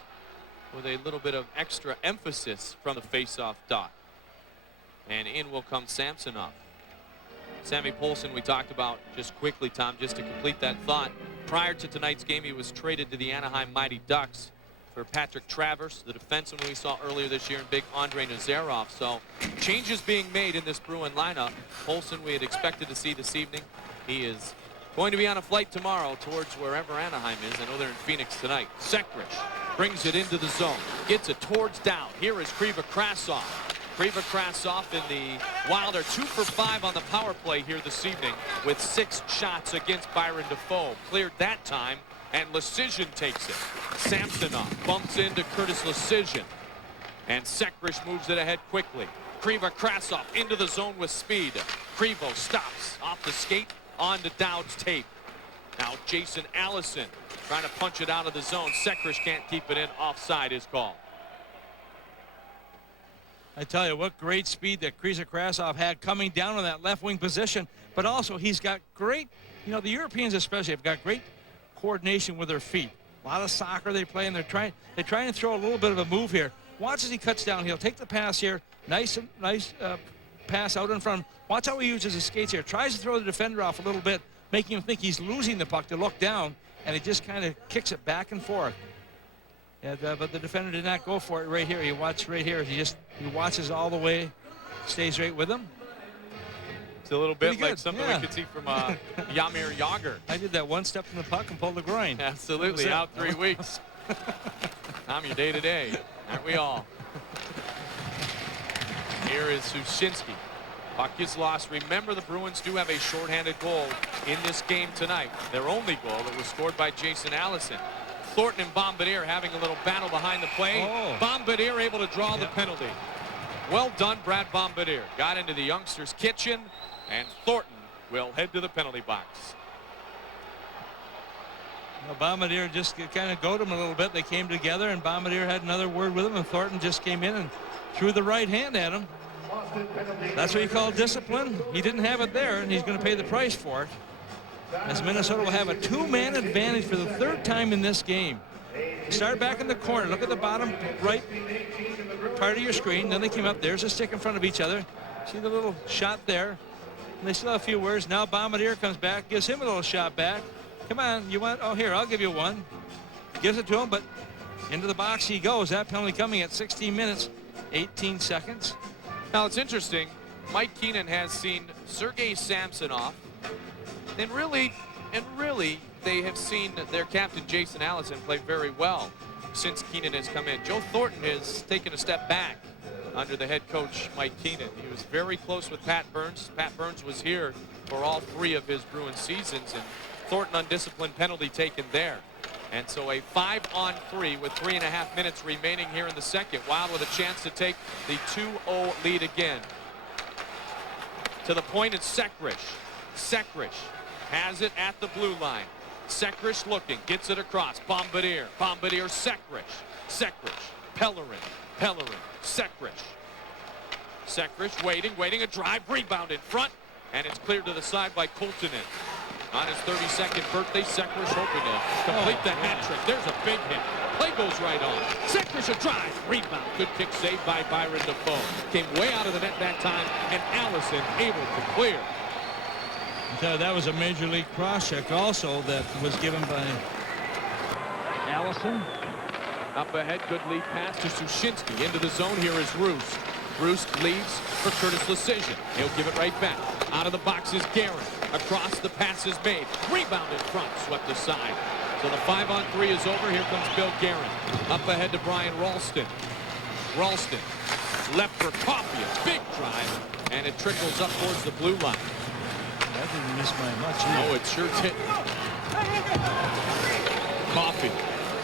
with a little bit of extra emphasis from the face-off dot. And in will come Samsonov. Sammy Polson, we talked about just quickly, Tom, just to complete that thought. Prior to tonight's game, he was traded to the Anaheim Mighty Ducks for Patrick Travers, the defenseman we saw earlier this year, and big Andre Nazarov. So changes being made in this Bruin lineup. Polson we had expected to see this evening. He is going to be on a flight tomorrow towards wherever Anaheim is. I know they're in Phoenix tonight. Sekrish brings it into the zone, gets it towards down. Here is Kriva Krasov. Kriva Krasov and the Wild are 2 for 5 on the power play here this evening with 6 shots against Byron Defoe. Cleared that time, and Lecision takes it. Samsonov bumps into Curtis Lecision, and Sekrish moves it ahead quickly. Kriva Krasov into the zone with speed. Krivo stops off the skate onto Dowd's tape. Now Jason Allison trying to punch it out of the zone. Sekrish can't keep it in. Offside is called. I tell you, what great speed that Kriva Krasov had coming down on that left wing position. But also, he's got great, you know, the Europeans especially have got great coordination with their feet. A lot of soccer they play, and they're trying to throw a little bit of a move here. Watch as he cuts down. He'll take the pass here. Nice pass out in front. Watch how he uses his skates here. Tries to throw the defender off a little bit, making him think he's losing the puck to look down, and he just kind of kicks it back and forth. And, but the defender did not go for it right here. You watch right here. He watches all the way, stays right with him. It's a little bit like something we could see from Jaromir Jagr. I did that one step from the puck and pulled the groin. Absolutely, out 3 weeks. I'm your day-to-day, aren't we all? Here is Suszynski. Puck is lost. Remember, the Bruins do have a shorthanded goal in this game tonight. Their only goal that was scored by Jason Allison. Thornton and Bombardier having a little battle behind the play. Bombardier able to draw the penalty. Well done, Brad Bombardier. Got into the youngster's kitchen, and Thornton will head to the penalty box. Bombardier just kind of goaded him a little bit. They came together, and Bombardier had another word with him, and Thornton just came in and threw the right hand at him. That's what you call discipline. He didn't have it there, and he's going to pay the price for it, as Minnesota will have a two-man advantage for the third time in this game. Start back in the corner. Look at the bottom right part of your screen. Then they came up. There's a stick in front of each other. See the little shot there? And they still have a few words. Now Bombardier comes back, gives him a little shot back. Come on, you want? Oh, here, I'll give you one. Gives it to him, but into the box he goes. That penalty coming at 16 minutes, 18 seconds. Now, it's interesting. Mike Keenan has seen Sergei Samsonov, and really, they have seen their captain, Jason Allison, play very well since Keenan has come in. Joe Thornton has taken a step back under the head coach, Mike Keenan. He was very close with Pat Burns. Pat Burns was here for all three of his Bruins seasons, and Thornton undisciplined penalty taken there. And so a 5-on-3 with 3.5 minutes remaining here in the second. Wild with a chance to take the 2-0 lead again. To the point, it's Sekrish. Sekrish has it at the blue line. Sekrish looking, gets it across. Bombardier, Sekrish. Sekrish, Pellerin, Sekrish. Sekrish waiting, a drive, rebound in front, and it's cleared to the side by Kultanen. On his 32nd birthday, Sekrish hoping to complete the hat trick. There's a big hit. Play goes right on. Sekrish a drive. Rebound. Good kick saved by Byron Defoe. Came way out of the net that time, and Allison able to clear. So that was a major league cross-check also that was given by Allison. Up ahead, good lead pass to Sushinsky. Into the zone, here is Roos. Roos leads for Curtis Lecision. He'll give it right back. Out of the box is Guerin. Across, the pass is made. Rebound in front, swept aside. So the 5-on-3 is over. Here comes Bill Guerin. Up ahead to Brian Ralston. Ralston left for Coffey, a big drive, and it trickles up towards the blue line. That didn't miss by much. No, it sure did. Coffey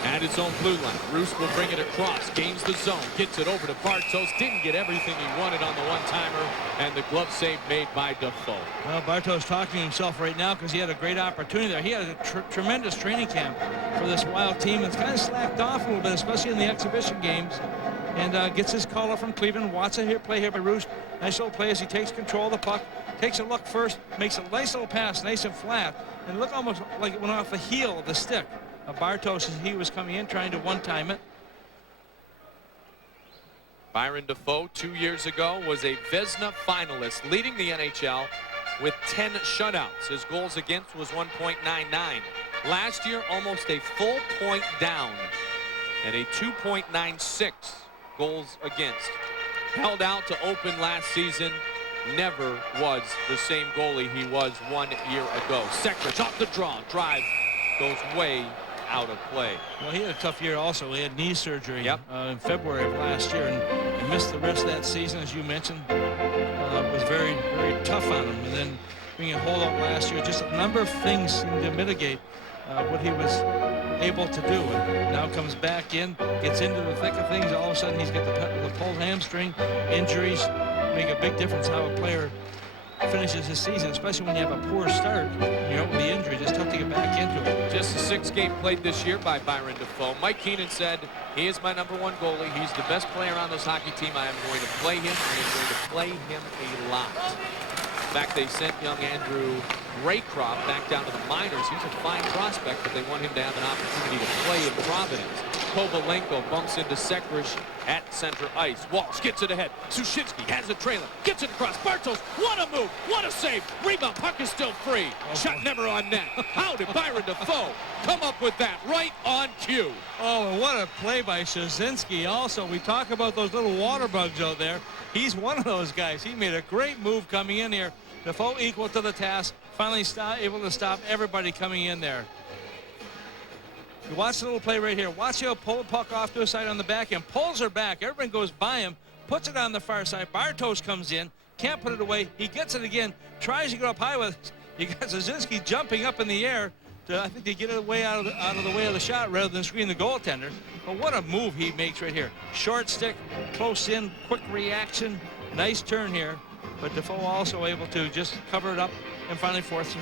at his own blue line. Roos will bring it across, gains the zone, gets it over to Bartos. Didn't get everything he wanted on the one-timer, and the glove save made by Defoe. Well, Bartos talking to himself right now because he had a great opportunity there. He had a tremendous training camp for this Wild team. It's kind of slacked off a little bit, especially in the exhibition games. And gets his call up from Cleveland. Watch it here, play here by Roos. Nice little play as he takes control of the puck. Takes a look first, makes a nice little pass, nice and flat. And look almost like it went off the heel of the stick of Bartos as he was coming in, trying to one-time it. Byron Defoe, 2 years ago, was a Vezina finalist, leading the NHL with 10 shutouts. His goals against was 1.99. Last year, almost a full point down and a 2.96 goals against. Held out to open last season. Never was the same goalie he was 1 year ago. Sekrish off the draw. Drive goes way out of play. Well, he had a tough year also. He had knee surgery in February of last year and missed the rest of that season, as you mentioned. Was very, very tough on him. And then being a holdout last year, just a number of things seemed to mitigate what he was able to do. And now comes back in, gets into the thick of things. All of a sudden, he's got the pulled hamstring. Injuries make a big difference how a player finishes his season, especially when you have a poor start. You know, with the injury, it's tough to get back into it. Just a 6th game played this year by Byron Defoe. Mike Keenan said, he is my #1 goalie. He's the best player on this hockey team. I am going to play him. I am going to play him a lot. In fact, they sent young Andrew Raycroft back down to the minors. He's a fine prospect, but they want him to have an opportunity to play in Providence. Kovalenko bumps into Sekrish at center ice. Walsh gets it ahead. Sushinsky has a trailer. Gets it across. Bartos, what a move. What a save. Rebound. Puck is still free. Shot never on net. How did Byron Defoe come up with that right on cue? Oh, and what a play by Szczynski. Also, we talk about those little water bugs out there. He's one of those guys. He made a great move coming in here. Defoe equal to the task. Finally able to stop everybody coming in there. You watch the little play right here. Watch him pull the puck off to a side on the back end. Pulls her back. Everybody goes by him. Puts it on the far side. Bartos comes in. Can't put it away. He gets it again. Tries to go up high with it. You got Szczynski jumping up in the air. I think they get it away out of the way of the shot rather than screen the goaltender. But what a move he makes right here. Short stick, close in, quick reaction, nice turn here. But Defoe also able to just cover it up and finally force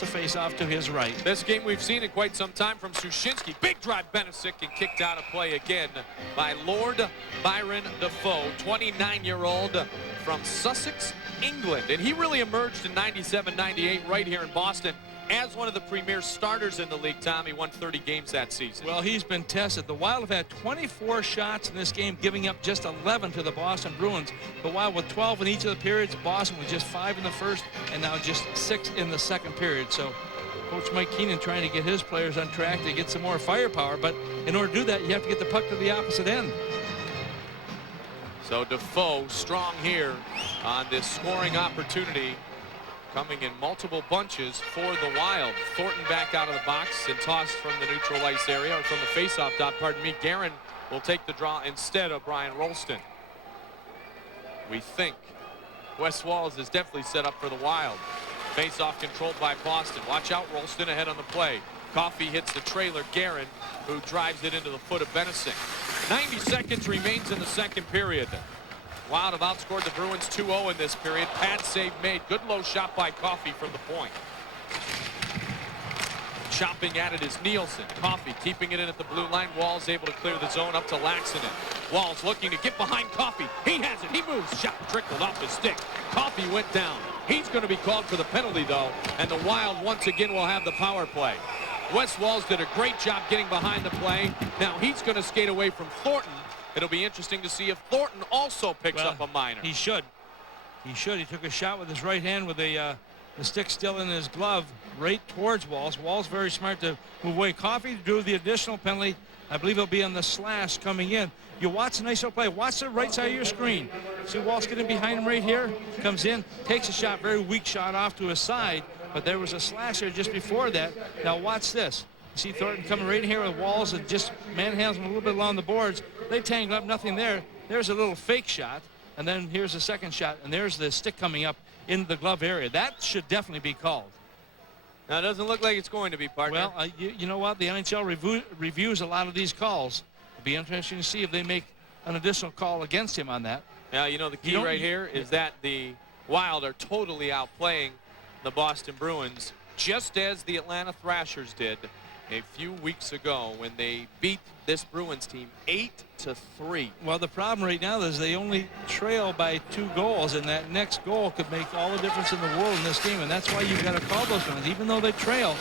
the face-off to his right. Best game we've seen in quite some time from Sushinsky. Big drive, Benesic, and kicked out of play again by Lord Byron Defoe, 29-year-old from Sussex, England. And he really emerged in 97-98 right here in Boston as one of the premier starters in the league. Tom, he won 30 games that season. Well, he's been tested. The Wild have had 24 shots in this game, giving up just 11 to the Boston Bruins. The Wild with 12 in each of the periods. Boston with just 5 in the first and now just 6 in the second period. So Coach Mike Keenan trying to get his players on track to get some more firepower. But in order to do that, you have to get the puck to the opposite end. So Defoe strong here on this scoring opportunity, coming in multiple bunches for the Wild. Thornton back out of the box and tossed from the neutral ice area, or from the face-off dot, pardon me. Guerin will take the draw instead of Brian Rolston. We think Wes Walz is definitely set up for the Wild. Face-off controlled by Boston. Watch out, Rolston ahead on the play. Coffey hits the trailer, Guerin, who drives it into the foot of Benesic. 90 seconds remains in the second period. Wild have outscored the Bruins 2-0 in this period. Pad save made. Good low shot by Coffey from the point. Chopping at it is Nielsen. Coffey keeping it in at the blue line. Walz able to clear the zone up to Laxinen. Walz looking to get behind Coffey. He has it. He moves. Shot trickled off his stick. Coffey went down. He's going to be called for the penalty, though, and the Wild once again will have the power play. Wes Walz did a great job getting behind the play. Now he's going to skate away from Thornton. It'll be interesting to see if Thornton also picks up a minor. He should. He should. He took a shot with his right hand with the stick still in his glove right towards Walz. Walz very smart to move away. Coffey to do the additional penalty. I believe it'll be on the slash coming in. You watch the nice play. Watch the right side of your screen. See Walz getting behind him right here. Comes in, takes a shot, very weak shot off to his side. But there was a slasher just before that. Now watch this. You see Thornton coming right in here with Walz and just manhandles him a little bit along the boards. They tangle up, nothing there. There's a little fake shot. And then here's the second shot. And there's the stick coming up in the glove area. That should definitely be called. Now, it doesn't look like it's going to be, partner. Well, you know what? The NHL reviews a lot of these calls. It'll be interesting to see if they make an additional call against him on that. Now, you know, the key right here is that the Wild are totally outplaying the Boston Bruins, just as the Atlanta Thrashers did a few weeks ago when they beat this Bruins team 8-3. Well, the problem right now is they only trail by 2 goals, and that next goal could make all the difference in the world in this game, and that's why you've got to call those penalties. Even though they trail,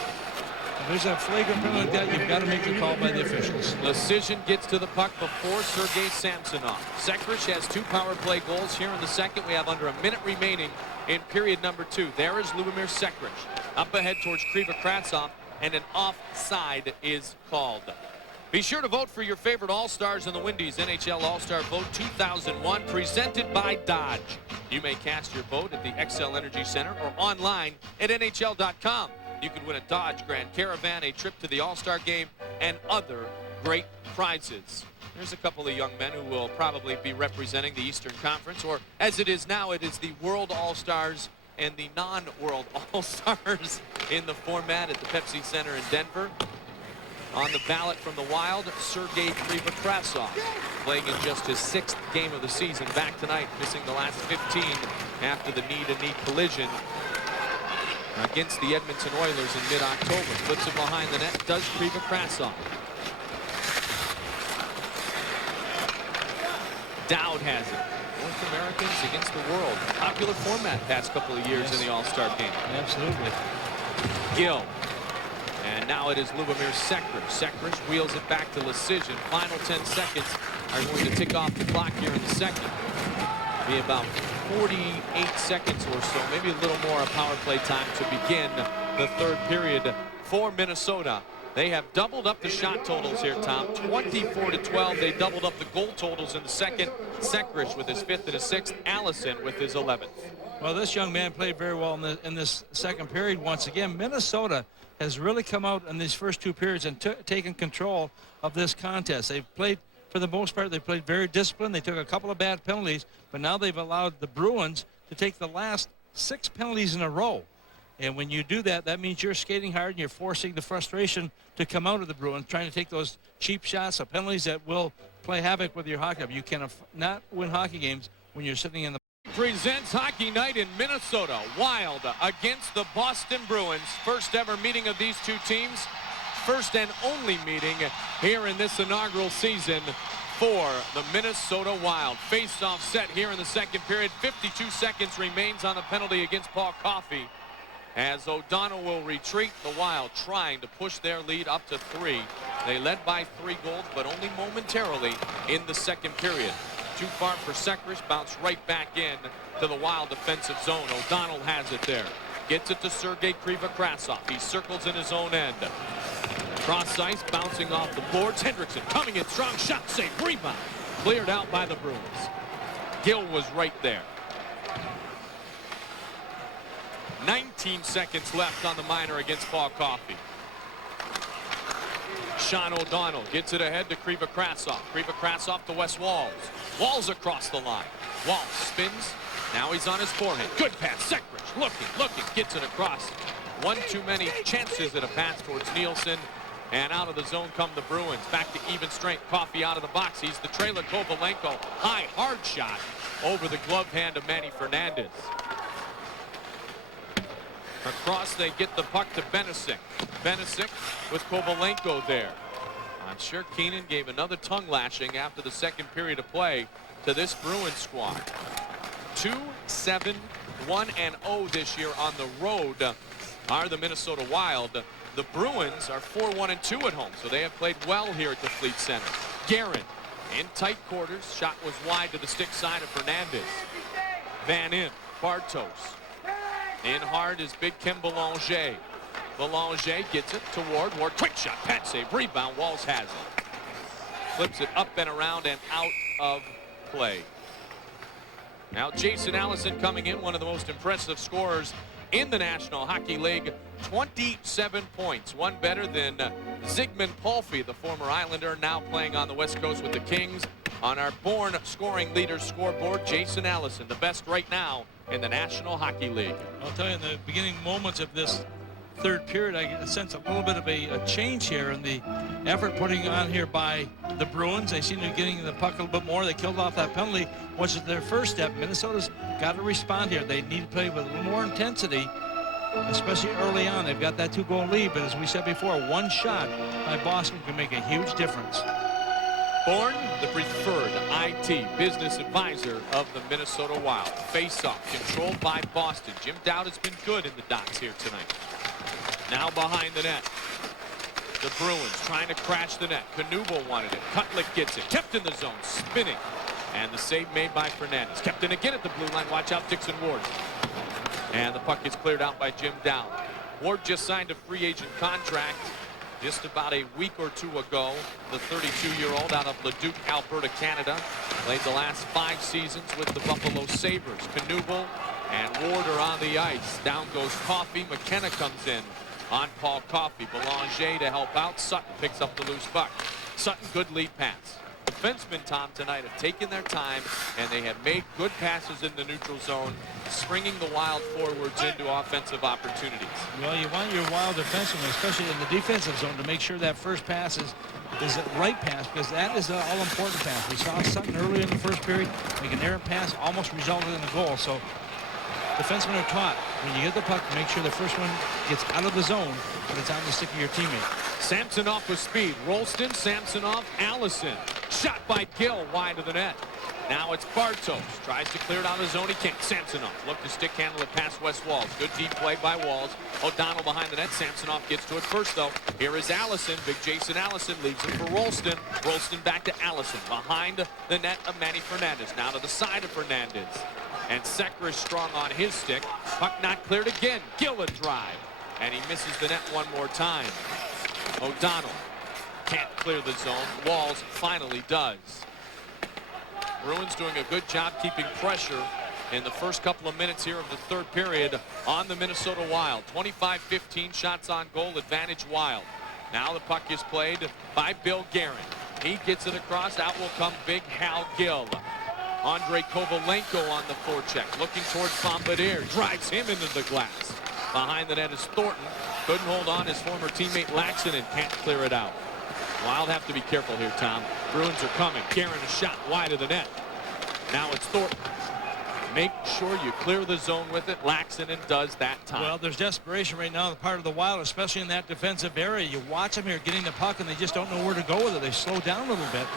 if there's a flagrant penalty like that, you've got to make the call by the officials. Lecision gets to the puck before Sergei Samsonov. Sekhrich has 2 power play goals here in the second. We have under a minute remaining in period number 2. There is Lubomir Sekhrich up ahead towards Kriva Kratsov, and an offside is called. Be sure to vote for your favorite All-Stars in the Windies NHL All-Star Vote 2001, presented by Dodge. You may cast your vote at the XL Energy Center or online at NHL.com. You could win a Dodge Grand Caravan, a trip to the All-Star Game, and other great prizes. There's a couple of young men who will probably be representing the Eastern Conference, or as it is now, it is the World All-Stars and the non-World All-Stars in the format at the Pepsi Center in Denver. On the ballot from the Wild, Sergei Krivokrasov, playing in just his 6th game of the season. Back tonight, missing the last 15 after the knee-to-knee collision against the Edmonton Oilers in mid-October. Flips it behind the net, does Krivokrasov. Dowd has it. North Americans against the world. Popular format past couple of years in the All-Star game. Absolutely. Gill. And now it is Lubomir Sekhrich. Sekhrich wheels it back to Lecision. Final 10 seconds are going to tick off the clock here in the second. Be about 48 seconds or so, maybe a little more of power play time to begin the third period for Minnesota. They have doubled up the shot totals here, Tom. 24-12. They doubled up the goal totals in the second. Sekhrich with his 5th and his 6th. Allison with his 11th. Well, this young man played very well in this second period once again. Minnesota has really come out in these first 2 periods and taken control of this contest. They've played, for the most part, they played very disciplined. They took a couple of bad penalties, but now they've allowed the Bruins to take the last 6 penalties in a row. And when you do that, that means you're skating hard and you're forcing the frustration to come out of the Bruins, trying to take those cheap shots or penalties that will play havoc with your hockey. You can not win hockey games when you're sitting in the Presents Hockey Night in Minnesota. Wild against the Boston Bruins. First ever meeting of these two teams. First and only meeting here in this inaugural season for the Minnesota Wild. Face-off set here in the second period. 52 seconds remains on the penalty against Paul Coffey. As O'Donnell will retreat, the Wild trying to push their lead up to 3. They led by 3 goals, but only momentarily in the second period. Too far for Sekrish, bounced right back in to the Wild defensive zone. O'Donnell has it there. Gets it to Sergei Krivokrasov. He circles in his own end. Cross ice, bouncing off the boards. Hendrickson coming in strong, shot save, rebound. Cleared out by the Bruins. Gill was right there. 19 seconds left on the minor against Paul Coffey. Sean O'Donnell gets it ahead to Krivokrasov. Krivokrasov to Wes Walls. Walls across the line. Walls spins. Now he's on his forehand. Good pass. Sekrish looking, gets it across. One too many chances at a pass towards Nielsen. And out of the zone come the Bruins. Back to even strength. Coffey out of the box. He's the trailer. Kovalenko. High, hard shot over the glove hand of Manny Fernandez. Across they get the puck to Benesic. Benesic with Kovalenko there. I'm sure Keenan gave another tongue lashing after the second period of play to this Bruins squad. 2-7-1-0 this year on the road are the Minnesota Wild. The Bruins are 4-1-2 at home, so they have played well here at the Fleet Center. Guerin in tight quarters. Shot was wide to the stick side of Fernandez. Van in. Bartos. In hard is Big Kim Belanger. Belanger gets it to Ward. Ward, quick shot, pad save, rebound. Walls has it. Flips it up and around and out of play. Now Jason Allison coming in, one of the most impressive scorers in the National Hockey League. 27 points, one better than Zygmunt Palffy, the former Islander, now playing on the West Coast with the Kings. On our Born Scoring Leaders scoreboard, Jason Allison, the best right now in the National Hockey League. I'll tell you, in the beginning moments of this third period, I sense a little bit of a change here in the effort putting on here by the Bruins. They seem to be getting the puck a little bit more. They killed off that penalty, which is their first step. Minnesota's got to respond here. They need to play with a little more intensity, especially early on. They've got that 2-goal lead, but as we said before, one shot by Boston can make a huge difference. Bourne, the preferred IT business advisor of the Minnesota Wild. Face-off controlled by Boston. Jim Dowd has been good in the docks here tonight. Now behind the net. The Bruins trying to crash the net. Knuble wanted it. Kutlik gets it. Kept in the zone. Spinning. And the save made by Fernandez. Kept in again at the blue line. Watch out, Dixon Ward. And the puck gets cleared out by Jim Dowd. Ward just signed a free agent contract just about a week or two ago. The 32-year-old out of Leduc, Alberta, Canada. Played the last 5 seasons with the Buffalo Sabres. Knuble and Ward are on the ice. Down goes Coffey. McKenna comes in on Paul Coffey. Belanger to help out. Sutton picks up the loose puck. Sutton, good lead pass. Defensemen, Tom, tonight have taken their time, and they have made good passes in the neutral zone, springing the Wild forwards into offensive opportunities. Well, you want your Wild defensemen, especially in the defensive zone, to make sure that first pass is the right pass, because that is an all-important pass. We saw Sutton earlier in the first period make an errant pass, almost resulted in a goal. So defensemen are taught, when you get the puck, make sure the first one gets out of the zone, but it's on the stick of your teammate. Samsonov with speed. Rolston, Samsonov, Allison. Shot by Gill wide of the net. Now it's Bartos. Tries to clear it out of the zone. He can't. Samsonov look to stick handle it past Wes Walls. Good deep play by Walls. O'Donnell behind the net. Samsonov gets to it first, though. Here is Allison. Big Jason Allison leaves it for Rolston. Rolston back to Allison. Behind the net of Manny Fernandez. Now to the side of Fernandez. And Sekrish strong on his stick. Puck not cleared again. Gill a drive. And he misses the net one more time. O'Donnell can't clear the zone. Walls finally does. Bruins doing a good job keeping pressure in the first couple of minutes here of the third period on the Minnesota Wild. 25-15 shots on goal, advantage Wild. Now the puck is played by Bill Guerin. He gets it across. Out will come big Hal Gill. Andrei Kovalenko on the forecheck, looking towards Bombardier. Drives him into the glass. Behind the net is Thornton. Couldn't hold on his former teammate Laxon and can't clear it out. Wild have to be careful here, Tom. Bruins are coming. Guerin a shot wide of the net. Now it's Thornton. Make sure you clear the zone with it. Laxon does that time. Well, there's desperation right now on the part of the Wild, especially in that defensive area. You watch them here getting the puck, and they just don't know where to go with it. They slow down a little bit.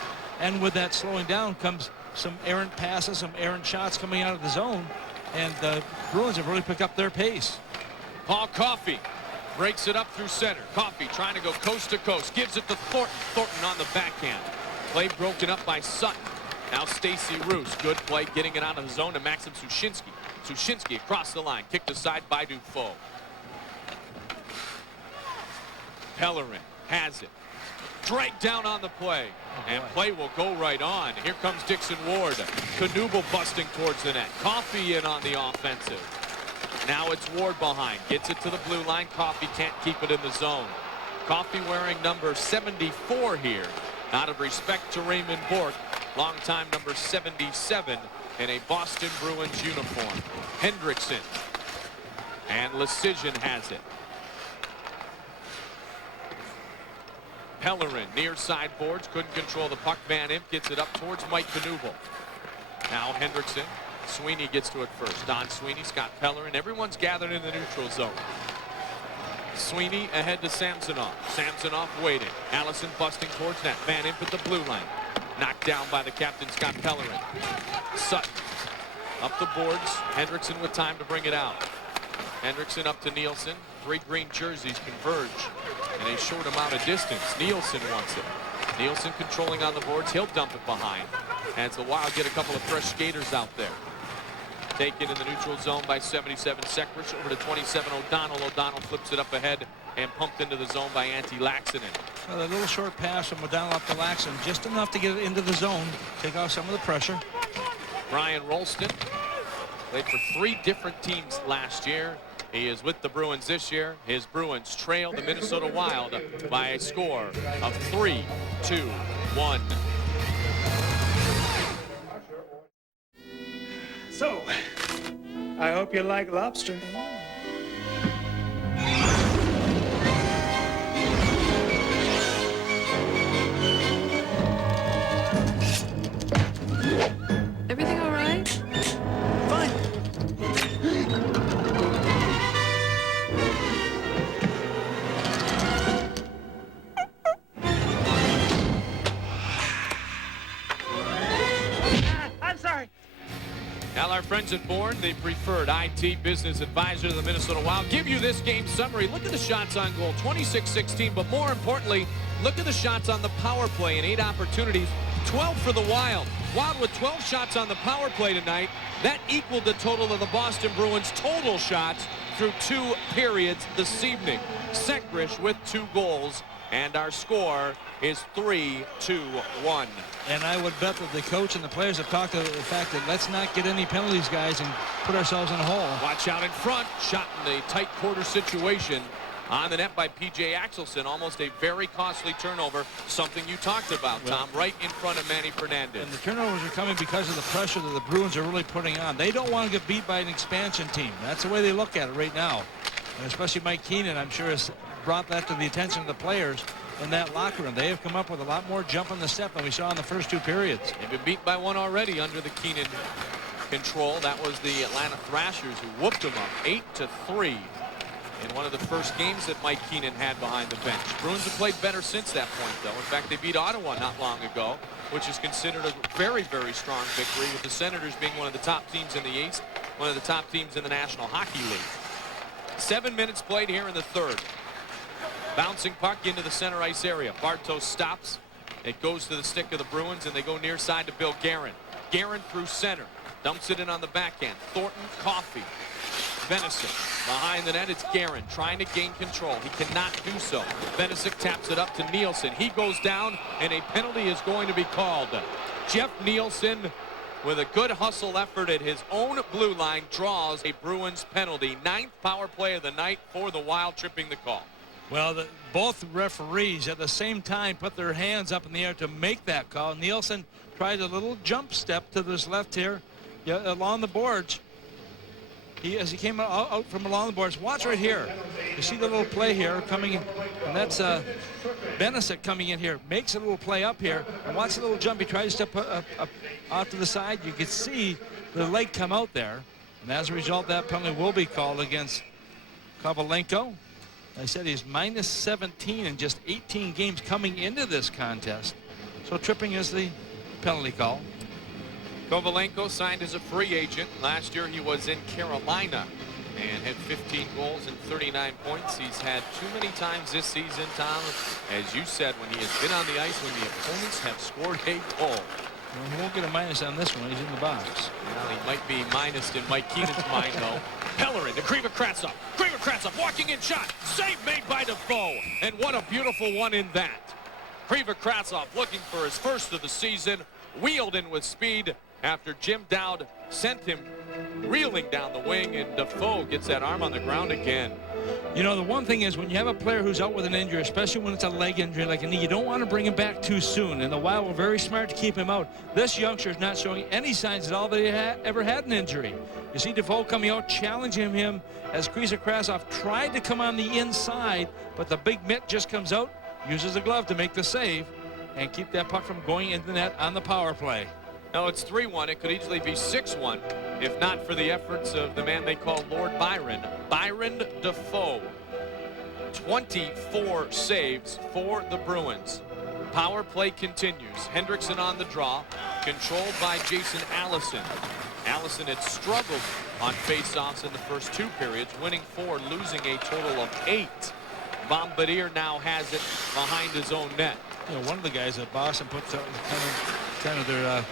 And with that slowing down comes some errant passes, some errant shots coming out of the zone. And the Bruins have really picked up their pace. Paul Coffey breaks it up through center. Coffey trying to go coast to coast. Gives it to Thornton. Thornton on the backhand. Play broken up by Sutton. Now Stacy Roos. Good play getting it out of the zone to Maxim Sushinsky. Sushinsky across the line. Kicked aside by Dufault. Pellerin has it. Dragged down on the play. And play will go right on. Here comes Dixon Ward. Knuble busting towards the net. Coffey in on the offensive. Now it's Ward behind. Gets it to the blue line. Coffey can't keep it in the zone. Coffey wearing number 74 here. Out of respect to Raymond Bourque. Longtime number 77 in a Boston Bruins uniform. Hendrickson. And Lecision has it. Pellerin near side boards. Couldn't control the puck. Van Imp gets it up towards Mike Knuble. Now Hendrickson. Sweeney gets to it first. Don Sweeney, Scott Pellerin. Everyone's gathered in the neutral zone. Sweeney ahead to Samsonov. Samsonov waiting. Allison busting towards net. Van Imp at the blue line. Knocked down by the captain, Scott Pellerin. Sutton up the boards. Hendrickson with time to bring it out. Hendrickson up to Nielsen. 3 green jerseys converge in a short amount of distance. Nielsen wants it. Nielsen controlling on the boards. He'll dump it behind. As the Wild get a couple of fresh skaters out there. Taken in the neutral zone by 77 Sekric. Over to 27 O'Donnell. O'Donnell flips it up ahead and pumped into the zone by Antti Laxinen. Well, a little short pass from O'Donnell up to Laxon. Just enough to get it into the zone. Take off some of the pressure. Brian Rolston played for 3 different teams last year. He is with the Bruins this year. His Bruins trail the Minnesota Wild by a score of 3-2-1. So, I hope you like lobster. Everything all right? Fine. I'm sorry. Now our friends at Bourne, the preferred IT business advisor to the Minnesota Wild, give you this game summary. Look at the shots on goal, 26-16, but more importantly, look at the shots on the power play in 8 opportunities, 12 for the Wild. Wild with 12 shots on the power play tonight. That equaled the total of the Boston Bruins' total shots through 2 periods this evening. Sekric with 2 goals, and our score is 3-2-1. And I would bet that the coach and the players have talked about the fact that let's not get any penalties, guys, and put ourselves in a hole. Watch out in front. Shot in a tight quarter situation. On the net by P.J. Axelson. Almost a very costly turnover. Something you talked about, Tom. Right in front of Manny Fernandez. And the turnovers are coming because of the pressure that the Bruins are really putting on. They don't want to get beat by an expansion team. That's the way they look at it right now. And especially Mike Keenan, I'm sure, has brought that to the attention of the players in that locker room. They have come up with a lot more jump on the step than we saw in the first 2 periods. They've been beat by 1 already under the Keenan control. That was the Atlanta Thrashers who whooped them up 8-3 in one of the first games that Mike Keenan had behind the bench. Bruins have played better since that point, though. In fact, they beat Ottawa not long ago, which is considered a very, very strong victory, with the Senators being one of the top teams in the East, one of the top teams in the National Hockey League. 7 minutes played here in the 3rd. Bouncing puck into the center ice area. Bartos stops. It goes to the stick of the Bruins, and they go near side to Bill Guerin. Guerin through center. Dumps it in on the backhand. Thornton, Coffey. Venisic behind the net. It's Guerin trying to gain control. He cannot do so. Venisic taps it up to Nielsen. He goes down, and a penalty is going to be called. Jeff Nielsen, with a good hustle effort at his own blue line, draws a Bruins penalty. 9th power play of the night for the Wild, tripping the call. Well, both referees at the same time put their hands up in the air to make that call. Nielsen tried a little jump step to his left here along the boards. as he came out from along the boards. Watch right here. You see the little play here coming in, and that's Benesic coming in here. Makes a little play up here, and watch the little jump. He tries to step up out to the side. You can see the leg come out there, and as a result, that penalty will be called against Kovalenko. I said he's minus 17 in just 18 games coming into this contest. So tripping is the penalty call. Kovalenko signed as a free agent. Last year he was in Carolina and had 15 goals and 39 points. He's had too many times this season, Tom, as you said, when he has been on the ice when the opponents have scored a goal. Well, he won't get a minus on this one. He's in the box. Well, he might be minus in Mike Keenan's mind, though. Pellerin to Kriva-Kravtsov. Kriva-Kravtsov walking in shot. Save made by Defoe. And what a beautiful one in that. Kriva-Kravtsov looking for his first of the season. Wheeled in with speed after Jim Dowd sent him reeling down the wing, and Defoe gets that arm on the ground again. You know, the one thing is when you have a player who's out with an injury, especially when it's a leg injury like a knee, you don't want to bring him back too soon. And the Wild were very smart to keep him out. This youngster is not showing any signs at all that he ever had an injury. You see Defoe coming out, challenging him as Kriva-Kravtsov tried to come on the inside, but the big mitt just comes out, uses the glove to make the save, and keep that puck from going into the net on the power play. Now it's 3-1. It could easily be 6-1 if not for the efforts of the man they call Lord Byron. Byron Defoe. 24 saves for the Bruins. Power play continues. Hendrickson on the draw, controlled by Jason Allison. Allison had struggled on faceoffs in the first 2 periods, winning 4, losing a total of 8. Bombardier now has it behind his own net. You know, one of the guys that Boston put kind of their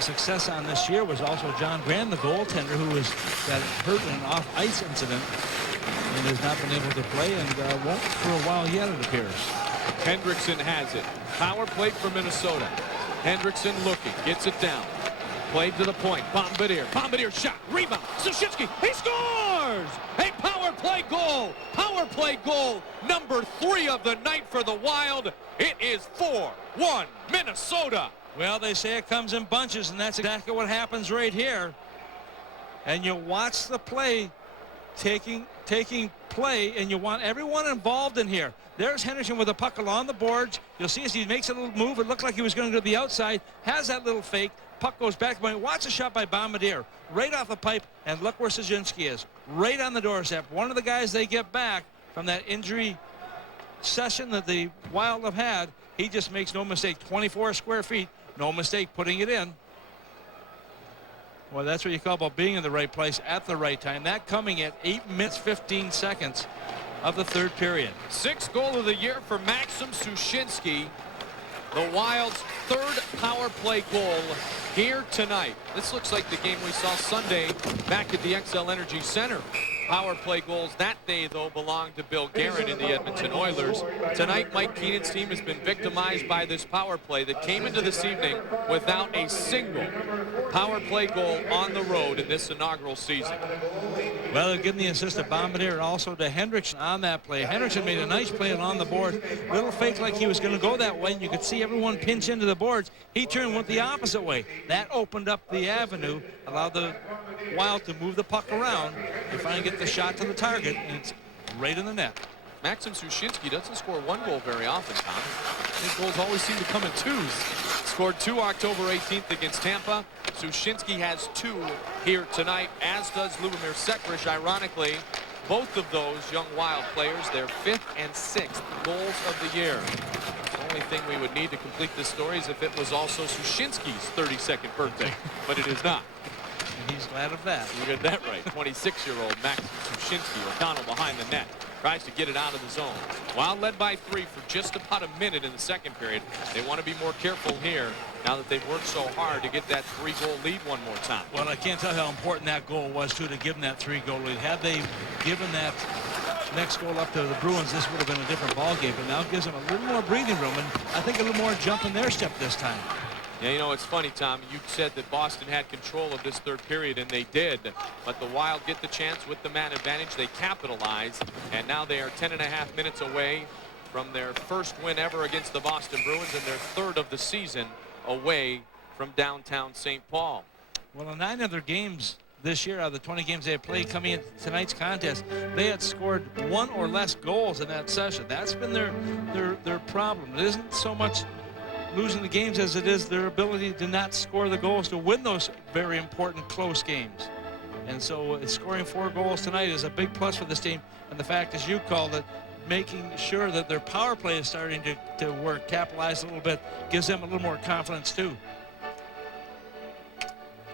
success on this year was also John Grant, the goaltender, who was that hurt in an off-ice incident and has not been able to play and won't for a while yet, it appears. Hendrickson has it. Power play for Minnesota. Hendrickson looking, gets it down. Played to the point. Bombardier. Bombardier shot. Rebound. Sushitsky. He scores! A power play goal. Power play goal number 3 of the night for the Wild. It is 4-1 Minnesota. Well, they say it comes in bunches, and that's exactly what happens right here. And you watch the play taking play, and you want everyone involved in here. There's Henderson with a puck along the boards. You'll see as he makes a little move. It looked like he was going to go to the outside. Has that little fake. Puck goes back. Watch the shot by Bombardier. Right off the pipe, and look where Sushitsky is. Right on the doorstep. One of the guys they get back from that injury session that the Wild have had. He just makes no mistake. 24 square feet. No mistake putting it in. Well, that's what you call about being in the right place at the right time. That coming at 8 minutes 15 seconds of the 3rd period. 6th goal of the year for Maxim Sushitsky. The Wild's 3rd power play goal here tonight. This looks like the game we saw Sunday back at the XL Energy Center. Power play goals that day, though, belonged to Bill Guerin in the Edmonton Oilers. Tonight, Mike Keenan's team has been victimized by this power play that came into this evening without a single power play goal on the road in this inaugural season. Well, they're giving the assist to Bombardier and also to Hendrickson on that play. Hendrickson made a nice play along the board. Little fake like he was going to go that way, and you could see everyone pinch into the boards. He turned, went the opposite way. That opened up the avenue, allowed the Wild to move the puck around and finally get the shot to the target, and it's right in the net. Maxim Sushitsky doesn't score 1 goal very often, Tom. His goals always seem to come in 2s. Scored 2 October 18th against Tampa. Sushitsky has 2 here tonight, as does Lubomir Sekrish. Ironically, both of those young Wild players, their 5th and 6th goals of the year. The only thing we would need to complete this story is if it was also Sushitsky's 32nd birthday, but it is not. And he's glad of that. You got that right. 26-year-old Maxim Sushitsky. O'Connell behind the net. Tries to get it out of the zone. Wild led by 3 for just about a minute in the 2nd period. They want to be more careful here now that they've worked so hard to get that 3-goal lead one more time. Well, I can't tell how important that goal was, too, to give them that 3-goal lead. Had they given that next goal up to the Bruins, this would have been a different ball game. But now it gives them a little more breathing room and I think a little more jump in their step this time. Yeah, you know, it's funny, Tom. You said that Boston had control of this 3rd period, and they did. But the Wild get the chance with the man advantage. They capitalize, and now they are 10.5 minutes away from their first win ever against the Boston Bruins and their 3rd of the season away from downtown St. Paul. Well, in 9 other games this year, out of the 20 games they had played coming into tonight's contest, they had scored 1 or less goals in that session. That's been their problem. It isn't so much losing the games as it is their ability to not score the goals to win those very important close games. And so scoring 4 goals tonight is a big plus for this team. And the fact, as you called it, making sure that their power play is starting to work, capitalize a little bit, gives them a little more confidence too.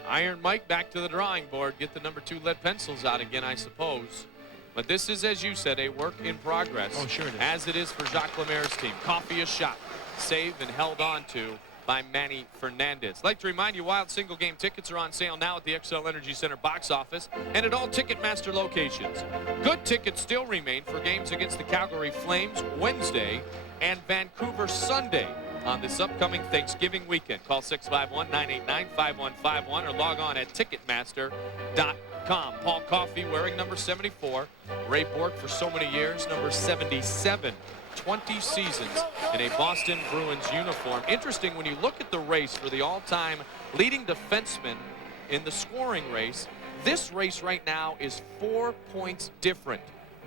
Iron Mike back to the drawing board. Get the number 2 lead pencils out again, I suppose. But this is, as you said, a work in progress. Oh, sure it is. As it is for Jacques Lemaire's team. Coffey a shot. Saved and held on to by Manny Fernandez. I'd like to remind you, Wild single game tickets are on sale now at the XL Energy Center box office and at all Ticketmaster locations. Good tickets still remain for games against the Calgary Flames Wednesday and Vancouver Sunday on this upcoming Thanksgiving weekend. Call 651-989-5151 or log on at Ticketmaster.com. Paul Coffey wearing number 74. Ray Bourque for so many years, number 77. 20 seasons in a Boston Bruins uniform. Interesting when you look at the race for the all-time leading defenseman in the scoring race. This race right now is 4 points different.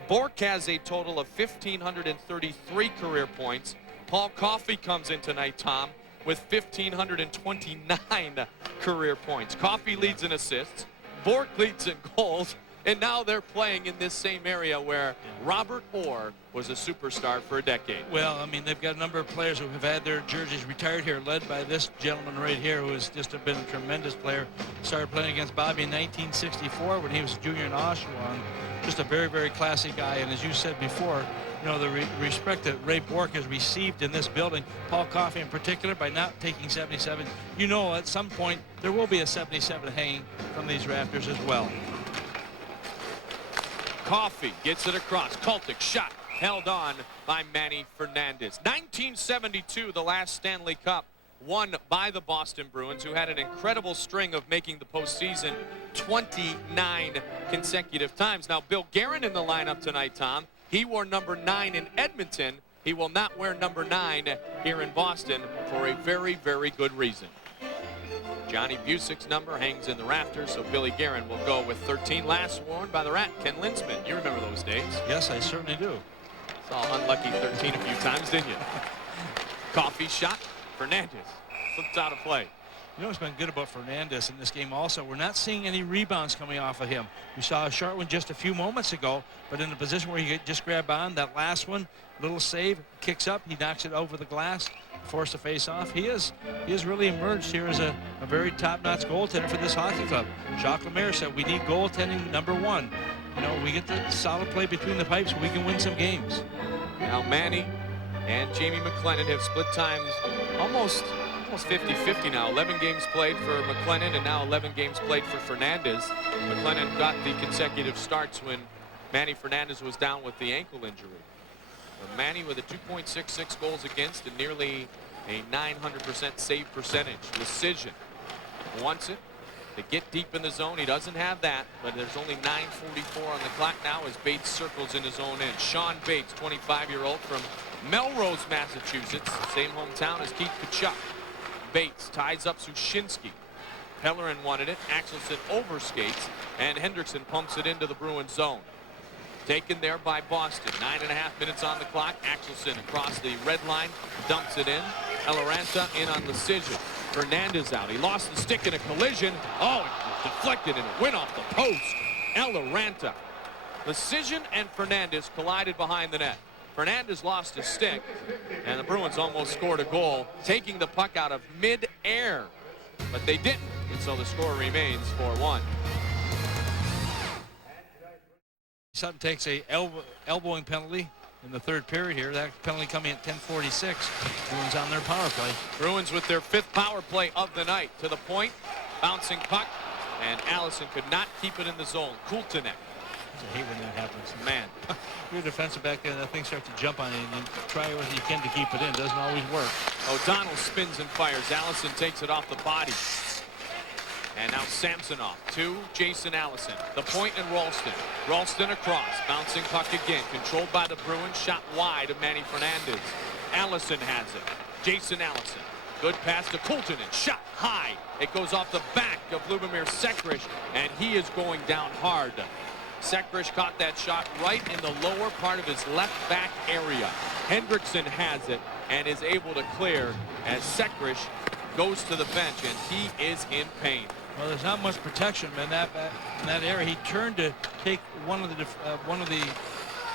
Bourque has a total of 1,533 career points. Paul Coffey comes in tonight, Tom, with 1,529 career points. Coffey leads in assists. Bourque leads in goals. And now they're playing in this same area where Robert Orr was a superstar for a decade. Well, I mean, they've got a number of players who have had their jerseys retired here, led by this gentleman right here, who has just been a tremendous player. Started playing against Bobby in 1964 when he was a junior in Oshawa. Just a very, very classy guy. And as you said before, you know, the respect that Ray Bourque has received in this building, Paul Coffey in particular, by not taking 77, you know, at some point there will be a 77 hanging from these rafters as well. Coffey gets it across. Kultic shot held on by Manny Fernandez. 1972, the last Stanley Cup won by the Boston Bruins, who had an incredible string of making the postseason 29 consecutive times. Now, Bill Guerin in the lineup tonight, Tom. He wore number 9 in Edmonton. He will not wear number 9 here in Boston for a very, very good reason. Johnny Busick's number hangs in the rafters, so Billy Guerin will go with 13. Last worn by the Rat, Ken Linsman. You remember those days? Yes, I certainly do. Saw unlucky 13 a few times, didn't you? Coffey shot. Fernandez flips out of play. You know what's been good about Fernandez in this game also? We're not seeing any rebounds coming off of him. We saw a short one just a few moments ago, but in a position where he could just grab on. That last one, little save, kicks up, he knocks it over the glass, forced to face off. He has really emerged here as a very top-notch goaltender for this hockey club. Jacques Lemaire said we need goaltending number 1. You know, we get the solid play between the pipes, we can win some games. Now Manny and Jamie McLennan have split times almost 50-50 now. 11 games played for McLennan and now 11 games played for Fernandez. McLennan got the consecutive starts when Manny Fernandez was down with the ankle injury. But Manny with a 2.66 goals against and nearly a 900% save percentage. Decision wants it to get deep in the zone. He doesn't have that, but there's only 9:44 on the clock now as Bates circles in his own end. Sean Bates, 25-year-old from Melrose, Massachusetts, same hometown as Keith Tkachuk. Bates ties up Sushinsky. Pellerin wanted it. Axelson overskates, and Hendrickson pumps it into the Bruins zone. Taken there by Boston. 9.5 minutes on the clock. Axelson across the red line, dumps it in. Eloranta in on Decision. Fernandez out. He lost the stick in a collision. Oh, it was deflected and it went off the post. Eloranta. Decision and Fernandez collided behind the net. Fernandez lost his stick, and the Bruins almost scored a goal, taking the puck out of mid-air. But they didn't, and so the score remains 4-1. Sutton takes a elbowing penalty in the third period here. That penalty coming at 10:46. Bruins on their power play. Bruins with their 5th power play of the night. To the point, bouncing puck, and Allison could not keep it in the zone. Kultinek. I hate when that happens. Man. You're a defensive back there, and that thing starts to jump on you, and you try what you can to keep it in. Doesn't always work. O'Donnell spins and fires. Allison takes it off the body. And now Samsonov to Jason Allison. The point and Ralston. Ralston across. Bouncing puck again. Controlled by the Bruins. Shot wide of Manny Fernandez. Allison has it. Jason Allison Good pass to Colton and shot high. It goes off the back of Lubomir Sekrish, and he is going down hard. Sekrish caught that shot right in the lower part of his left back area. Hendrickson has it and is able to clear as Sekrish goes to the bench, and he is in pain. Well, there's not much protection in that area. He turned to take one of the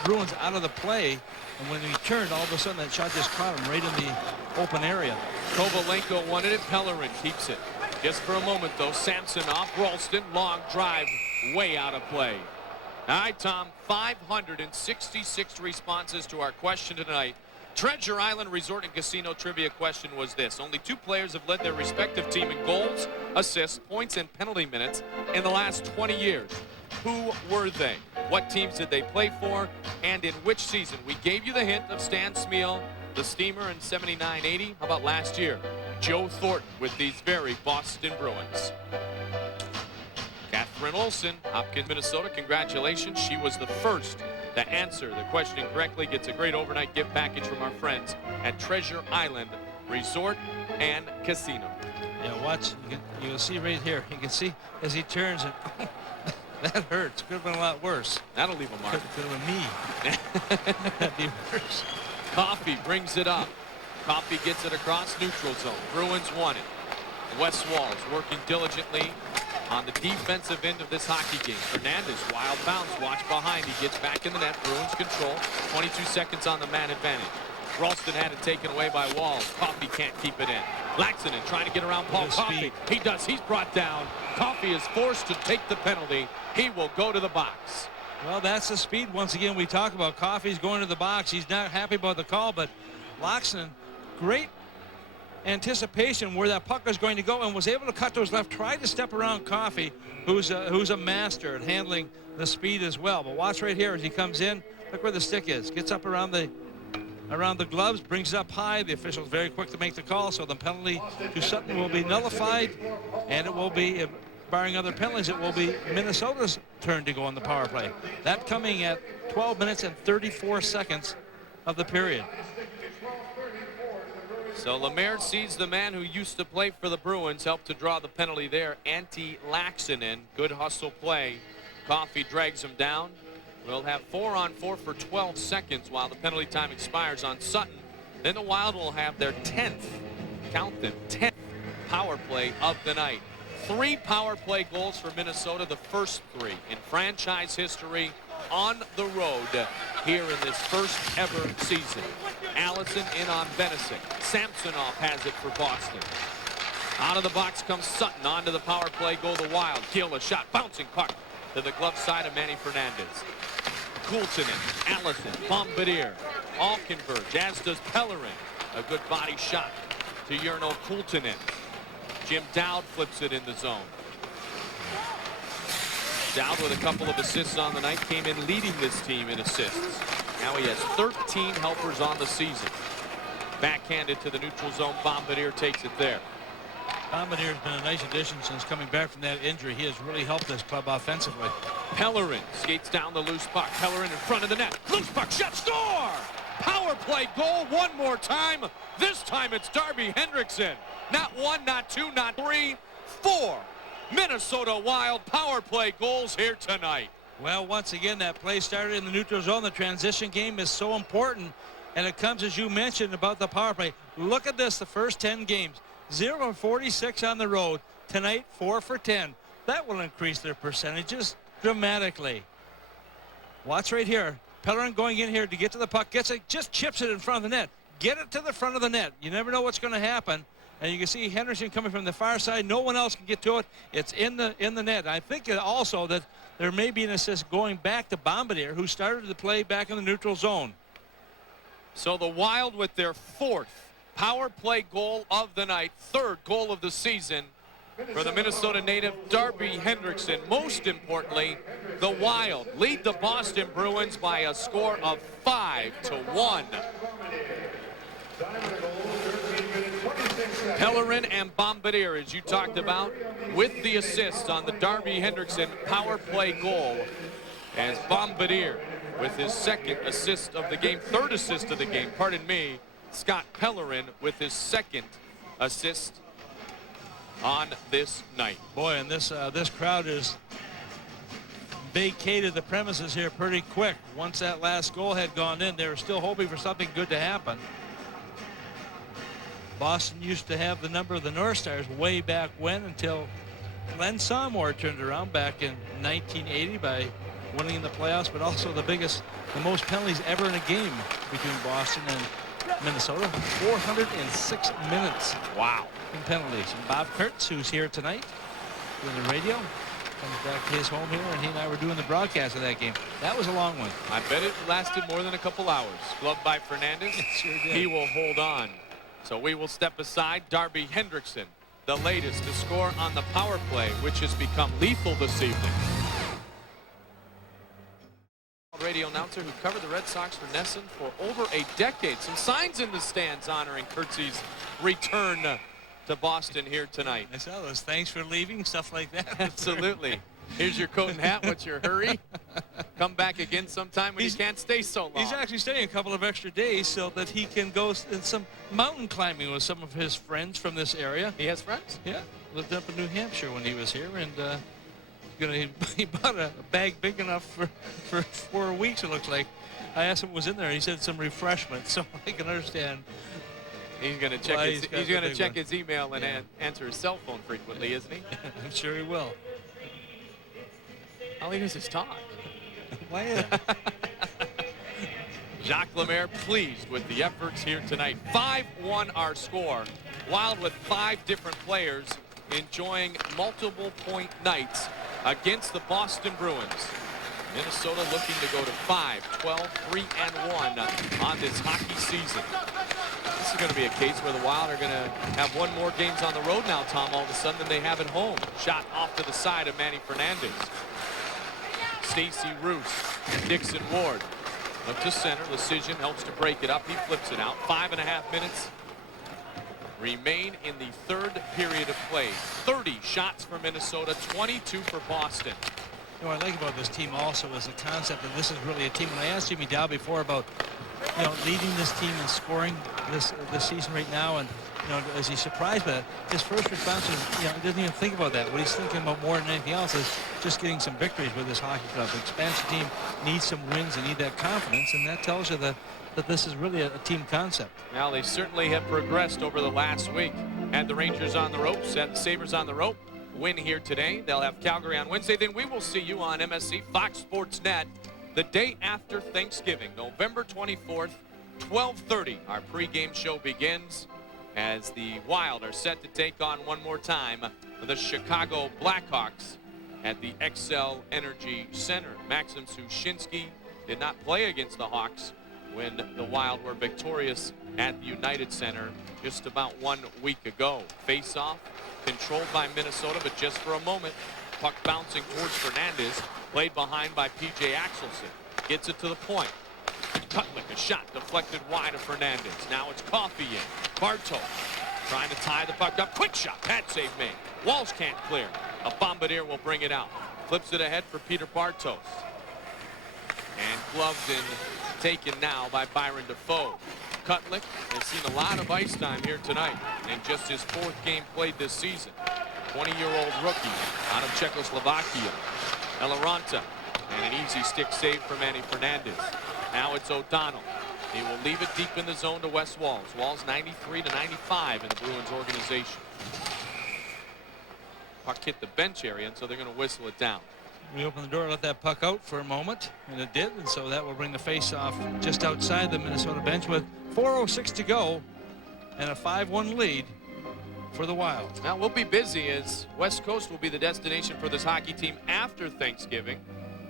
Bruins out of the play, and when he turned, all of a sudden that shot just caught him right in the open area. Kovalenko wanted it. Pellerin keeps it. Just for a moment, though. Samsonov, Ralston, long drive, way out of play. All right, Tom, 566 responses to our question tonight. Treasure Island Resort and Casino trivia question was this. Only 2 players have led their respective team in goals, assists, points, and penalty minutes in the last 20 years. Who were they? What teams did they play for? And in which season? We gave you the hint of Stan Smeal, the Steamer in 79-80. How about last year? Joe Thornton with these very Boston Bruins. Catherine Olson, Hopkins, Minnesota, congratulations. She was the first to answer the question correctly. Gets a great overnight gift package from our friends at Treasure Island Resort and Casino. Yeah, watch. You can see right here. You can see as he turns it. That hurts. Could have been a lot worse. That'll leave a mark. Could have been me. That'd be worse. Coffey brings it up. Coffey gets it across neutral zone. Bruins won it. Wes Walls working diligently on the defensive end of this hockey game. Fernandez, wild bounce, watch behind. He gets back in the net. Bruins control. 22 seconds on the man advantage. Ralston had it taken away by Walls. Coffey can't keep it in. Laxonen trying to get around Paul Coffey. He does. He's brought down. Coffey is forced to take the penalty. He will go to the box. Well, that's the speed. Once again, we talk about Coffey's going to the box. He's not happy about the call, but Laxonen, great anticipation where that puck is going to go and was able to cut to his left, tried to step around Coffey, who's a master at handling the speed as well. But watch right here as he comes in. Look where the stick is. Gets up around the gloves, brings it up high. The official's very quick to make the call, so the penalty to Sutton will be nullified, and it will be, barring other penalties, it will be Minnesota's turn to go on the power play. That coming at 12 minutes and 34 seconds of the period. So Lemaire sees the man who used to play for the Bruins help to draw the penalty there. Antti Laxonen, good hustle play. Coffey drags him down. We'll have 4-on-4 for 12 seconds while the penalty time expires on Sutton. Then the Wild will have their 10th, count them, 10th power play of the night. 3 power play goals for Minnesota, the first 3 in franchise history on the road here in this first ever season. Allison in on Benesic. Samsonov has it for Boston. Out of the box comes Sutton onto the power play goal. The Wild kill a shot, bouncing puck to the glove side of Manny Fernandez. Kultinen, Allison, Bombardier, all converge, as does Pellerin. A good body shot to Yerno Kultinen. Jim Dowd flips it in the zone. Dowd with a couple of assists on the night, came in leading this team in assists. Now he has 13 helpers on the season. Backhanded to the neutral zone. Bombardier takes it there. Bombardier's been a nice addition since coming back from that injury. He has really helped this club offensively. Pellerin skates down the loose puck. Pellerin in front of the net. Loose puck, shot, score! Power play goal one more time. This time it's Darby Hendrickson. Not 1, not 2, not 3, 4. Minnesota Wild power play goals here tonight. Well, once again, that play started in the neutral zone. The transition game is so important, and it comes, as you mentioned, about the power play. Look at this, the first 10 games. 0 for 46 on the road. Tonight, 4 for 10. That will increase their percentages dramatically. Watch right here. Pellerin going in here to get to the puck. Gets it, just chips it in front of the net. Get it to the front of the net. You never know what's going to happen. And you can see Henderson coming from the far side. No one else can get to it. It's in the net. I think also that there may be an assist going back to Bombardier, who started the play back in the neutral zone. So the Wild with their 4th power play goal of the night, 3rd goal of the season for the Minnesota native Darby Hendrickson. Most importantly, the Wild lead the Boston Bruins by a score of 5-1. Pellerin and Bombardier, as you talked about, with the assist on the Darby Hendrickson power play goal, as Bombardier with his 2nd assist of the game, 3rd assist of the game, pardon me. Scott Pellerin with his 2nd assists on this night. Boy, and this crowd is vacated the premises here pretty quick. Once that last goal had gone in, they were still hoping for something good to happen. Boston used to have the number of the North Stars way back when, until Glenn Saumur turned around back in 1980 by winning in the playoffs, but also the most penalties ever in a game between Boston and Minnesota. 406 minutes. Wow. In penalties. And Bob Kurtz, who's here tonight doing the radio, comes back to his home here, and he and I were doing the broadcast of that game. That was a long one. I bet it lasted more than a couple hours. Gloved by Fernandez. It sure did. He will hold on. So we will step aside. Darby Hendrickson, the latest to score on the power play, which has become lethal this evening. Radio announcer who covered the Red Sox for Nesson for over a decade. Some signs in the stands honoring Kurtz's return to Boston here tonight. I saw those. Thanks for leaving, stuff like that. Absolutely. Here's your coat and hat. What's your hurry? Come back again sometime when you can't stay so long. He's actually staying a couple of extra days so that he can go in some mountain climbing with some of his friends from this area. He has friends? Yeah. Lived up in New Hampshire when he was here, and he bought a bag big enough for 4 weeks, it looks like. I asked him what was in there. He said some refreshments, so I can understand. He's going to check his email and answer his cell phone frequently, isn't he? I'm sure he will. All he does is talk. Why? Jacques Lemaire pleased with the efforts here tonight. 5-1 our score. Wild with 5 different players enjoying multiple point nights against the Boston Bruins. Minnesota looking to go to 5-12, 3-1 on this hockey season. This is going to be a case where the Wild are going to have one more games on the road now, Tom, all of a sudden than they have at home. Shot off to the side of Manny Fernandez. Stacey Roos, Dixon Ward. Up to center, Decision helps to break it up. He flips it out. 5.5 minutes remain in the third period of play. 30 shots for Minnesota, 22 for Boston. You know, what I like about this team also is the concept that this is really a team. When I asked Jimmy Dow before about, leading this team and scoring this season right now, and is he surprised by that? His first response is, he doesn't even think about that. What he's thinking about more than anything else is just getting some victories with this hockey club. The expansion team needs some wins. They need that confidence, and that tells you that this is really a team concept. Well, they certainly have progressed over the last week. Had the Rangers on the ropes, had the Sabres on the rope. Win here today. They'll have Calgary on Wednesday. Then we will see you on MSC Fox Sports Net the day after Thanksgiving, November 24th, 12:30. Our pregame show begins as the Wild are set to take on one more time the Chicago Blackhawks at the XL Energy Center. Maxim Sushinsky did not play against the Hawks when the Wild were victorious at the United Center just about 1 week ago. Face-off controlled by Minnesota, but just for a moment. Puck bouncing towards Fernandez, played behind by P.J. Axelson. Gets it to the point. Cutlick, a shot deflected wide of Fernandez. Now it's Coffey in. Bartow trying to tie the puck up. Quick shot. Pad save made. Walls can't clear. A Bombardier will bring it out. Flips it ahead for Peter Bartos. And gloved and taken now by Byron Defoe. Cutlick has seen a lot of ice time here tonight in just his 4th game played this season. 20-year-old rookie out of Czechoslovakia. Eloranta, and an easy stick save for Manny Fernandez. Now it's O'Donnell. He will leave it deep in the zone to Wes Walls. Walls 93-95 in the Bruins organization. Puck hit the bench area, and so they're going to whistle it down. We opened the door, let that puck out for a moment, and it did, and so that will bring the face-off just outside the Minnesota bench with 4:06 to go and a 5-1 lead for the Wild. Now we'll be busy as West Coast will be the destination for this hockey team after Thanksgiving.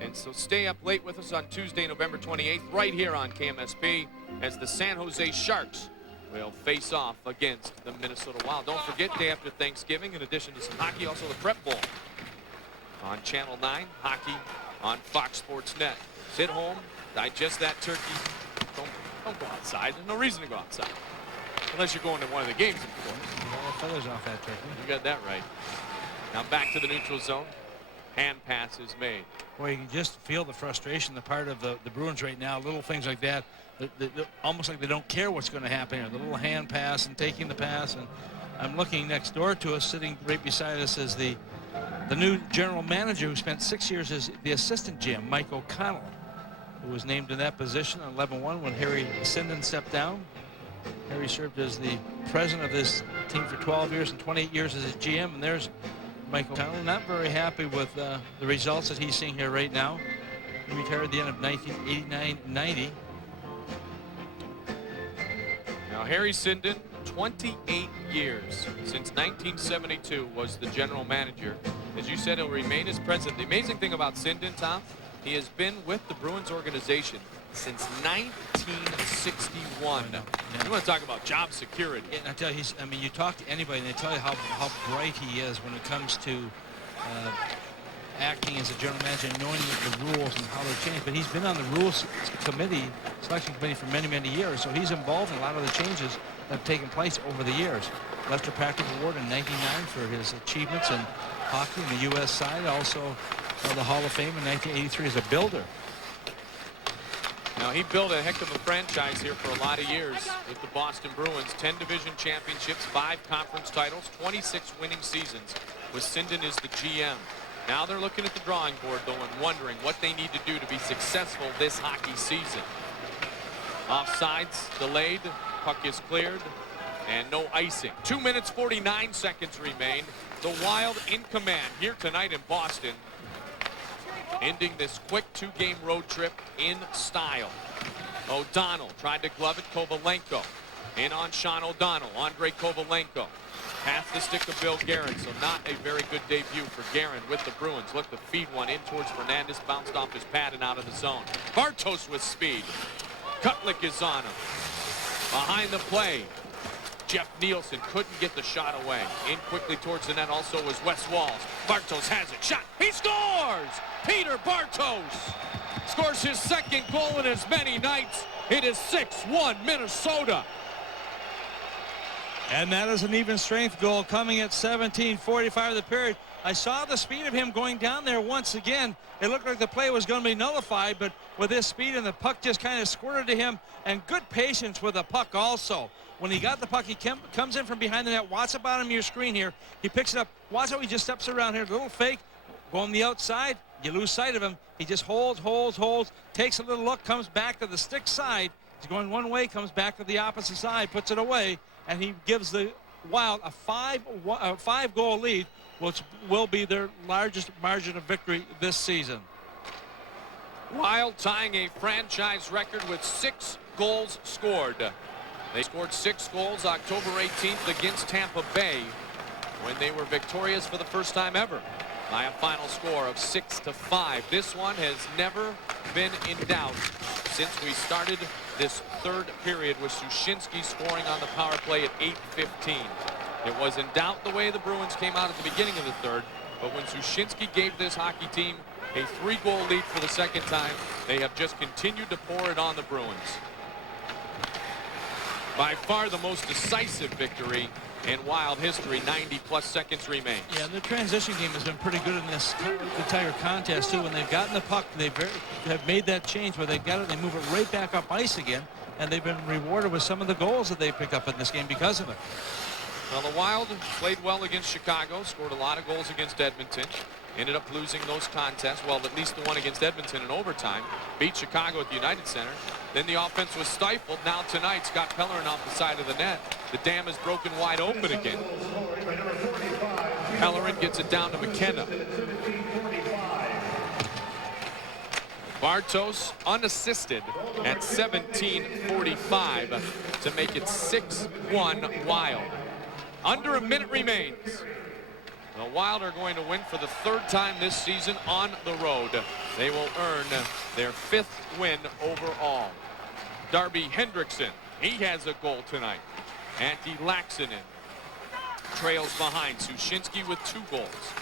And so stay up late with us on Tuesday, November 28th, right here on KMSP as the San Jose Sharks will face off against the Minnesota Wild. Don't forget, day after Thanksgiving, in addition to some hockey, also the Prep Bowl on Channel 9, hockey on Fox Sports Net. Sit home, digest that turkey. Don't go outside. There's no reason to go outside. Unless you're going to one of the games, of course. Feathers off that turkey. You got that right. Now back to the neutral zone. Hand pass is made. Boy, you can just feel the frustration on the part of the Bruins right now. Little things like that, almost like they don't care what's going to happen here. The little hand pass and taking the pass, and I'm looking next door to us, sitting right beside us, is the new general manager who spent 6 years as the assistant GM, Mike O'Connell, who was named in that position on 11-1 when Harry Sinden stepped down. Harry served as the president of this team for 12 years and 28 years as his GM. And there's Mike O'Connell, not very happy with the results that he's seeing here right now. He retired at the end of 1989-90. Now, Harry Sinden, 28 years since 1972 was the general manager. As you said, he'll remain as president. The amazing thing about Sinden, Tom, he has been with the Bruins organization since 1961. Yeah. You want to talk about job security. And I tell you, I mean, you talk to anybody and they tell you how bright he is when it comes to acting as a general manager and knowing the rules and how they change. But he's been on the rules committee, selection committee for many, many years. So he's involved in a lot of the changes that have taken place over the years. Lester Patrick Award in '99 for his achievements in hockey on the U.S. side. Also the Hall of Fame in 1983 as a builder. Now, he built a heck of a franchise here for a lot of years with the Boston Bruins. 10 division championships, 5 conference titles, 26 winning seasons with Sinden as the GM. Now they're looking at the drawing board, though, and wondering what they need to do to be successful this hockey season. Offsides delayed, puck is cleared, and no icing. 2 minutes, 49 seconds remain. The Wild in command here tonight in Boston, ending this quick 2-game road trip in style. O'Donnell tried to glove it. Kovalenko in on Sean O'Donnell. Andre Kovalenko past the stick of Bill Guerin, so not a very good debut for Guerin with the Bruins. Look to feed one in towards Fernandez, bounced off his pad and out of the zone. Bartos with speed. Kutlik is on him. Behind the play, Jeff Nielsen couldn't get the shot away. In quickly towards the net also was Wes Walls. Bartos has it. Shot. He scores! Peter Bartos scores his second goal in as many nights. It is 6-1 Minnesota. And that is an even strength goal coming at 17:45 of the period. I saw the speed of him going down there once again. It looked like the play was going to be nullified, but with his speed and the puck just kind of squirted to him, and good patience with the puck also. When he got the puck, he comes in from behind the net. Watch the bottom of your screen here. He picks it up. Watch how he just steps around here. A little fake. Go on the outside. You lose sight of him. He just holds, takes a little look, comes back to the stick side. He's going one way, comes back to the opposite side, puts it away, and he gives the Wild a 5-goal lead, which will be their largest margin of victory this season. Wild tying a franchise record with 6 goals scored. They scored 6 goals October 18th against Tampa Bay when they were victorious for the first time ever by a final score of 6-5. This one has never been in doubt since we started this third period with Suszynski scoring on the power play at 8:15. It was in doubt the way the Bruins came out at the beginning of the third, but when Suszynski gave this hockey team a 3-goal lead for the second time, they have just continued to pour it on the Bruins. By far the most decisive victory in Wild history. 90-plus seconds remain. Yeah, the transition game has been pretty good in this entire contest, too. When they've gotten the puck, they have made that change where they've got it, they move it right back up ice again, and they've been rewarded with some of the goals that they picked up in this game because of it. Well, the Wild played well against Chicago, scored a lot of goals against Edmonton, ended up losing those contests. Well, at least the one against Edmonton in overtime, beat Chicago at the United Center. Then the offense was stifled. Now tonight, Scott Pellerin off the side of the net. The dam is broken wide open again. Pellerin gets it down to McKenna. Bartos unassisted at 17:45 to make it 6-1 Wild. Under a minute remains. The Wild are going to win for the 3rd time this season on the road. They will earn their 5th win overall. Darby Hendrickson, he has a goal tonight. Antti Laaksonen trails behind. Suszynski with 2 goals.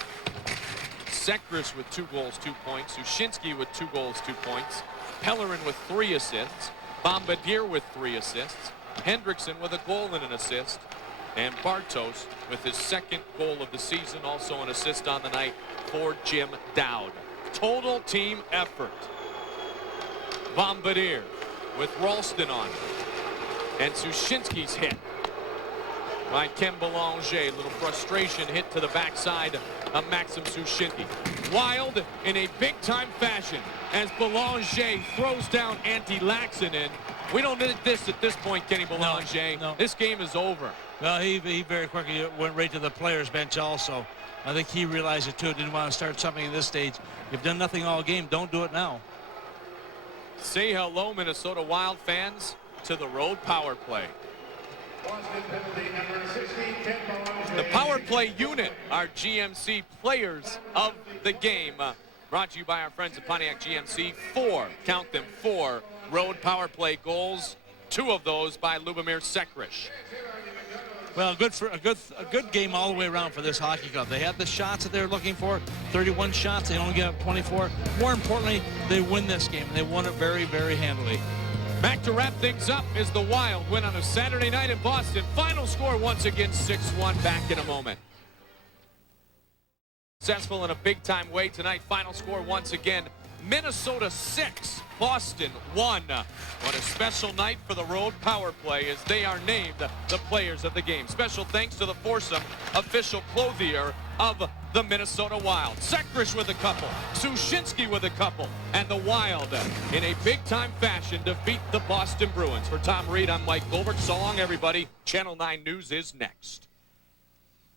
Sekris with 2 goals, 2 points. Suszynski with 2 goals, 2 points. Pellerin with 3 assists. Bombardier with 3 assists. Hendrickson with a goal and an assist. And Bartos with his 2nd goal of the season, also an assist on the night for Jim Dowd. Total team effort. Bombardier with Ralston on. And Suszynski's hit. by Ken Belanger. A little frustration hit to the backside of Maxim Sushinki. Wild in a big-time fashion as Belanger throws down Antti Laaksonen. We don't need this at this point, Kenny Belanger. No. This game is over. Well, he very quickly went right to the players' bench also. I think he realized it too. Didn't want to start something at this stage. You've done nothing all game. Don't do it now. Say hello, Minnesota Wild fans, to the road power play. The power play unit are GMC players of the game. Brought to you by our friends at Pontiac GMC. 4, count them, 4 road power play goals. 2 of those by Lubomir Sekrish. Well, a good game all the way around for this hockey club. They had the shots that they were looking for, 31 shots. They only get up 24. More importantly, they win this game, and they won it very, very handily. Back to wrap things up is the Wild win on a Saturday night in Boston. Final score once again 6-1. Back in a moment. Successful in a big-time way tonight. Final score once again, Minnesota 6, Boston 1. What a special night for the road power play as they are named the players of the game. Special thanks to the foursome official clothier of the Minnesota Wild. Sekrish with a couple, Sushinski with a couple, and the Wild in a big-time fashion defeat the Boston Bruins. For Tom Reed, I'm Mike Goldberg. So long, everybody. Channel 9 News is next.